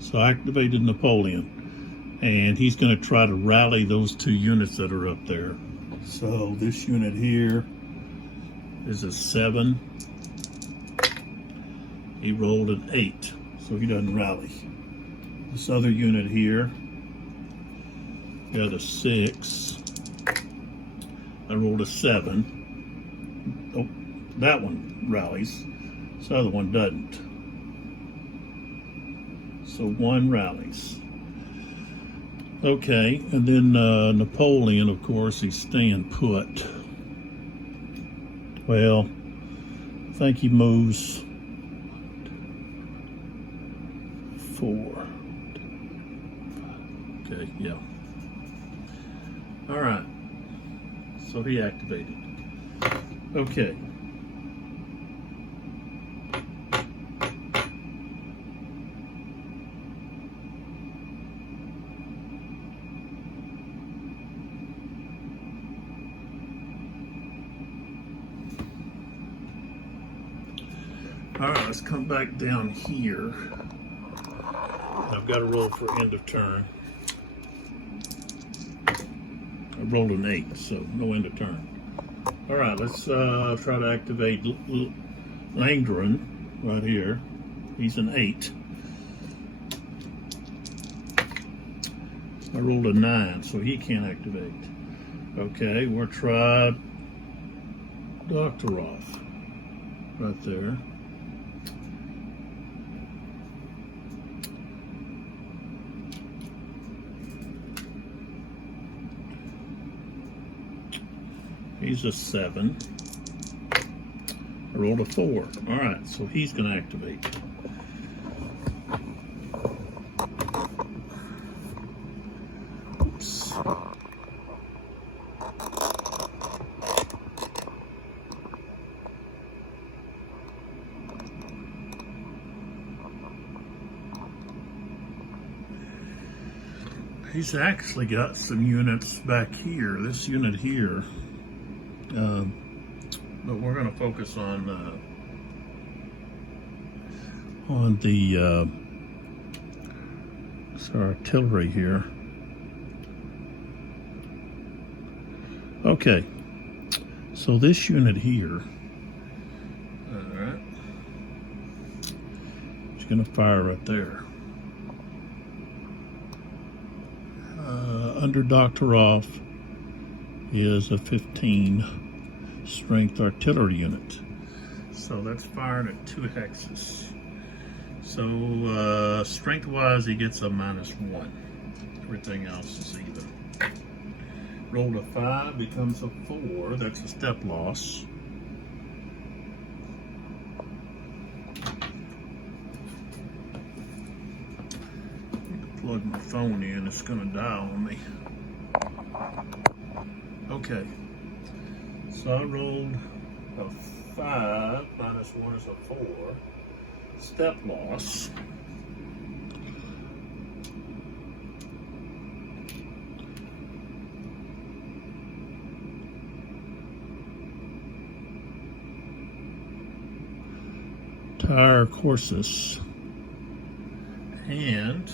So I activated Napoleon, and he's going to try to rally those 2 units that are up there. So this unit here is a 7. He rolled an 8, so he doesn't rally. This other unit here got a 6. I rolled a 7. Oh, that one rallies. This other one doesn't. So 1 rallies. Okay, and then Napoleon, of course, he's staying put. Well, I think he moves 4. Okay, yeah. All right. So he activated. Okay. All right, let's come back down here. I've got to roll for end of turn. rolled an 8, so no end of turn. All right, let's try to activate Langdren right here. He's an 8. I rolled a 9, so he can't activate. Okay, we'll try Doctoroff right there. He's a 7. I rolled a 4. All right, so he's going to activate. Oops. He's actually got some units back here. This unit here. But we're going to focus on the artillery here. Okay, so this unit here, all right, it's going to fire right there. Under Doctoroff is a 15 strength artillery unit. So that's firing at 2 hexes. So strength-wise, he gets a -1. Everything else is even. Rolled a 5, becomes a 4. That's a step loss. Plug my phone in, it's gonna die on me. Okay, so I rolled a 5, -1 is a 4, step loss. Tire courses. And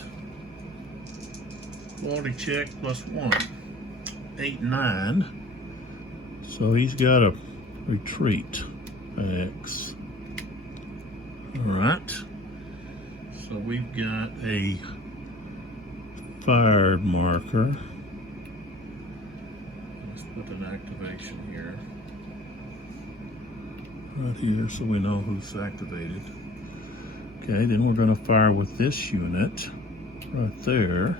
quality check +1, 8, 9. So he's got a retreat X. All right. So we've got a fired marker. Let's put an activation here. Right here, so we know who's activated. Okay, then we're going to fire with this unit right there.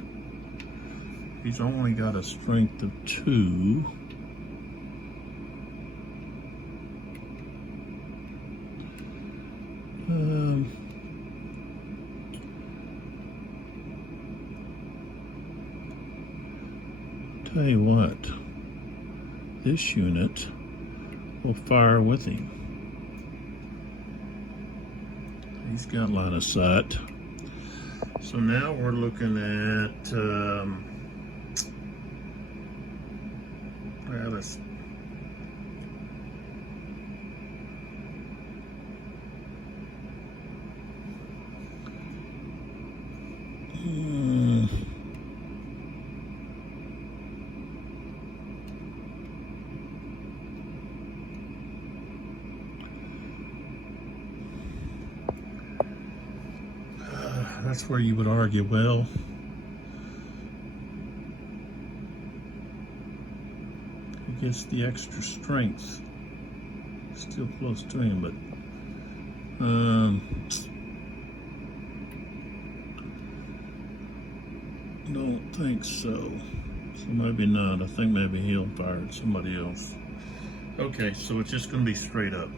He's only got a strength of 2. Tell you what, this unit will fire with him. He's got line of sight. So now we're looking at well, let's that's where you would argue, well, he gets the extra strength. Still close to him, but don't think so. So maybe not. I think maybe he'll fire at somebody else. Okay, so it's just going to be straight up.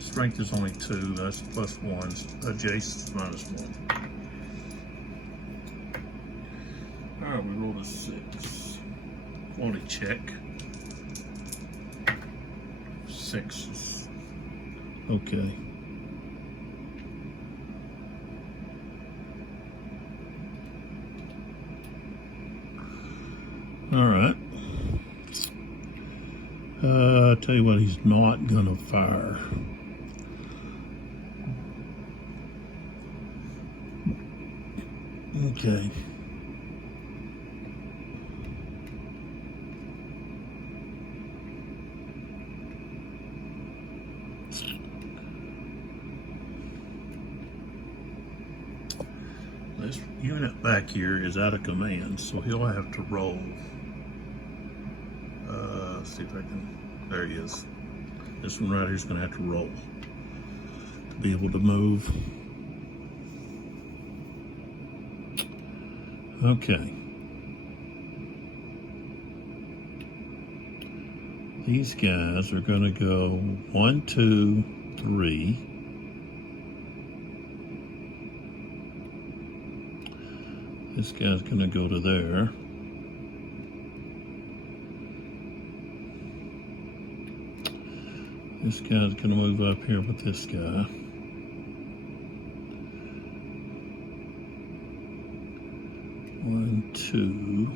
Strength is only 2. That's +1. Jace is -1. All right, we rolled a 6. Quality check. 6. Okay. All right. I'll tell you what, he's not gonna fire. Okay. this unit back here is out of command, so he'll have to roll. Let's see if I can, there he is. This one right here is gonna have to roll to be able to move. Okay. These guys are gonna go 1, 2, 3. This guy's gonna go to there. This guy's gonna move up here with this guy. One, two.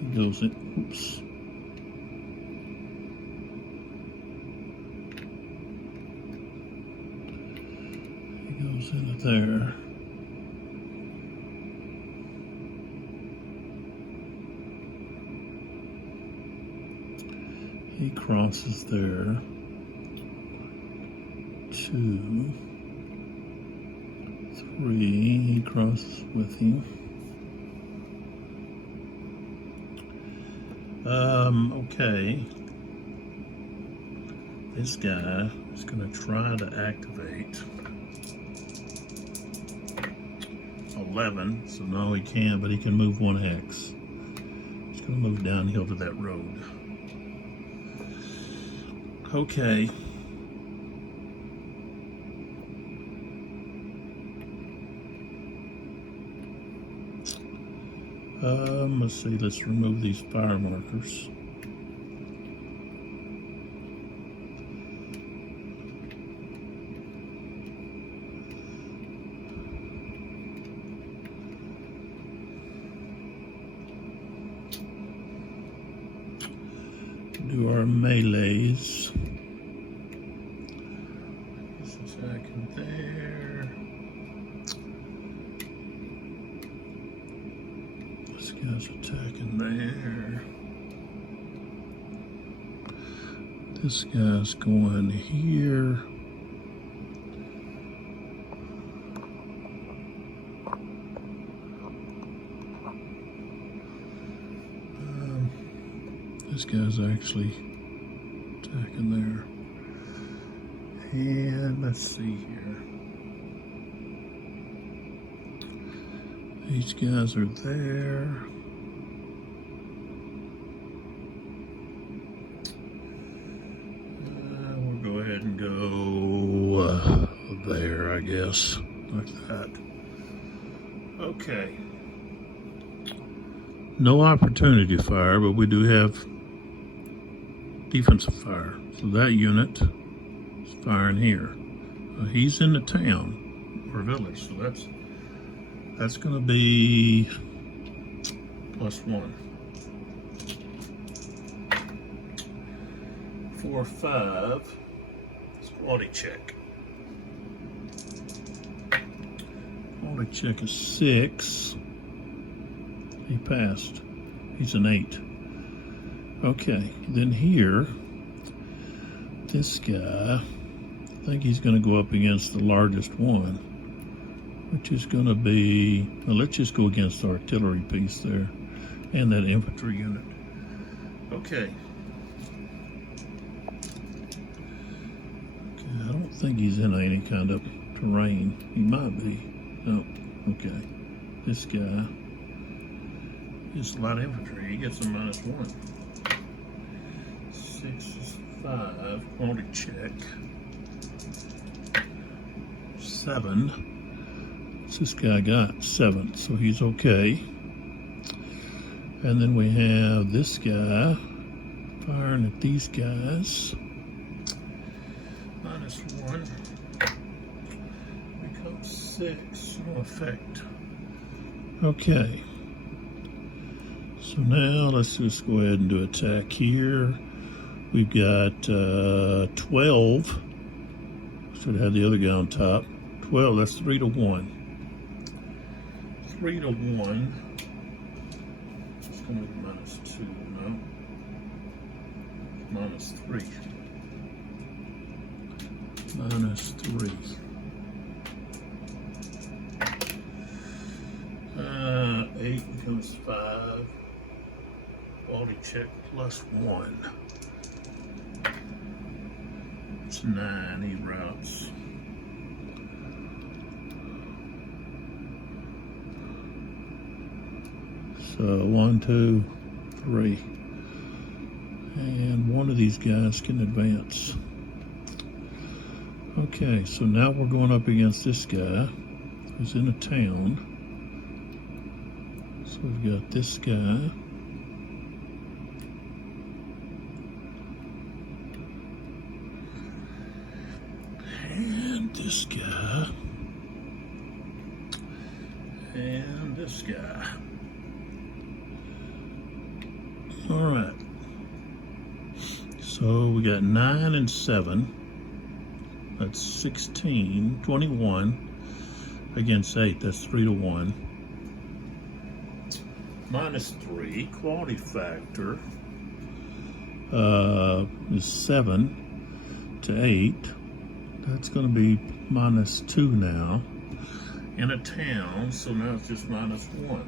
He goes in, oops. He goes into there. He crosses there. 2, 3, he crosses with him. Okay. This guy is going to try to activate 11, so no he can't, but he can move 1 hex. He's going to move downhill to that road. Okay. Let's see, let's remove these fire markers. Do our melees. This attacking there. This guy's attacking there. This guy's going here. This guy's actually attacking there. And let's see here. These guys are there. We'll go ahead and go there, I guess, like that. Okay. No opportunity fire, but we do have defensive fire. So that unit is firing here. He's in the town or village, so that's going to be +1. 4, 5. Quality check. Quality check is 6. He passed. He's an 8. Okay, then here, this guy, I think he's going to go up against the largest one, which is going to be, well, let's just go against the artillery piece there and that infantry unit. Okay. I don't think he's in any kind of terrain. He might be. No. Okay. This guy is light infantry. He gets a -1. 6 is 5. Quality check. 7. What's this guy got? 7. So he's okay. And then we have this guy firing at these guys. -1 becomes 6. No effect. Okay. So now let's just go ahead and do attack here. We've got 12. Should have had the other guy on top. 12. That's 3 to 1. 3 to 1. It's going to be -2. No. -3. -3. Quality check +1. It's 9 he routes. So 1, 2, 3. And one of these guys can advance. Okay, so now we're going up against this guy who's in a town. So we've got this guy. And this guy. And this guy. All right. So we got 9 and 7. That's 16, 21 against 8. That's 3 to 1. -3. Quality factor is 7 to 8. That's going to be -2 now. In a town, so now it's just -1.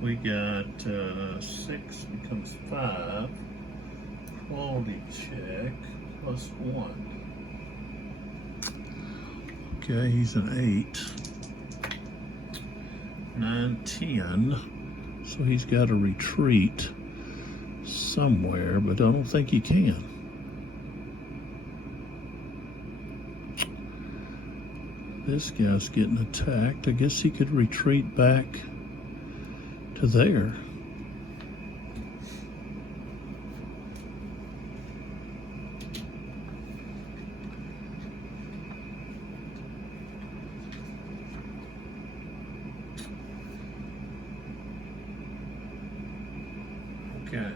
We got 6 becomes 5. Quality check +1. Okay, he's an 8. 9, 10. So he's got to retreat somewhere, but I don't think he can. This guy's getting attacked. I guess he could retreat back to there. Okay.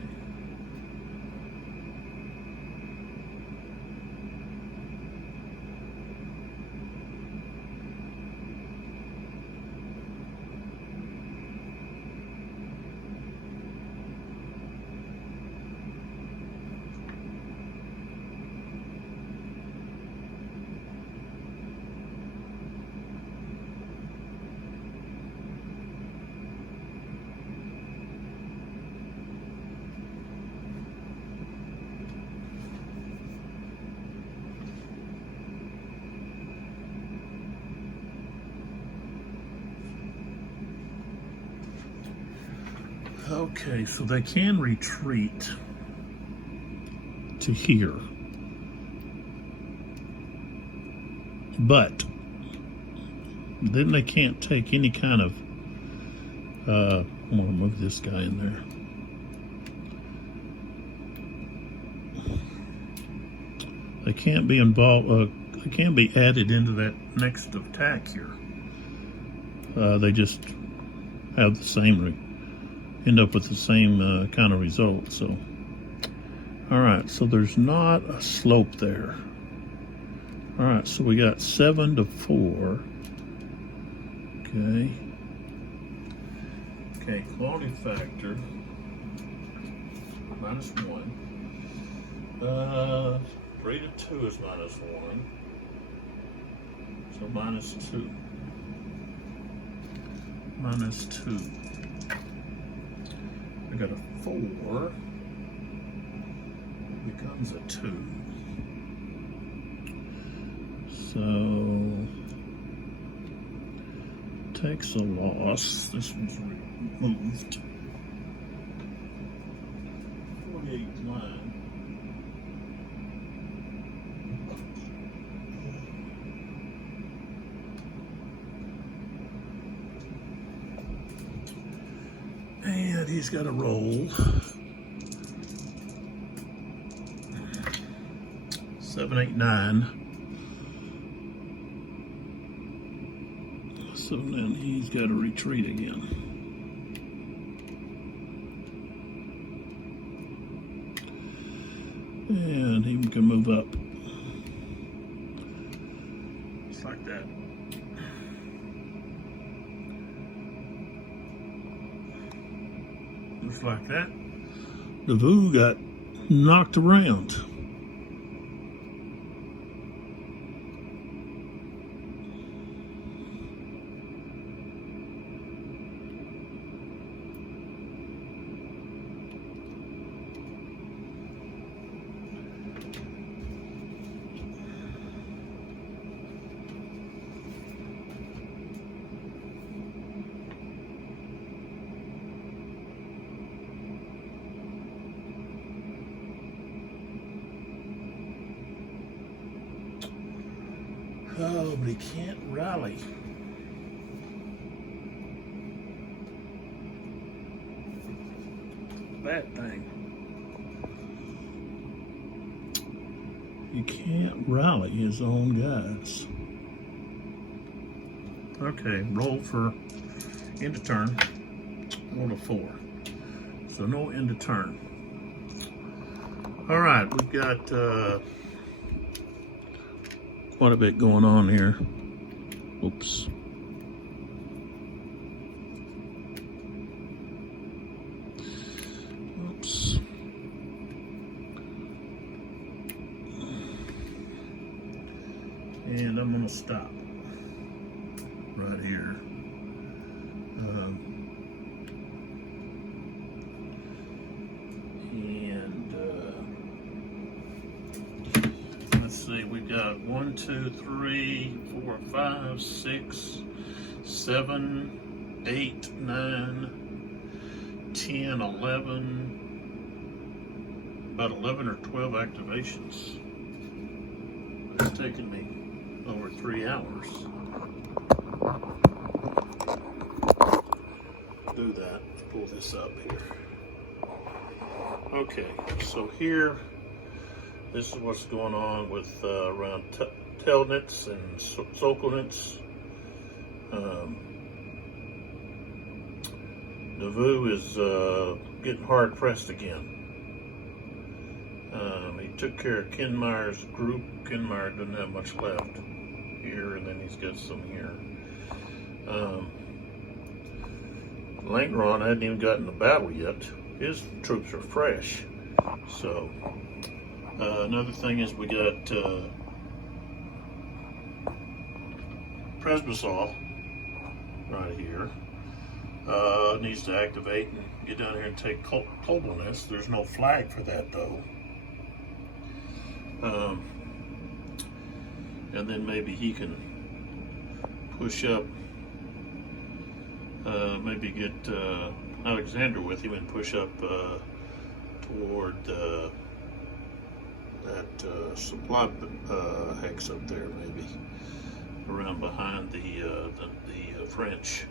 Okay, so they can retreat to here, but then they can't take any kind of, I'm gonna move this guy in there. They can't be involved, they can't be added into that next attack here. They just have the same, end up with the same kind of result. So, all right, so there's not a slope there. All right, so we got 7 to 4. Okay. Okay, quality factor -1. 3 to 2 is -1. So -2. -2. I got a 4, becomes a 2. So, takes a loss. This one's removed. 48-9. And he's got a roll. 7, 8, 9. So then he's got to retreat again. And he can move up. Just like that. Just like that. The Vu got knocked around. but he can't rally. That thing. He can't rally his own guys. Okay, roll for end of turn. 1 to 4. So no end of turn. All right, we've got quite a bit going on here. Oops. Oops. And I'm gonna stop right here. Let's see, we've got 1, 2, 3, 4, 5, 6, 7, 8, 9, 10, 11, about 11 or 12 activations. It's taken me over 3 hours to do that. Let's pull this up here. Okay, so here, this is what's going on with around Telnitz and Sokolnitz. Nauvoo is getting hard pressed again. He took care of Kinmeyer's group. Kinmeyer doesn't have much left here, and then he's got some here. Langron hadn't even gotten the battle yet. His troops are fresh. So another thing is we got Presbysaw right here. Needs to activate and get down here and take Koblenz. There's no flag for that though. And then maybe he can push up, maybe get Alexander with him and push up toward that supply hex up there, maybe around behind the French.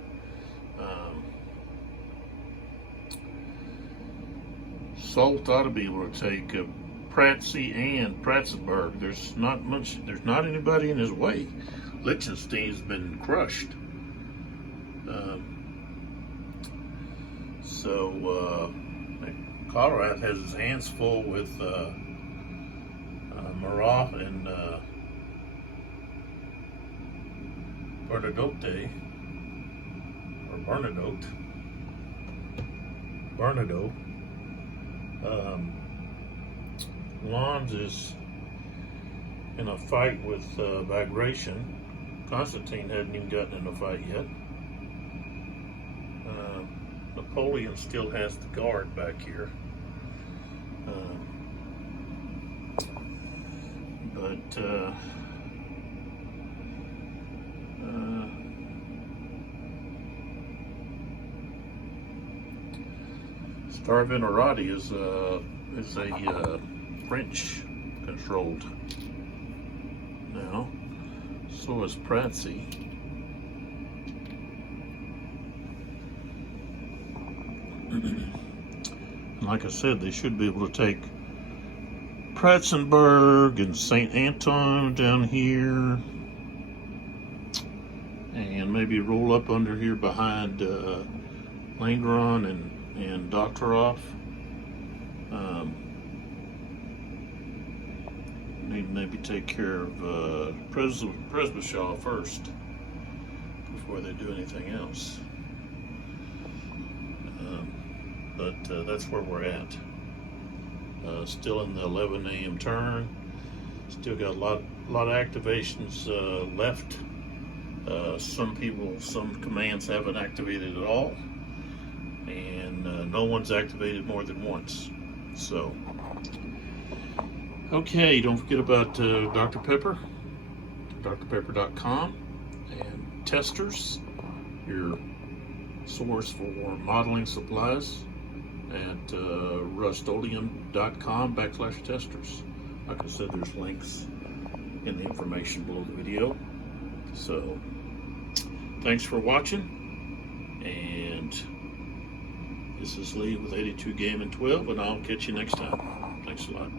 Soult ought to be able to take Pratsy and Pratzenberg. There's not anybody in his way. Liechtenstein's been crushed. So Colorado has his hands full with Marat and Bernadotte, or Bernadotte. Lons is in a fight with Bagration. Constantine hadn't even gotten in a fight yet. Napoleon still has the guard back here. Starvinarati is a French controlled now. So is Pratsy. Like I said, they should be able to take Pratzenberg and St. Anton down here, and maybe roll up under here behind Langron and Doktorov. Need to maybe take care of Presbysaw first before they do anything else. But that's where we're at. Still in the 11 a.m. turn. Still got a lot of activations left. Some commands haven't activated at all, and no one's activated more than once. So, okay, don't forget about Dr. Pepper, drpepper.com, and Testers, your source for modeling supplies, at rustolium.com/testers. Like I said, there's links in the information below the video. So, thanks for watching, and this is Lee with 82 Game and 12, and I'll catch you next time. Thanks a lot.